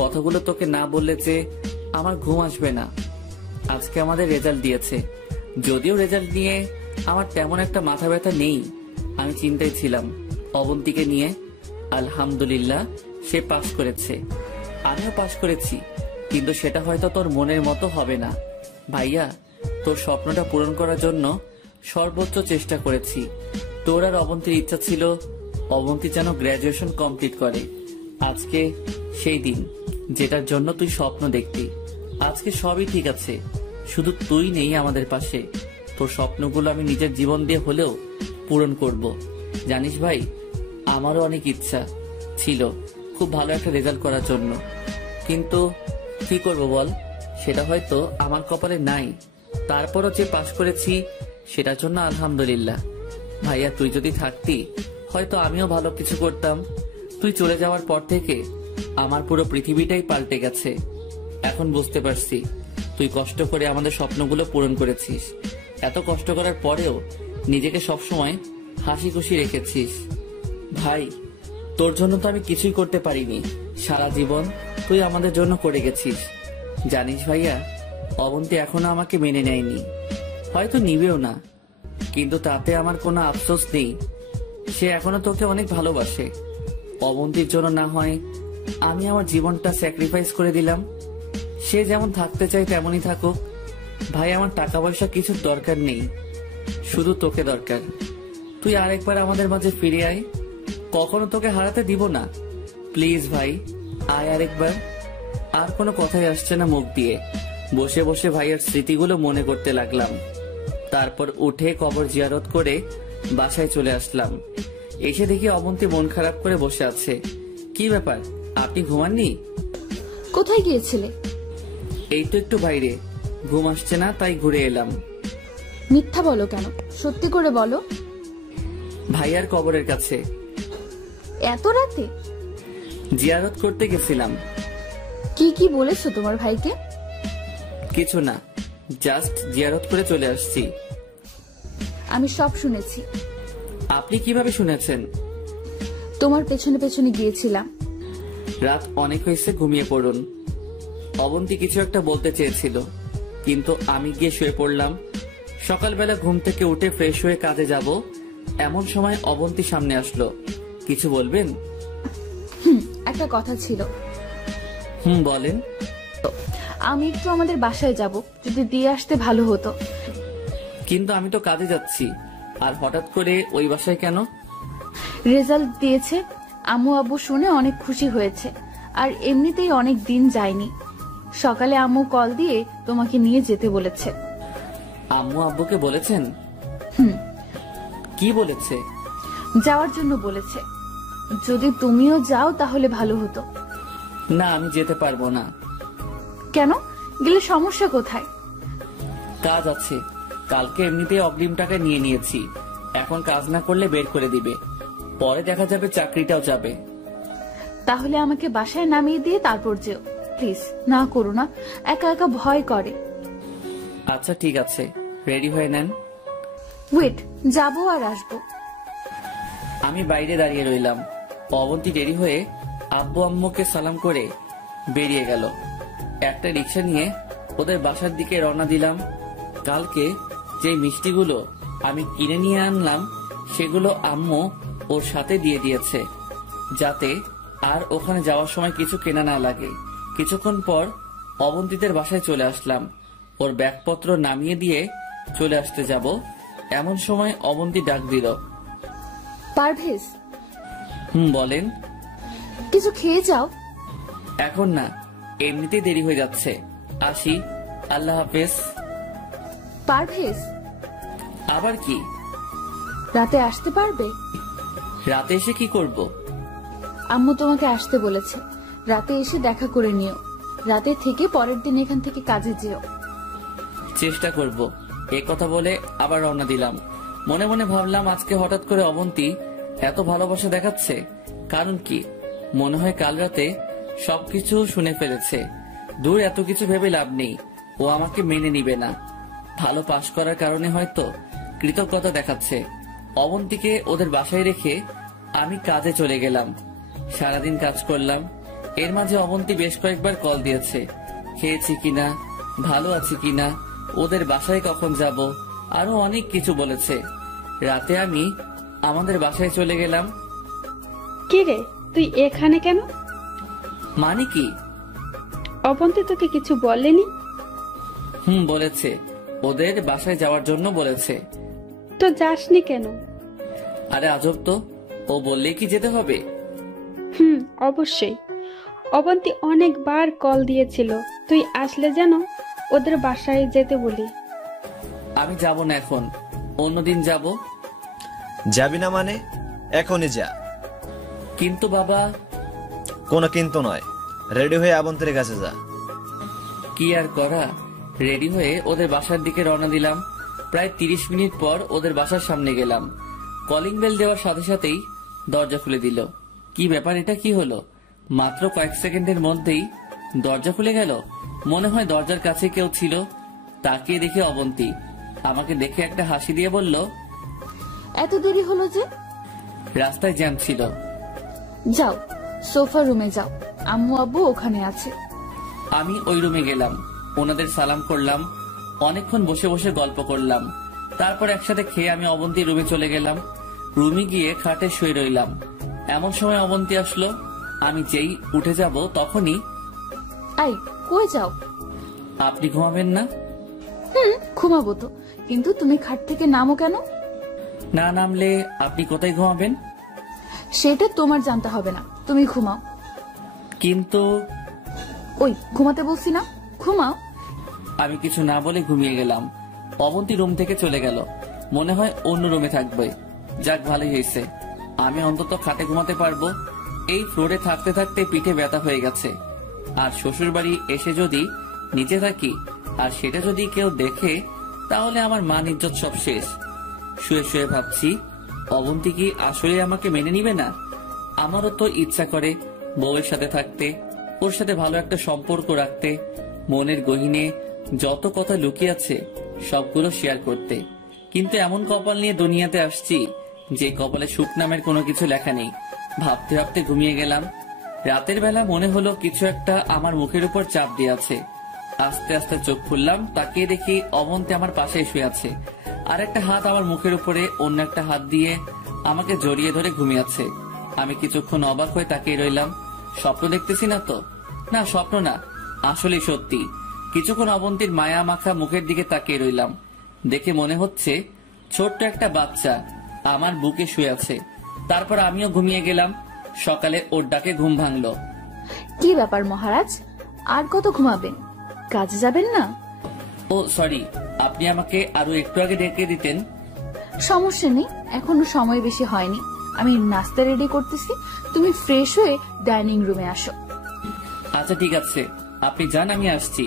কথাগুলো তোকে না বললে যে আমার ঘুম আসবে না। আজকে আমাদের রেজাল্ট দিয়েছে, যদিও রেজাল্ট নিয়ে আমার তেমন একটা মাথা ব্যথা নেই। আমি চিন্তায় ছিলাম অবন্তীকে নিয়ে। আলহামদুলিল্লাহ, সে পাশ করেছে, আমিও পাশ করেছি, কিন্তু সেটা হয়তো তোর মনের মতো হবে না। ভাইয়া, তোর স্বপ্নটা পূরণ করার জন্য সর্বোচ্চ চেষ্টা করেছি। তোর আর অবন্তীর ইচ্ছা ছিল অবন্তী যেন গ্র্যাজুয়েশন কমপ্লিট করে। আজকে সেই দিন যেটার জন্য তুই স্বপ্ন দেখতি। আজকে সবই ঠিক আছে, শুধু তুই নেই আমাদের পাশে। তোর স্বপ্নগুলো আমি নিজের জীবন দিয়ে হলেও পূরণ করব। জানিস ভাই, আমারও অনেক ইচ্ছা ছিল খুব ভালো একটা রেজাল্ট করার জন্য, কিন্তু কি করব বল, সেটা হয়তো আমার কপালে নাই। তারপরও যে পাশ করেছি সেটার জন্য আলহামদুলিল্লাহ। ভাইয়া, তুই যদি থাকতি হয়তো আমিও ভালো কিছু করতাম। তুই চলে যাওয়ার পর থেকে আমার পুরো পৃথিবীটাই পাল্টে গেছে। এখন বুঝতে পারছি তুই কষ্ট করে আমাদের স্বপ্নগুলো পূরণ করেছিস। এত কষ্ট করার পরেও নিজেকে সবসময় হাসি খুশি রেখেছিস। ভাই, তোর জন্য তো আমি কিছুই করতে পারিনি। সারা জীবন তুই আমাদের জন্য করে গেছিস। জানিস ভাইয়া, অবন্তী এখনো আমাকে মেনে নেয়নি, হয়তো নিবেও না, কিন্তু তাতে আমার কোনো আফসোস নেই। সে এখনো তোকে অনেক ভালোবাসে। অবন্তীর জন্য না হয় আমি আমার জীবনটা স্যাক্রিফাইস করে দিলাম। সে যেমন থাকতে চায় তেমনই থাকুক। ভাই, আমার টাকা পয়সা কিছুর দরকার নেই, শুধু তোকে দরকার। তুই আরেকবার আমাদের মাঝে ফিরে আয়, কখনো তোকে হারাতে দিব না। প্লিজ ভাই, আয় আরেকবার। আর কোনো কথাই আসছে না মুখ দিয়ে। বসে বসে ভাইয়ের স্মৃতিগুলো মনে করতে লাগলাম। তারপর উঠে কবর জিয়ারত করে বাসায় চলে আসলাম। এসে দেখি অবন্তী মন খারাপ করে বসে আছে। কি ব্যাপার, আপনি ঘুমাননি? কোথায় গিয়েছিলে? এই তো একটু বাইরে, ঘুম আসছে না তাই ঘুরে এলাম। মিথ্যা বলো কেন, সত্যি করে বলো। ভাইয়ার কবরের কাছে। এত রাতে? জিয়ারত করতে গেছিলাম। কি কি বলেছো তোমার ভাইকে? কিছু না, জাস্ট জিয়ারত করে চলে আসছি। আমি সব শুনেছি। আপনি কিভাবে শুনেছেন? তোমার পেছনে পেছনে গিয়েছিলাম। রাত অনেক হয়েছে, ঘুমিয়ে পড়ুন। অবন্তী কিছু একটা বলতে চেয়েছিল, কিন্তু আমি গিয়ে শুয়ে পড়লাম। সকালবেলা ঘুম থেকে উঠে ফ্রেশ হয়ে কাজে যাব, এমন সময় অবন্তী সামনে আসলো। কিছু বলবেন? একটা কথা ছিল। বলেন। আমি একটু আমাদের বাসায় যাব, যদি দিয়ে আসতে ভালো হতো। কিন্তু আমি তো কাজে যাচ্ছি, আর হঠাৎ করে ওই বাসায় কেন? রেজাল্ট দিয়েছে, আম্মু আব্বু শুনে অনেক খুশি হয়েছে, আর এমনিতেই অনেক দিন যায়নি। সকালে আম্মু কল দিয়ে তোমাকে নিয়ে যেতে বলেছে। আম্মু আব্বুকে বলেছেন? হুম, কি বলেছে? যাওয়ার জন্য বলেছে। যদি তুমিও যাও তাহলে ভালো হতো। না, আমি যেতে পারবো না। কেন? গেলে সমস্যা কোথায়? কাজ আছে। কালকে এমনিতেই অগ্রিম টাকা নিয়ে নিয়েছি, এখন কাজ না করলে বের করে দিবে। পরে দেখা যাবে চাকরিটাও যাবে। তাহলে আমাকে বাসায় নামিয়ে দিয়ে তারপর যেও প্লিজ। না করো না, একা একা ভয় করে। আচ্ছা ঠিক আছে, রেডি হয়ে নেন। ওয়েট, যাবো আর আসবো। আমি বাইরে দাঁড়িয়ে রইলাম। অবন্তী দেরি হয়ে আব্বু আম্মুকে সালাম করে বেরিয়ে গেল। একটা রিক্সা নিয়ে ওদের বাসার দিকে রওনা দিলাম। কালকে যে মিষ্টিগুলো আমি কিনে নিয়ে আনলাম সেগুলো আম্মু ওর সাথে দিয়ে দিয়েছে, যাতে আর ওখানে যাওয়ার সময় কিছু কেনা না লাগে। কিছুক্ষণ পর অবন্তীদের বাসায় চলে আসলাম। ওর ব্যাগপত্র নামিয়ে দিয়ে চলে আসতে যাব, এমন সময় অবন্তী ডাক দিল। পারভেজ। বলেন। কিছু খেয়ে যাও। এখন না, এমনিতেই দেরি হয়ে যাচ্ছে। আসি, আল্লাহ হাফেজ। পারভেজ। আবার কি? রাতে আসতে পারবে? রাতে এসে কি করব? আম্মু তোমাকে আসতে বলেছে, রাতে এসে দেখা করে নিও। রাতে থেকে পরের দিন এখান থেকে কাজে যেও। চেষ্টা করব। এই কথা বলে আবার রওনা দিলাম। মনে মনে ভাবলাম, আজকে হঠাৎ করে অবন্তী এত ভালোবাসা দেখাচ্ছে, কারণ কি? মনে হয় কাল রাতে সবকিছু শুনে ফেলেছে। দূর, এত কিছু ভেবে লাভ নেই, ও আমাকে মেনে নিবে না। ভালো পাশ করার কারণে হয়তো কৃতজ্ঞতা দেখাচ্ছে। অবন্তীকে ওদের বাসায় রেখে আমি কাজে চলে গেলাম। সারাদিন কাজ করলাম। এর মাঝে অবন্তী বেশ কয়েকবার কল দিয়েছে, খেয়েছি কিনা, ভালো আছি কিনা, ওদের বাসায় কখন যাব, আরো অনেক কিছু বলেছে। রাতে আমি আমাদের বাসায় চলে গেলাম। কি রে, তুই এখানে কেন? মানে কি? অবন্তী তোকে কিছু বলেনি? বলেছে, ওদের বাসায় যাওয়ার জন্য বলেছে। তো যাসনি কেন? আরে আজব তো, ও বললেই কি যেতে হবে? অবশ্যই। অবন্তী অনেকবার কল দিয়েছিল, তুই আসলে যেন ওদের বাসায় যেতে বলি। আমি যাব না এখন, অন্যদিন যাব। যাবি না মানে? এখনই যা। কিন্তু বাবা। কোনো কিন্তু নয়, রেডি হয়ে আবন্তীর কাছে যা। কি আর করা, রেডি হয়ে ওদের বাসার দিকে রওনা দিলাম। প্রায় 30 মিনিট পর ওদের বাসার সামনে গেলাম। কলিং বেল দেওয়ার সাথে সাথেই দরজা খুলে দিল। কি ব্যাপার, এটা কি হলো? মাত্র কয়েক সেকেন্ডের মধ্যেই দরজা খুলে গেল। মনে হয় দরজার কাছে কেউ ছিল। তাকিয়ে দেখে অবন্তী। আমাকে দেখে একটা হাসি দিয়ে বলল, এত দেরি হলো যে? রাস্তায় জ্যাম ছিল। যাও, সোফা রুমে যাও, আম্মু আব্বু ওখানে আছে। আমি ওই রুমে গেলাম, ওনাদের সালাম করলাম, অনেকক্ষণ বসে বসে গল্প করলাম। তারপর একসাথে খেয়ে আমি অবন্তীর রুমে চলে গেলাম। রুমে গিয়ে খাটে শুয়ে রইলাম। এমন সময় অবন্তী আসলো। আমি যেই উঠে যাব তখনই, আই কই যাও? আপনি ঘুমাবেন না? ঘুমাবো তো, কিন্তু তুমি খাট থেকে নামো কেন? না নামলে আপনি কোথায় ঘুমাবেন? সেটা তোমার জানতে হবে না, তুমি ঘুমাও। কিন্তু ওই ঘুমাতে বলছি না, ঘুমাও। আমি কিছু না বলে ঘুমিয়ে গেলাম। অবন্তী রুম থেকে চলে গেল। মনে হয় অন্য রুমে থাকবে। যাক, ভালোই হয়েছে, আমি অন্তত খাটে ঘুমাতে পারবো। এই ফ্লোরে থাকতে থাকতে পিঠে ব্যথা হয়ে গেছে। আর শ্বশুর বাড়ি এসে যদি নিচে থাকি আর সেটা যদি কেউ দেখে, তাহলে আমার মান ইজ্জত সব শেষ। শুয়ে শুয়ে ভাবছি, অবন্তী কি আসলে আমাকে মেনে নিবে না? আমারও তো ইচ্ছা করে বউয়ের সাথে থাকতে, ওর সাথে ভালো একটা সম্পর্ক রাখতে, মনের গহীনে যত কথা লুকিয়ে আছে সবগুলো শেয়ার করতে। কিন্তু এমন কপাল নিয়ে দুনিয়াতে আসছি যে কপালে সুখ নামের কোনো কিছু লেখা নেই। ভাবতে ভাবতে ঘুমিয়ে গেলাম। রাতের বেলা মনে হলো কিছু একটা আমার মুখের উপর চাপ দিয়ে আছে। আস্তে আস্তে চোখ খুললাম, তাকিয়ে দেখি অবন্তী আমার পাশে শুয়ে আছে। আর একটা হাত আমার মুখের উপরে, অন্য একটা হাত দিয়ে আমাকে জড়িয়ে ধরে ঘুমিয়ে আছে। আমি কিছুক্ষণ অবাক হয়ে তাকিয়ে রইলাম। স্বপ্ন দেখতেছি না তো? না, স্বপ্ন না, আসলে সত্যি। কিছুক্ষণ অবন্তীর মায়া মাখা মুখের দিকে তাকিয়ে রইলাম। দেখে মনে হচ্ছে ছোট্ট একটা বাচ্চা আমার বুকে শুয়ে আছে। তারপর আমিও ঘুমিয়ে গেলাম। সকালে ওর ডাকে ঘুম ভাঙলো। কি ব্যাপার মহারাজ, আর কত ঘুমাবেন? কাজে যাবেন না? ও সরি, আপনি আমাকে আরো একটু আগে ডেকে দিতেন। সমস্যা নেই, এখনো সময় বেশি হয়নি। আমি নাস্তা রেডি করতেছি, তুমি ফ্রেশ হয়ে ডাইনিং রুমে আসো। আচ্ছা ঠিক আছে, আপনি যান, আমি আসছি।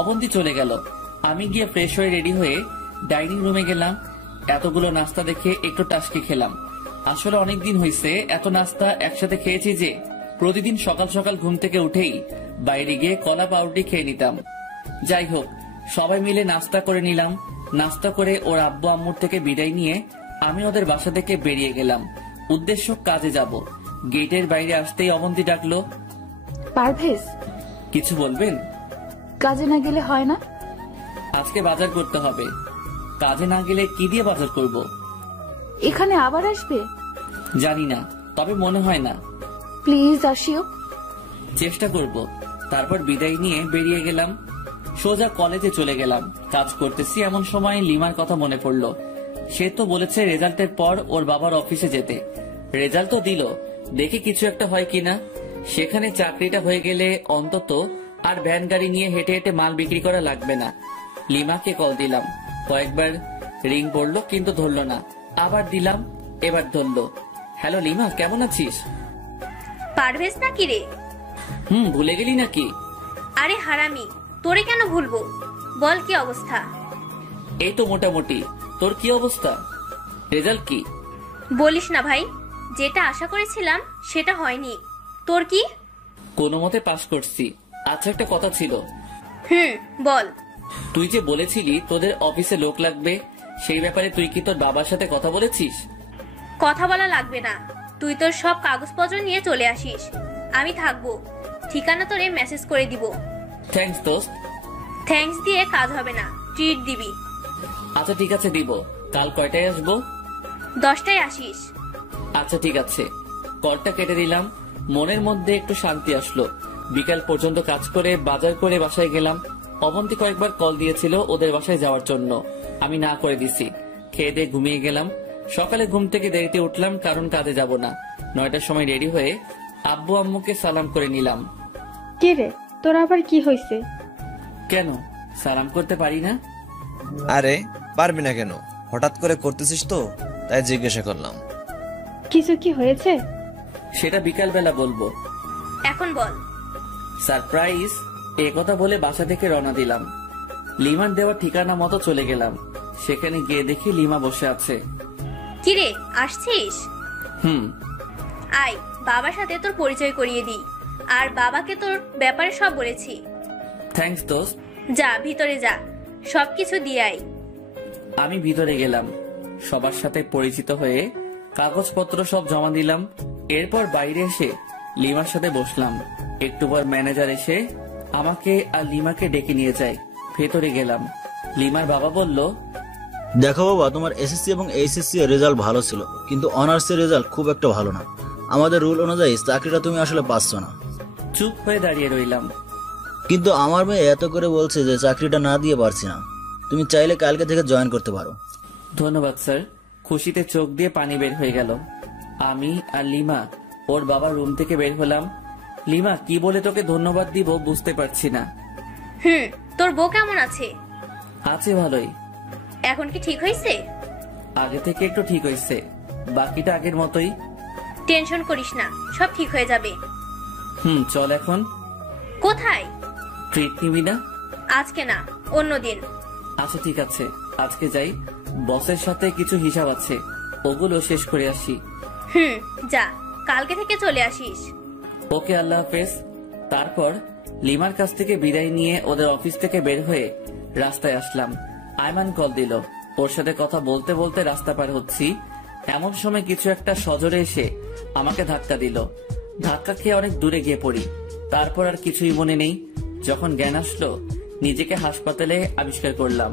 অবন্তী চলে গেল। আমি গিয়ে ফ্রেশ হয়ে রেডি হয়ে ডাইনিং রুমে গেলাম। এতগুলো নাস্তা দেখে একটু টাসকি খেলাম। আসলে অনেকদিন হয়েছে এত নাস্তা একসাথে খেয়েছি যে প্রতিদিন সকাল সকাল ঘুম থেকে উঠেই বাইরে গিয়ে কলা পাউরুটি খেয়ে নিতাম। যাই হোক, সবাই মিলে নাস্তা করে নিলাম। নাস্তা করে ওর আব্বু আম্মুর থেকে বিদায় নিয়ে আমি ওদের বাসা থেকে বেরিয়ে গেলাম। উদ্দেশ্য কাজে যাব। গেটের বাইরে আসতেই অবন্তী ডাকলো, পারভেজ কিছু বলবেন? কাজে না গেলে হয় না? আজকে বাজার করতে হবে। কাজে না গেলে কি দিয়ে বাজার করব? এখানে আবার আসবে? জানি না, তবে মনে হয় না। প্লিজ আসিও। চেষ্টা করব। তারপর বিদায় নিয়ে বেরিয়ে গেলাম। সোজা কলেজে চলে গেলাম। কাজ করতেছি এমন সময় লিমার কথা মনে পড়লো। সে তো বলেছে রেজাল্টের পর ওর বাবার অফিসে যেতে। রেজাল্ট তো দিল, দেখি কিছু একটা হয় কিনা। সেখানে চাকরিটা হয়ে গেলে অন্তত আর ভ্যান গাড়ি নিয়ে হেঁটে হেঁটে মাল বিক্রি করা লাগবে না। লিমাকে কল দিলাম। কয়েকবার রিং পড়লো কিন্তু ধরলো না। আবার দিলাম, এবার ধরলো। হ্যালো লিমা, কেমন আছিস? পারভেজ নাকি রে? ভুলে গেলি নাকি? আরে হারামি, তোরে কেন ভুলবো? বল কি অবস্থা? এই তো মোটামুটি। তোর কি অবস্থা? রেজাল্ট কি? বলিস না ভাই, যেটা আশা করেছিলাম সেটা হয়নি। তোর কি? কোনো মতে পাস করছি। আচ্ছা, একটা কথা ছিল। বল। তুই যে বলেছিলি তোদের অফিসে লোক লাগবে, সেই ব্যাপারে তুই কি তোর বাবার সাথে কথা বলেছিস? কথা বলা লাগবে না, তুই তোর সব কাগজপত্র নিয়ে চলে আসিস। আমি থাকবো। ঠিকানা তোরে মেসেজ করে দিব। থ্যাঙ্কস দোস্ত। থ্যাঙ্কস দিয়ে কাজ হবে না, ট্রিট দিবি। আচ্ছা ঠিক আছে, দিব। কাল কয়টায় আসবো? 10টায় আসিস। আচ্ছা ঠিক আছে। কলটা কেটে দিলাম। মনের মধ্যে একটু শান্তি আসলো। বিকাল পর্যন্ত কাজ করে বাজার করে বাসায় গেলাম। অবন্তী কয়েকবার কল দিয়েছিল ওদের বাসায় যাওয়ার জন্য, আমি না করে দিছি। খেয়ে দিয়ে ঘুমিয়ে গেলাম। সকালে ঘুম থেকে দেরিতে উঠলাম, কারণ কাজে যাব না। 9টার সময় রেডি হয়ে আব্বু আম্মুকে সালাম করে নিলাম। কে রে, তোর আবার কি হয়েছে? কেন সালাম করতে পারি না? আরে পারবি না কেন? হঠাৎ করে করতেছিস তো, তাই জিজ্ঞাসা করলাম। কিছু কি হয়েছে? সেটা বিকাল বেলা বলবো। এখন বল। সারপ্রাইজ। এ কথা বলে বাসা থেকে রওনা দিলাম। লিমার দেওয়া ঠিকানা মতো চলে গেলাম। সেখানে গিয়ে দেখি লিমা বসে আছে। কিরে, আসছিস? আয়, বাবার সাথে তোর পরিচয় করিয়ে দিই। আর বাবাকে তোর ব্যাপারে সব বলেছি। থ্যাঙ্কস দোস্ত। যা ভিতরে যা, সবকিছু দিয়ে আয়। আমি ভিতরে গেলাম। সবার সাথে পরিচিত হয়ে কাগজপত্র সব জমা দিলাম। এরপর বাইরে এসে লিমার সাথে বসলাম। একটু পর ম্যানেজার এসে আমাকে আর লিমাকে ডেকে নিয়ে যায়। ভেতরে গেলাম। লিমার বাবা বলল, দেখো বাবা, তোমার এসএসসি এবং এইচএসসি এর রেজাল্ট ভালো ছিল, কিন্তু অনার্স এর রেজাল্ট খুব একটা ভালো না। আমাদের রুল অনুযায়ী চাকরিটা তুমি আসলে পাচ্ছ না। চুপ হয়ে দাঁড়িয়ে রইলাম। কিন্তু আমার মেয়ে এত করে বলছে যে চাকরিটা না দিয়ে পারছি না। তুমি চাইলে কালকে থেকে জয়েন করতে পারো। ধন্যবাদ স্যার। খুশিতে চোখ দিয়ে পানি বের হয়ে গেল। আমি আর লিমা ওর বাবার রুম থেকে বের হলাম। লিমা, কি বলে তোকে ধন্যবাদ দিব বুঝতে পারছি না। তোর বউ কেমন আছে? আছে ভালোই। এখন কি ঠিক হয়েছে? আগে থেকে একটু ঠিক হয়েছে, বাকিটা আগের মতোই। টেনশন করিস না, সব ঠিক হয়ে যাবে। চল এখন। কোথায়? ট্রিট নিবি না? আজকে না, অন্যদিন। আচ্ছা ঠিক আছে, আজকে যাই। বসের সাথে কিছু হিসাব আছে, ওগুলো শেষ করে আসি। যা, কালকে থেকে চলে আসিস। ওকে, আল্লাহ হাফেজ। তারপর লিমার কাছ থেকে বিদায় নিয়ে ওদের অফিস থেকে বের হয়ে রাস্তায় আসলাম। আয়মান কল দিল। ওর সাথে কথা বলতে বলতে রাস্তা পার হচ্ছি। এমন সময় কিছু একটা সজোরে এসে আমাকে ধাক্কা দিল। ধাক্কা খেয়ে অনেক দূরে গিয়ে পড়ি। তারপর আর কিছুই মনে নেই। যখন জ্ঞান আসলো, নিজেকে হাসপাতালে আবিষ্কার করলাম।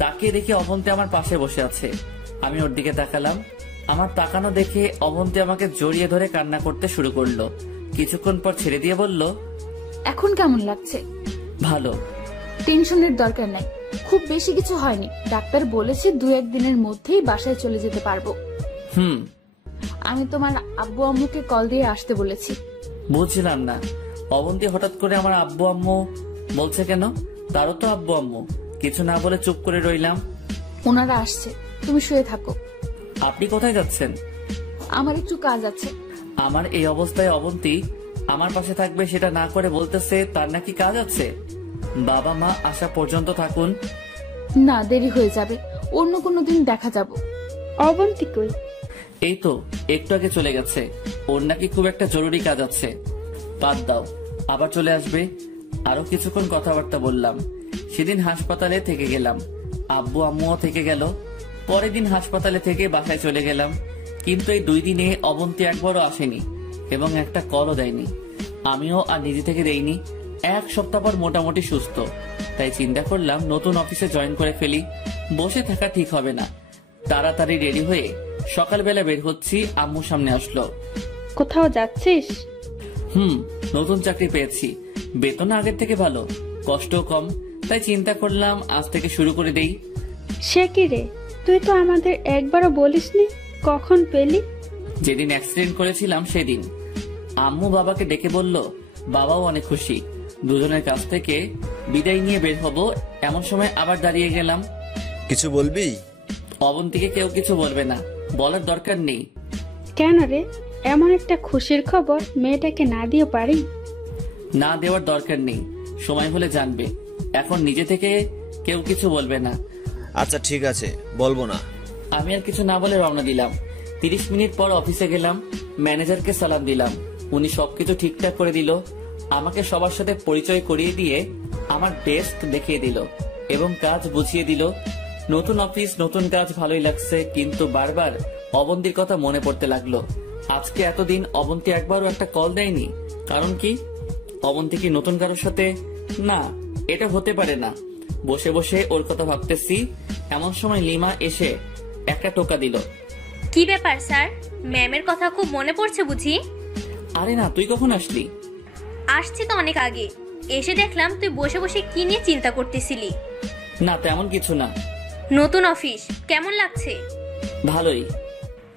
তাকিয়ে দেখি অবন্তী আমার পাশে বসে আছে। আমি ওর দিকে তাকালাম। আমার তাকানো দেখে অবন্তী আমাকে জড়িয়ে ধরে কান্না করতে শুরু করলো। কিছুক্ষণ পর ছেড়ে দিয়ে বলল, এখন কেমন লাগছে? ভালো। টেনশনের দরকার নাই, খুব বেশি কিছু হয়নি। ডাক্তার বলেছে 2-1 দিনের মধ্যেই বাসায় চলে যেতে পারবো। আমি তোমার আব্বু আম্মুকে কল দিয়ে আসতে বলেছি। বুঝছিলাম না, অবন্তী হঠাৎ করে আমার আব্বু আম্মু বলছে কেন? তারও তো আব্বু আম্মু। কিছু না বলে চুপ করে রইলাম। ওনারা আসছে, তুমি শুয়ে থাকো। আপনি কোথায় যাচ্ছেন? আমার একটু কাজ আছে। আমার এই অবস্থায় অবন্তী আমার পাশে থাকবে সেটা না করে বলতেছে তার নাকি কাজ আছে। বাবা মা আসা পর্যন্ত থাকুন। না, দেরি হয়ে যাবে, অন্য কোনো দিন দেখা যাব। অবন্তী কই? এই তো একটু আগে চলে গেছে। ওর নাকি খুব একটা জরুরি কাজ আছে। বাদ দাও, আবার চলে আসবে। আরো কিছুক্ষণ কথাবার্তা বললাম। সেদিন হাসপাতালে থেকে গেলাম, আব্বু আম্মুও থেকে গেল। পরের দিন হাসপাতালে থেকে বাসায় চলে গেলাম। কিন্তু এই 2 দিনে অবন্তী একবারও আসেনি এবং একটা কলও দেয়নি। আমিও আর নিজে থেকে দেইনি। 1 সপ্তাহ পর মোটামুটি সুস্থ। তাই চিন্তা করলাম নতুন অফিসে জয়েন করে ফেলি। বসে থাকা ঠিক হবে না। তাড়াতাড়ি রেডি হয়ে সকালবেলা বের হচ্ছি। আম্মু সামনে আসলো। কোথাও যাচ্ছিস? নতুন চাকরি পেয়েছি, বেতন আগের থেকে ভালো, কষ্টও কম। তাই চিন্তা করলাম আজ থেকে শুরু করে দেই। সে কি রে, তুই তো আমাদের একবারও বলিসনি। কখন পেলি? যেদিন অ্যাক্সিডেন্ট করেছিলাম সেদিন। আম্মু বাবাকে ডেকে বলল, বাবাও অনেক খুশি। দুজনের কাছ থেকে বিদায় নিয়ে বের হব, এমন সময় আবার দাঁড়িয়ে গেলাম। কিছু বলবি? অবন্তীকে কেউ কিছু বলবে না, বলার দরকার নেই। কেন রে, এমন একটা খুশির খবর মেয়েটাকে না দিয়ে পারি? না দেওয়ার দরকার নেই, সময় হলে জানবে। এখন নিজে থেকে কেউ কিছু বলবে না। আচ্ছা ঠিক আছে, বলবো না। আমি আর কিছু না বলে রওনা দিলাম। 30 মিনিট পর অফিসে গেলাম। ম্যানেজারকে সালাম দিলাম। উনি সবকিছু ঠিকঠাক করে দিল। আমাকে সবার সাথে পরিচয় করিয়ে দিয়ে আমার ডেস্ক দেখিয়ে দিল এবং কাজ বুঝিয়ে দিল। নতুন অফিস, নতুন কাজ, ভালোই লাগছে। কিন্তু বারবার অবন্তীর কথা মনে পড়তে লাগলো। আজকে এতদিন অবন্তী একবারও একটা কল দেয়নি। কারণ কি? অবন্তী কি নতুন কারোর সাথে? না, এটা হতে পারে না। বসে বসে ওর কথা ভাবতেছি, এমন সময় লিমা এসে একটা টোকা দিল। কি ব্যাপার স্যার, ম্যামের কথা খুব মনে পড়ছে বুঝি? আরে না, তুই কখন আসলি? আসছি তো অনেক আগে। এসে দেখলাম তুই বসে বসে কি নিয়ে চিন্তা করতেছিলি। না, তেমন কিছু না। নতুন অফিস কেমন লাগছে? ভালোই।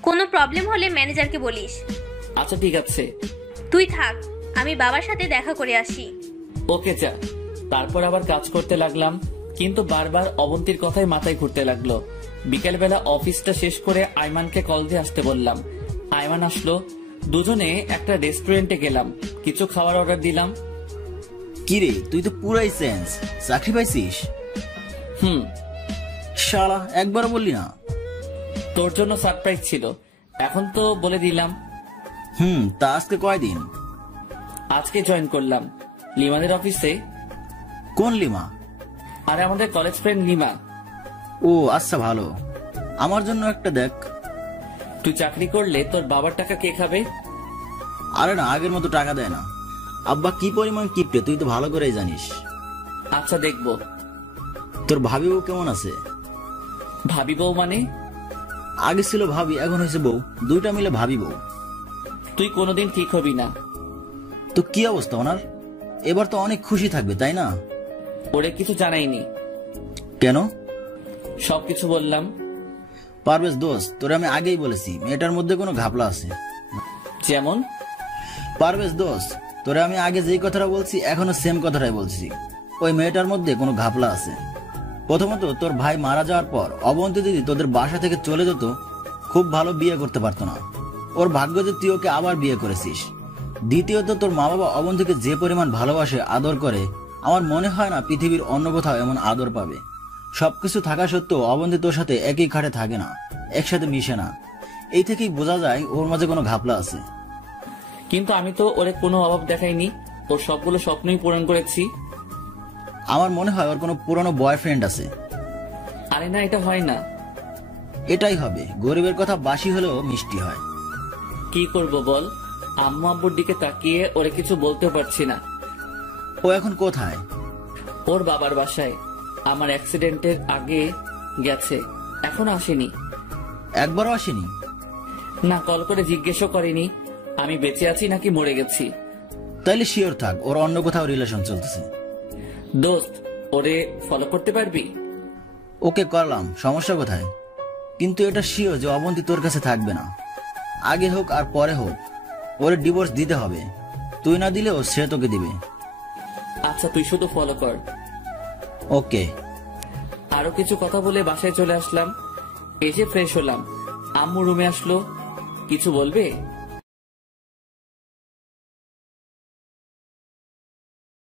কোনো প্রবলেম হলে ম্যানেজারকে বলিস। আচ্ছা ঠিক আছে। তুই থাক, আমি বাবার সাথে দেখা করে আসি। ওকে যা। তারপর আবার কাজ করতে লাগলাম, কিন্তু বারবার অবন্তীর কথাই মাথায় ঘুরতে লাগলো। বিকেলবেলা অফিসটা শেষ করে আইমানকে কল দিয়ে আসতে বললাম। আইমান আসলো। দুজনে একটা রেস্টুরেন্টে গেলাম, কিছু খাবার অর্ডার দিলাম। কিরে, তুই তো পুরাই চেঞ্জ। চাকরি পাইছিস? শালা, একবারও বললি না। তোর জন্য সারপ্রাইজ ছিল, এখন তো বলে দিলাম। তা আজকে কয়দিন? আজকে জয়েন করলাম লিমাদের অফিসে। কোন লিমা? আরে আমাদের কলেজ ফ্রেন্ড লিমা। ও আচ্ছা, ভালো। আমার জন্য একটা দেখ। তুই চাকরি করলে তোর বাবার টাকা কে খাবে? আরে না, আগের মতো টাকা দেয় না। আব্বা কি পরিমাণ কিপটে তুই তো ভালো করেই জানিস। আচ্ছা দেখবো। তোর ভাবি বউ কেমন আছে? ভাবি বউ মানে? আগে ছিল ভাবি, এখন হয়েছে বউ। দুইটা মিলে ভাবি বউ। তুই কোনোদিন ঠিক হবি না। তো কি অবস্থা ওনার? এবার তো অনেক খুশি থাকবে, তাই না? ওরে কিছু জানাইনি। কেন? সবকিছু বললাম। পারভেজ দোস্ত, তোরে আমি আগেই বলেছি মেয়েটার মধ্যে কোনো ঘাপলা আছে। যেমন? পারভেজ দোস্ত, তোরে আমি আগে যেই কথাটা বলছি এখনো সেম কথাটাই বলছি। ওই মেয়েটার মধ্যে কোনো ঘাপলা আছে। প্রথমত, তোর ভাই মারা যাওয়ার পর অবন্তী যদি তোদের বাসা থেকে চলে যেত, খুব ভালো বিয়ে করতে পারতো না। ওর ভাগ্য যে তুই ওকে আবার বিয়ে করেছিস। দ্বিতীয়ত, তোর মা বাবা অবন্তীকে যে পরিমাণ ভালোবাসে, আদর করে, আমার মনে হয় না পৃথিবীর অন্য কোথাও এমন আদর পাবে। সবকিছু থাকা সত্ত্বেও অবন্তী তোর সাথে একই খাটে থাকে না, একসাথে মিশে না। এই থেকেই বোঝা যায় ওর মাঝে কোনো ঘাপলা আছে। কিন্তু আমি তো ওরে কোনো অভাব দেখাইনি, ওর সবগুলো স্বপ্নই পূরণ করেছি। আমার মনে হয় ওর কোনো পুরনো বয়ফ্রেন্ড আছে। আরে না, এটা হয় না। এটাই হবে, গরিবের কথা বাসি হলেও মিষ্টি হয়। কি করব বল, আম্মু আব্বুর দিকে তাকিয়ে ওরে কিছু বলতেও পারছি না। ও এখন কোথায়? ওর বাবার বাসায়। আমার অ্যাক্সিডেন্টের আগে গেছে, এখন আসেনি। একবারও আসেনি? না, কল করে জিজ্ঞেসও করেনি আমি বেঁচে আছি নাকি মরে গেছি। তাইলে শিওর থাক ওর অন্য কোথাও রিলেশন চলতেছে। দোস্ত, ওরে ফলো করতে পারবি? ওকে করলাম, সমস্যা কোথায়? কিন্তু এটা শিওর যে অবন্তী তোর কাছে থাকবে না। আগে হোক আর পরে হোক, ওরে ডিভোর্স দিতে হবে। তুই না দিলেও সে তোকে দিবে। আচ্ছা, তুই শুধু ফলো কর। ওকে। আরো কিছু কথা বলে বাসায় চলে আসলাম। এসে ফ্রেশ হলাম। আম্মু রুমে আসলো। কিছু বলবে?